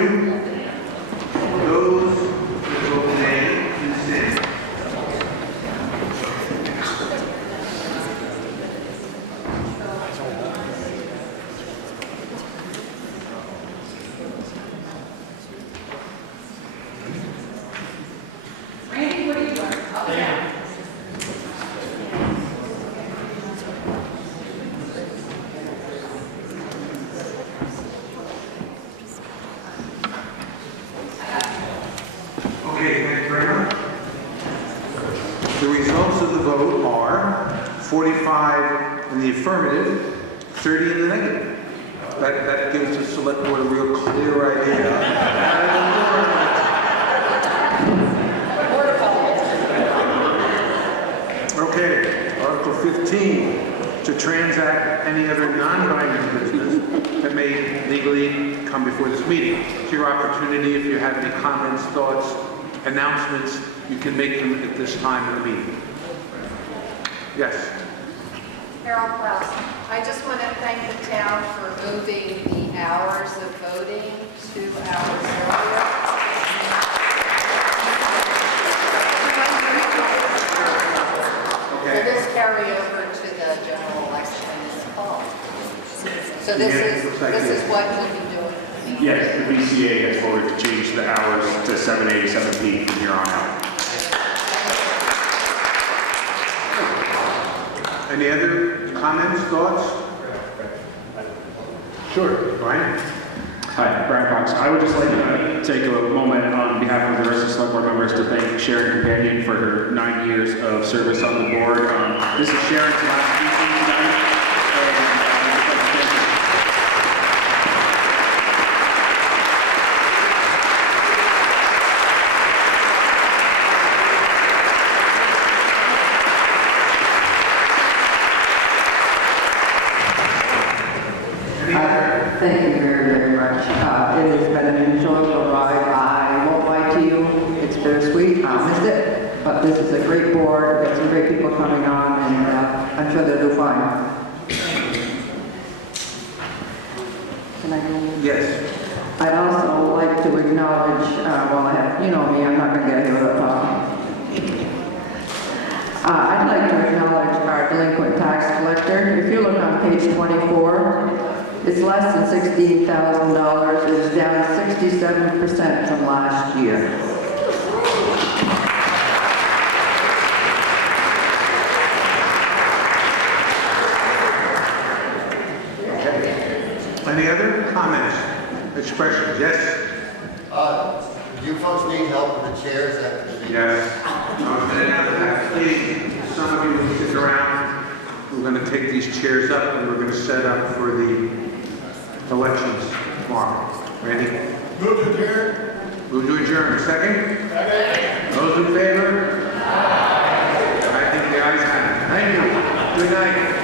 you. Those who vote nay, please stand. Randy, what are you doing? Up and down. Okay, thank you very much. The results of the vote are 45 in the affirmative, 30 in the negative. That gives the select board a real clear idea. Okay, Article 15, to transact any other non-binding business that may legally come before this meeting. It's your opportunity. If you have any comments, thoughts, announcements, you can make them at this time of the meeting. Yes. Carol Klaus, I just want to thank the town for moving the hours of voting 2 hours earlier. Okay. Will this carry over to the general election in this fall? So this is what we'll be doing. Yes, the BCA has voted to change the hours to 7 A to 7 P from here on out. Any other comments, thoughts? Sure, Brian. Hi, Brian Cox. I would just like to take a moment on behalf of the rest of the select board members to thank Sharon Companion for her 9 years of service on the board. This is Sharon's last meeting tonight. Thank you very, very much. It has been an enjoyable ride. I won't lie to you, it's bittersweet. I'll miss it, but this is a great board. We've got some great people coming on, and I'm sure they'll do fine. Can I go? Yes. I'd also like to acknowledge, well, I have, you know me, I'm not going to get here without talking. I'd like to acknowledge our delinquent tax collector. If you look on page 24, it's less than $16,000. It's down 67% from last year. Okay. Any other comments, expressions? Yes? You folks need help with the chairs after the meeting? Yes. Please, some of you will sit around. We're going to take these chairs up and we're going to set up for the elections tomorrow. Randy? Move to adjourn. Move to adjourn. Second? Second. Those in favor? I think the ayes have it. Thank you. Good night.